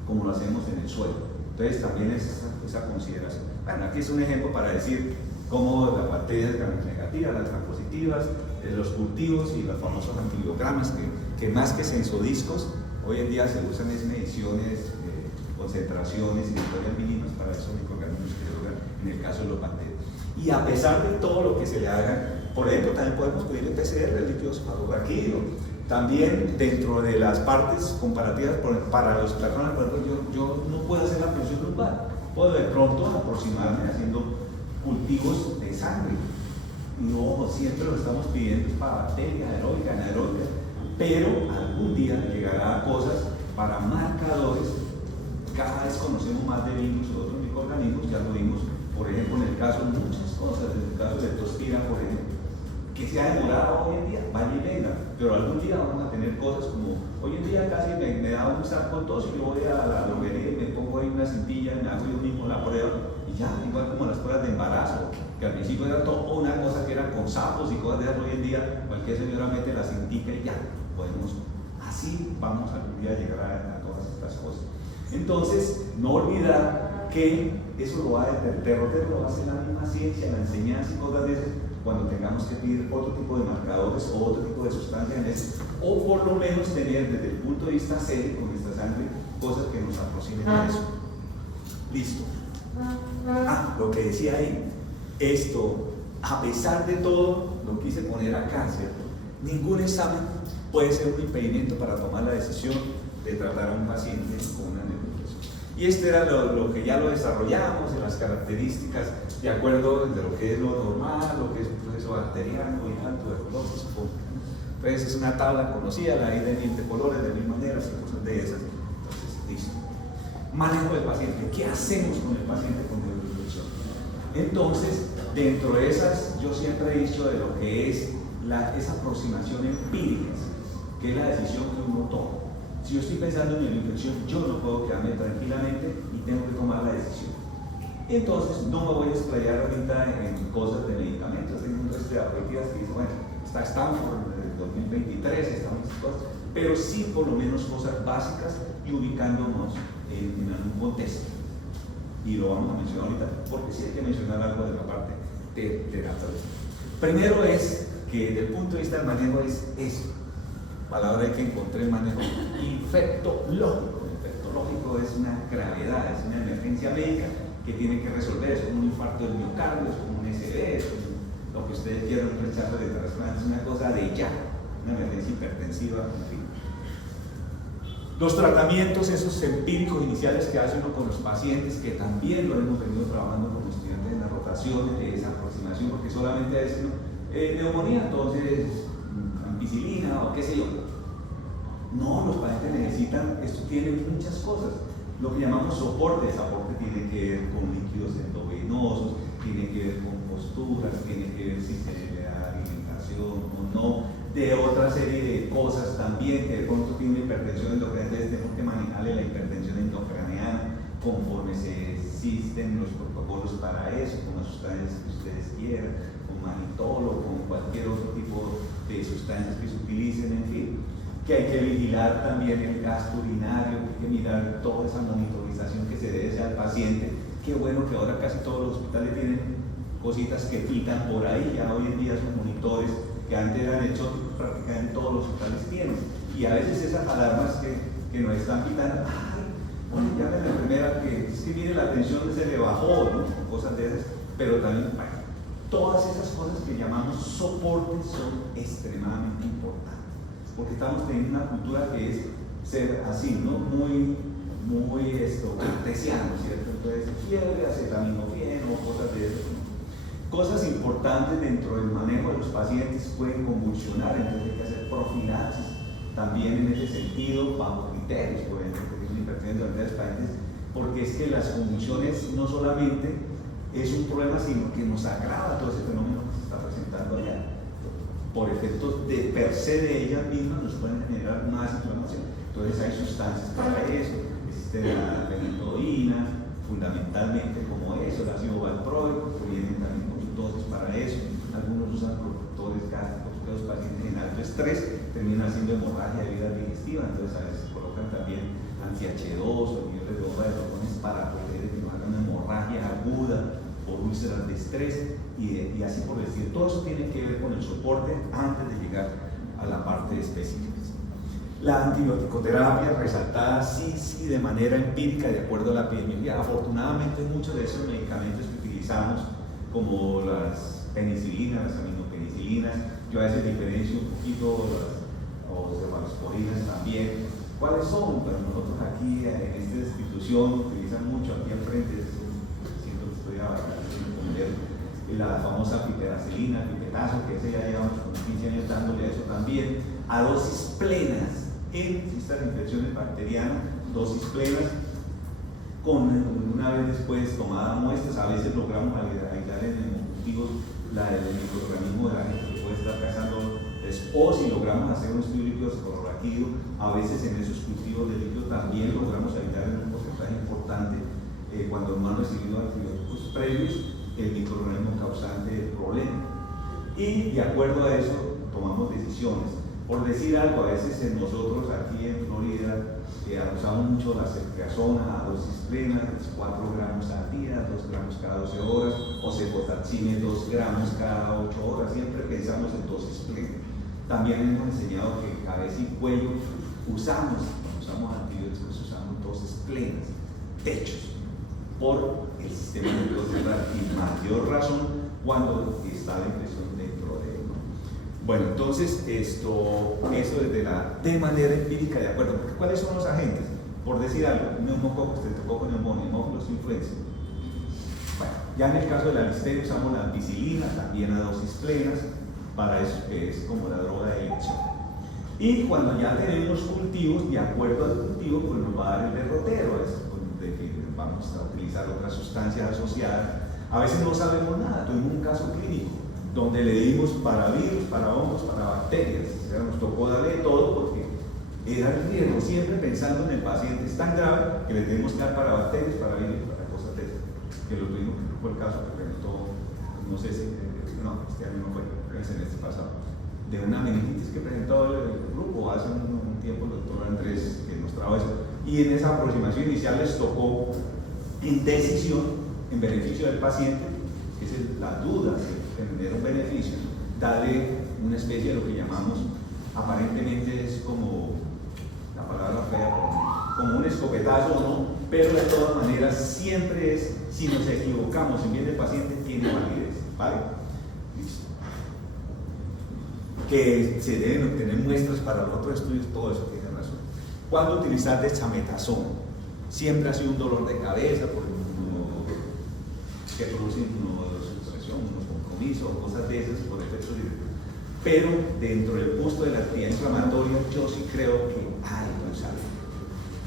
como lo hacemos en el suelo. Entonces también es esa consideración. Bueno, aquí es un ejemplo para decir cómo las bacterias gram negativas, las gram positivas, los cultivos y los famosos antibiogramas, que más que sensodiscos, hoy en día se usan es mediciones, concentraciones y victorias mínimas para esos microorganismos que logran en el caso de los bacterias. Y a pesar de todo lo que se le haga, por ejemplo, también podemos pedir el PCR, el líquido cefalorraquídeo. También dentro de las partes comparativas para las personas, por ejemplo, yo no puedo hacer la punción lumbar, puedo de pronto aproximarme haciendo cultivos de sangre. Y ojo, siempre lo estamos pidiendo para bacterias, aeróbicas, anaeróbicas, pero algún día llegará a cosas para marcadores. Cada vez conocemos más de virus y otros microorganismos, ya lo vimos, por ejemplo, en el caso de muchas cosas, en el caso de Leptospira, por ejemplo, que se ha demorado hoy en día, vaya y venga, pero algún día vamos a tener cosas como, hoy en día casi me da un saco tos y yo voy a la droguería y me pongo ahí una cintilla, me hago yo mismo la prueba y ya, igual como las pruebas de embarazo, que al principio era todo una cosa que era con sapos y cosas de esas, hoy en día cualquier señora mete la cintica y ya, podemos, así vamos algún día a llegar a todas estas cosas. Entonces, no olvidar que eso lo va a derrotar, lo va a hacer la misma ciencia, la enseñanza y cosas de esas, cuando tengamos que pedir otro tipo de marcadores o otro tipo de sustancias en eso, o por lo menos tener desde el punto de vista sérico con nuestra sangre cosas que nos aproximen a eso. Listo. Lo que decía ahí, esto, a pesar de todo, lo quise poner acá, ¿cierto? Ningún examen puede ser un impedimento para tomar la decisión de tratar a un paciente con una nebulosis. Y este era lo que ya lo desarrollamos en las características de acuerdo de lo que es lo normal, lo que es un proceso bacteriano, viral, tuberculosis. Pues es una tabla conocida, la hay de 20 colores, de 1000 maneras, y cosas de esas. Entonces, listo. Manejo del paciente. ¿Qué hacemos con el paciente con nebulización? Entonces, dentro de esas, yo siempre he dicho de lo que es esa aproximación empírica, que es la decisión que uno toma. Si yo estoy pensando en la infección, yo no puedo quedarme tranquilamente y tengo que tomar la decisión. Entonces, no me voy a explayar ahorita en cosas de medicamentos. Tengo un resto de diapositivas que dice, bueno, está Stanford en el 2023, estamos cosas, pero sí por lo menos cosas básicas y ubicándonos en algún contexto. Y lo vamos a mencionar ahorita, porque sí hay que mencionar algo de la parte terapéutica. Primero es que desde el punto de vista del manejo es eso, palabra que encontré en manejo, infectológico. Infectológico es una gravedad, es una emergencia médica que tiene que resolver, es como un infarto del miocardio, es como un SB, es lo que ustedes quieran, un rechazo de trasplante, es una cosa de ya, una emergencia hipertensiva, en fin. Los tratamientos, esos empíricos iniciales que hace uno con los pacientes, que también lo hemos venido trabajando con estudiantes en las rotaciones de esa aproximación, porque solamente a veces neumonía, entonces ampicilina o qué sé yo. No, los pacientes necesitan, esto tiene muchas cosas, lo que llamamos soporte. El soporte tiene que ver con líquidos endovenosos, tiene que ver con posturas, tiene que ver si se le da alimentación o no, de otra serie de cosas también, que de pronto tiene hipertensión endocrinal, entonces tenemos que manejarle la hipertensión endocrinal conforme se existen los protocolos para eso, con las sustancias que ustedes quieran, con manitol o con cualquier otro tipo de sustancias que se utilicen, en fin. Que hay que vigilar también el gasto urinario, que hay que mirar toda esa monitorización que se debe hacer al paciente. Qué bueno que ahora casi todos los hospitales tienen cositas que pitan por ahí, ya hoy en día son monitores que antes eran hechos prácticamente todos los hospitales tienen. Y a veces esas alarmas que nos están pitando, ay, bueno, llame a la enfermera que si mire la tensión se le bajó, ¿no? Cosas de esas, pero también, bueno, todas esas cosas que llamamos soportes son extremadamente importantes. Porque estamos teniendo una cultura que es ser así, ¿no? Muy cartesiano, ¿cierto? Entonces, fiebre, acetaminofeno, cosas de eso. Cosas importantes dentro del manejo de los pacientes, pueden convulsionar, entonces hay que hacer profilaxis también en ese sentido, bajo criterios, por ejemplo, que es una hipertensión de los pacientes, porque es que las convulsiones no solamente es un problema, sino que nos agrava todo ese fenómeno que se está presentando allá. Por efectos de per se de ellas mismas nos pueden generar más inflamación. Entonces hay sustancias para eso, existe la fenitoína, fundamentalmente como eso, el ácido valproico, que vienen también con sus dosis para eso. Algunos usan protectores gástricos, que los pacientes en alto estrés terminan haciendo hemorragia de vía digestiva, entonces a veces colocan también anti-H2 o niveles de bomba de protones para proteger que no haga una hemorragia aguda por úlceras de estrés y así por decir. Todo eso tiene que ver con el soporte antes de llegar a la parte específica. La antibioticoterapia resaltada sí de manera empírica de acuerdo a la epidemiología. Afortunadamente muchos de esos medicamentos que utilizamos, como las penicilinas, las aminopenicilinas, yo a veces diferencio un poquito las cefalosporinas también. ¿Cuáles son? Pero nosotros aquí en esta institución utilizan mucho, aquí al frente, siento que estoy la famosa piperacilina, pipetazo, que ese ya llevamos como 15 años dándole a eso también, a dosis plenas en estas infecciones bacterianas, dosis plenas, con una vez después tomada muestras, a veces logramos aislar en el cultivo el microorganismo de la gente que puede estar cazando, o si logramos hacer un estudio líquido cefalorraquídeo, a veces en esos cultivos de líquido también logramos aislar en un porcentaje importante cuando no han recibido antibióticos previos el microorganismo causante del problema. Y de acuerdo a eso tomamos decisiones. Por decir algo, a veces nosotros aquí en Florida usamos mucho la ceftriaxona a dosis plenas, 4 gramos al día, 2 gramos cada 12 horas, o cefotaxime 2 gramos cada 8 horas, siempre pensamos en dosis plenas. También hemos enseñado que cabeza y cuello cuando usamos antibióticos, usamos dosis plenas, techos, por el sistema nervioso central, y mayor razón cuando está la infección dentro de él. Bueno, entonces eso de manera empírica, de acuerdo, porque ¿cuáles son los agentes? Por decir algo, neumococo, estreptococo, neumonía, hemófilos, influenza. Bueno, ya en el caso de la listeria usamos la ampicilina, también a dosis plenas, para eso que es como la droga de elección. Y cuando ya tenemos cultivos, de acuerdo al cultivo, pues nos va a dar el derrotero, de que vamos a utilizar otras sustancias asociadas. A veces no sabemos nada, tuvimos un caso clínico donde le dimos para virus, para hongos, para bacterias, o sea, nos tocó darle todo porque era el riesgo, siempre pensando en el paciente. Es tan grave que le tenemos que dar para bacterias, para virus, para cosas de esas, que lo tuvimos, que fue el caso que presentó, no sé si, no, este año no fue, fue el semestre pasado, de una meningitis que presentó el grupo hace un tiempo, el doctor Andrés, que nos trajo eso, y en esa aproximación inicial les tocó en decisión, en beneficio del paciente, que es la duda de tener un beneficio, darle una especie de lo que llamamos, aparentemente es como, la palabra fea, como un escopetazo, ¿no? Pero de todas maneras siempre es, si nos equivocamos en bien del paciente, tiene validez, ¿vale? Listo. Que se deben obtener muestras para los otros estudios, todo eso tiene razón. ¿Cuándo utilizar dexametasona? Siempre ha sido un dolor de cabeza, que producen supresión, unos compromisos, cosas de esas por efectos directos. Pero dentro del gusto de la actividad inflamatoria, yo sí creo que hay que usarlo.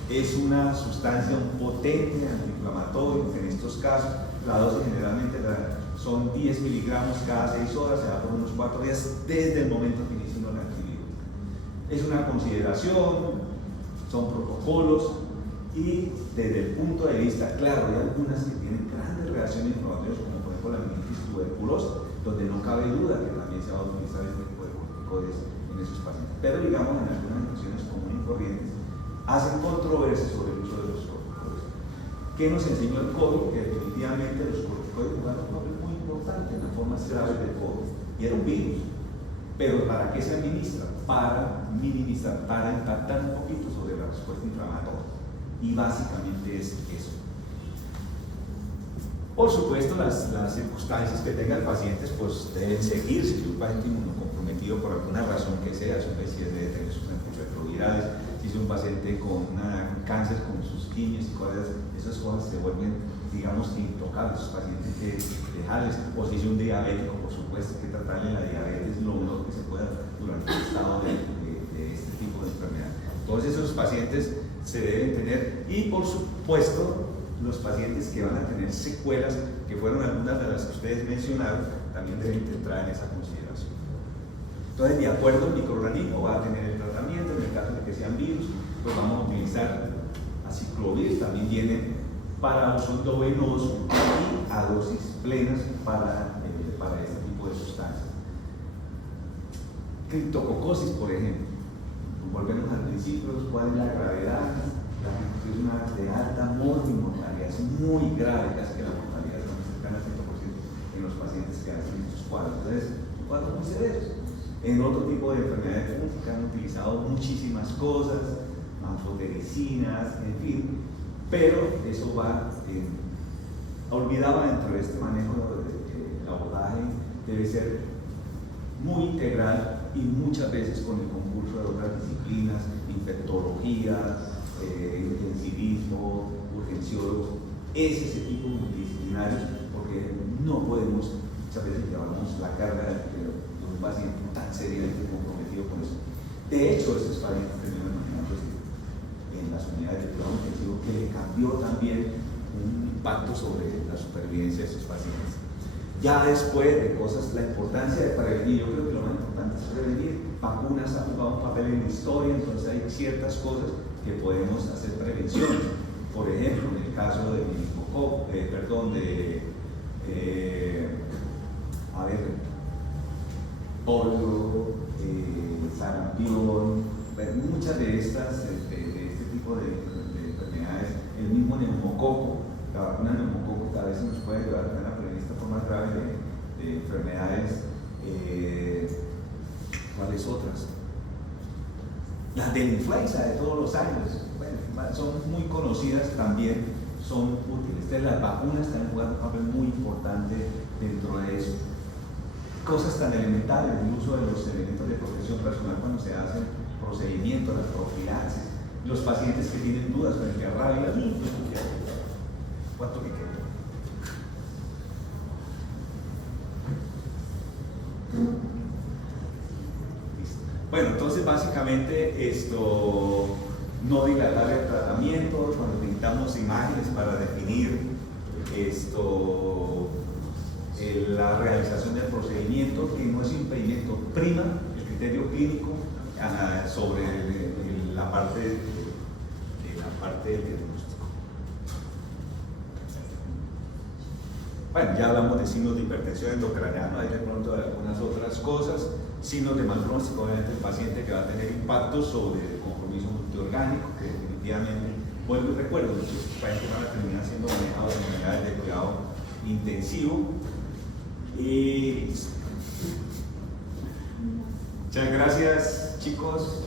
Es una sustancia, un potente antiinflamatorio, en estos casos la dosis generalmente son 10 miligramos cada 6 horas, se da por unos 4 días desde el momento que inicia la actividad. Es una consideración, son protocolos, y desde el punto de vista, claro, hay algunas que tienen grandes reacciones inflamatorias, como por ejemplo la meningitis tuberculosa, donde no cabe duda que también se va a utilizar este tipo de corticoides en esos pacientes. Pero digamos, en algunas infecciones comunes y corrientes, hacen controversia sobre el uso de los corticoides. ¿Qué nos enseñó el COVID? Que definitivamente los corticoides jugaron un papel muy importante en las formas graves del COVID, y era un virus. Pero ¿para qué se administra? Para minimizar, para impactar un poquito sobre la respuesta inflamatoria. Y básicamente es eso. Por supuesto, las circunstancias que tenga el paciente pues deben seguir. Si es un paciente inmunocomprometido por alguna razón que sea, si debe tener sus antirretrovirales, si es un paciente con cáncer con sus quimios y cosas, esas cosas se vuelven, digamos, intocables. Esos pacientes que dejarles, o si es un diabético, por supuesto, que tratarle la diabetes lo mejor que se pueda durante el estado de este tipo de enfermedad. Todos esos pacientes se deben tener, y por supuesto los pacientes que van a tener secuelas, que fueron algunas de las que ustedes mencionaron, también deben entrar en esa consideración. Entonces, de acuerdo al microorganismo va a tener el tratamiento. En el caso de que sean virus, pues vamos a utilizar aciclovir, también viene para uso endovenoso y a dosis plenas para este tipo de sustancias. Criptococosis, por ejemplo. Volvemos al principio, cuál es la gravedad. La es una de alta mortalidad, es muy grave, casi que la mortalidad es cercana al 100% en los pacientes que hacen estos cuadros. Entonces, son cuadros muy severos. En otro tipo de enfermedades crónicas han utilizado muchísimas cosas, anfotericinas, en fin, pero eso va olvidaba dentro de este manejo el abordaje debe ser muy integral y muchas veces con el concurso de otras disciplinas, infectología, intensivismo, urgenciólogos, ese tipo multidisciplinarios, porque no podemos muchas veces llevarnos la carga de un paciente tan seriamente comprometido con eso. De hecho, estos pacientes terminan imaginándose en las unidades de cuidado intensivo, que le cambió también un impacto sobre la supervivencia de esos pacientes. Ya después de cosas, la importancia de prevenir, yo creo que lo más importante es prevenir. Vacunas han jugado un papel en la historia, entonces hay ciertas cosas que podemos hacer prevención. Por ejemplo, en el caso de meningococo, polio, sarampión, pues, muchas de estas, de este tipo de enfermedades, el mismo neumococo, la vacuna neumococo que a veces nos puede ayudar también a prevenir esta forma grave de enfermedades. ¿Cuáles otras? Las de la influenza de todos los años, bueno, son muy conocidas también, son útiles. Entonces, las vacunas también juegan un papel muy importante dentro de eso. Cosas tan elementales, el uso de los elementos de protección personal cuando se hacen procedimientos, las profilaxis, los pacientes que tienen dudas frente a rabia, ¿cuánto que queda? Bueno, entonces básicamente esto, no dilatar el tratamiento, cuando necesitamos imágenes para definir esto, la realización del procedimiento, que no es impedimento, prima el criterio clínico sobre la parte del diagnóstico. Bueno, ya hablamos de signos de hipertensión endocraniana, hay de pronto algunas otras cosas. Signos de mal pronóstico, obviamente el paciente que va a tener impacto sobre el compromiso multiorgánico, que definitivamente, vuelvo y recuerdo, muchos pacientes van a terminar siendo manejados en unidades de cuidado intensivo. Y muchas gracias, chicos.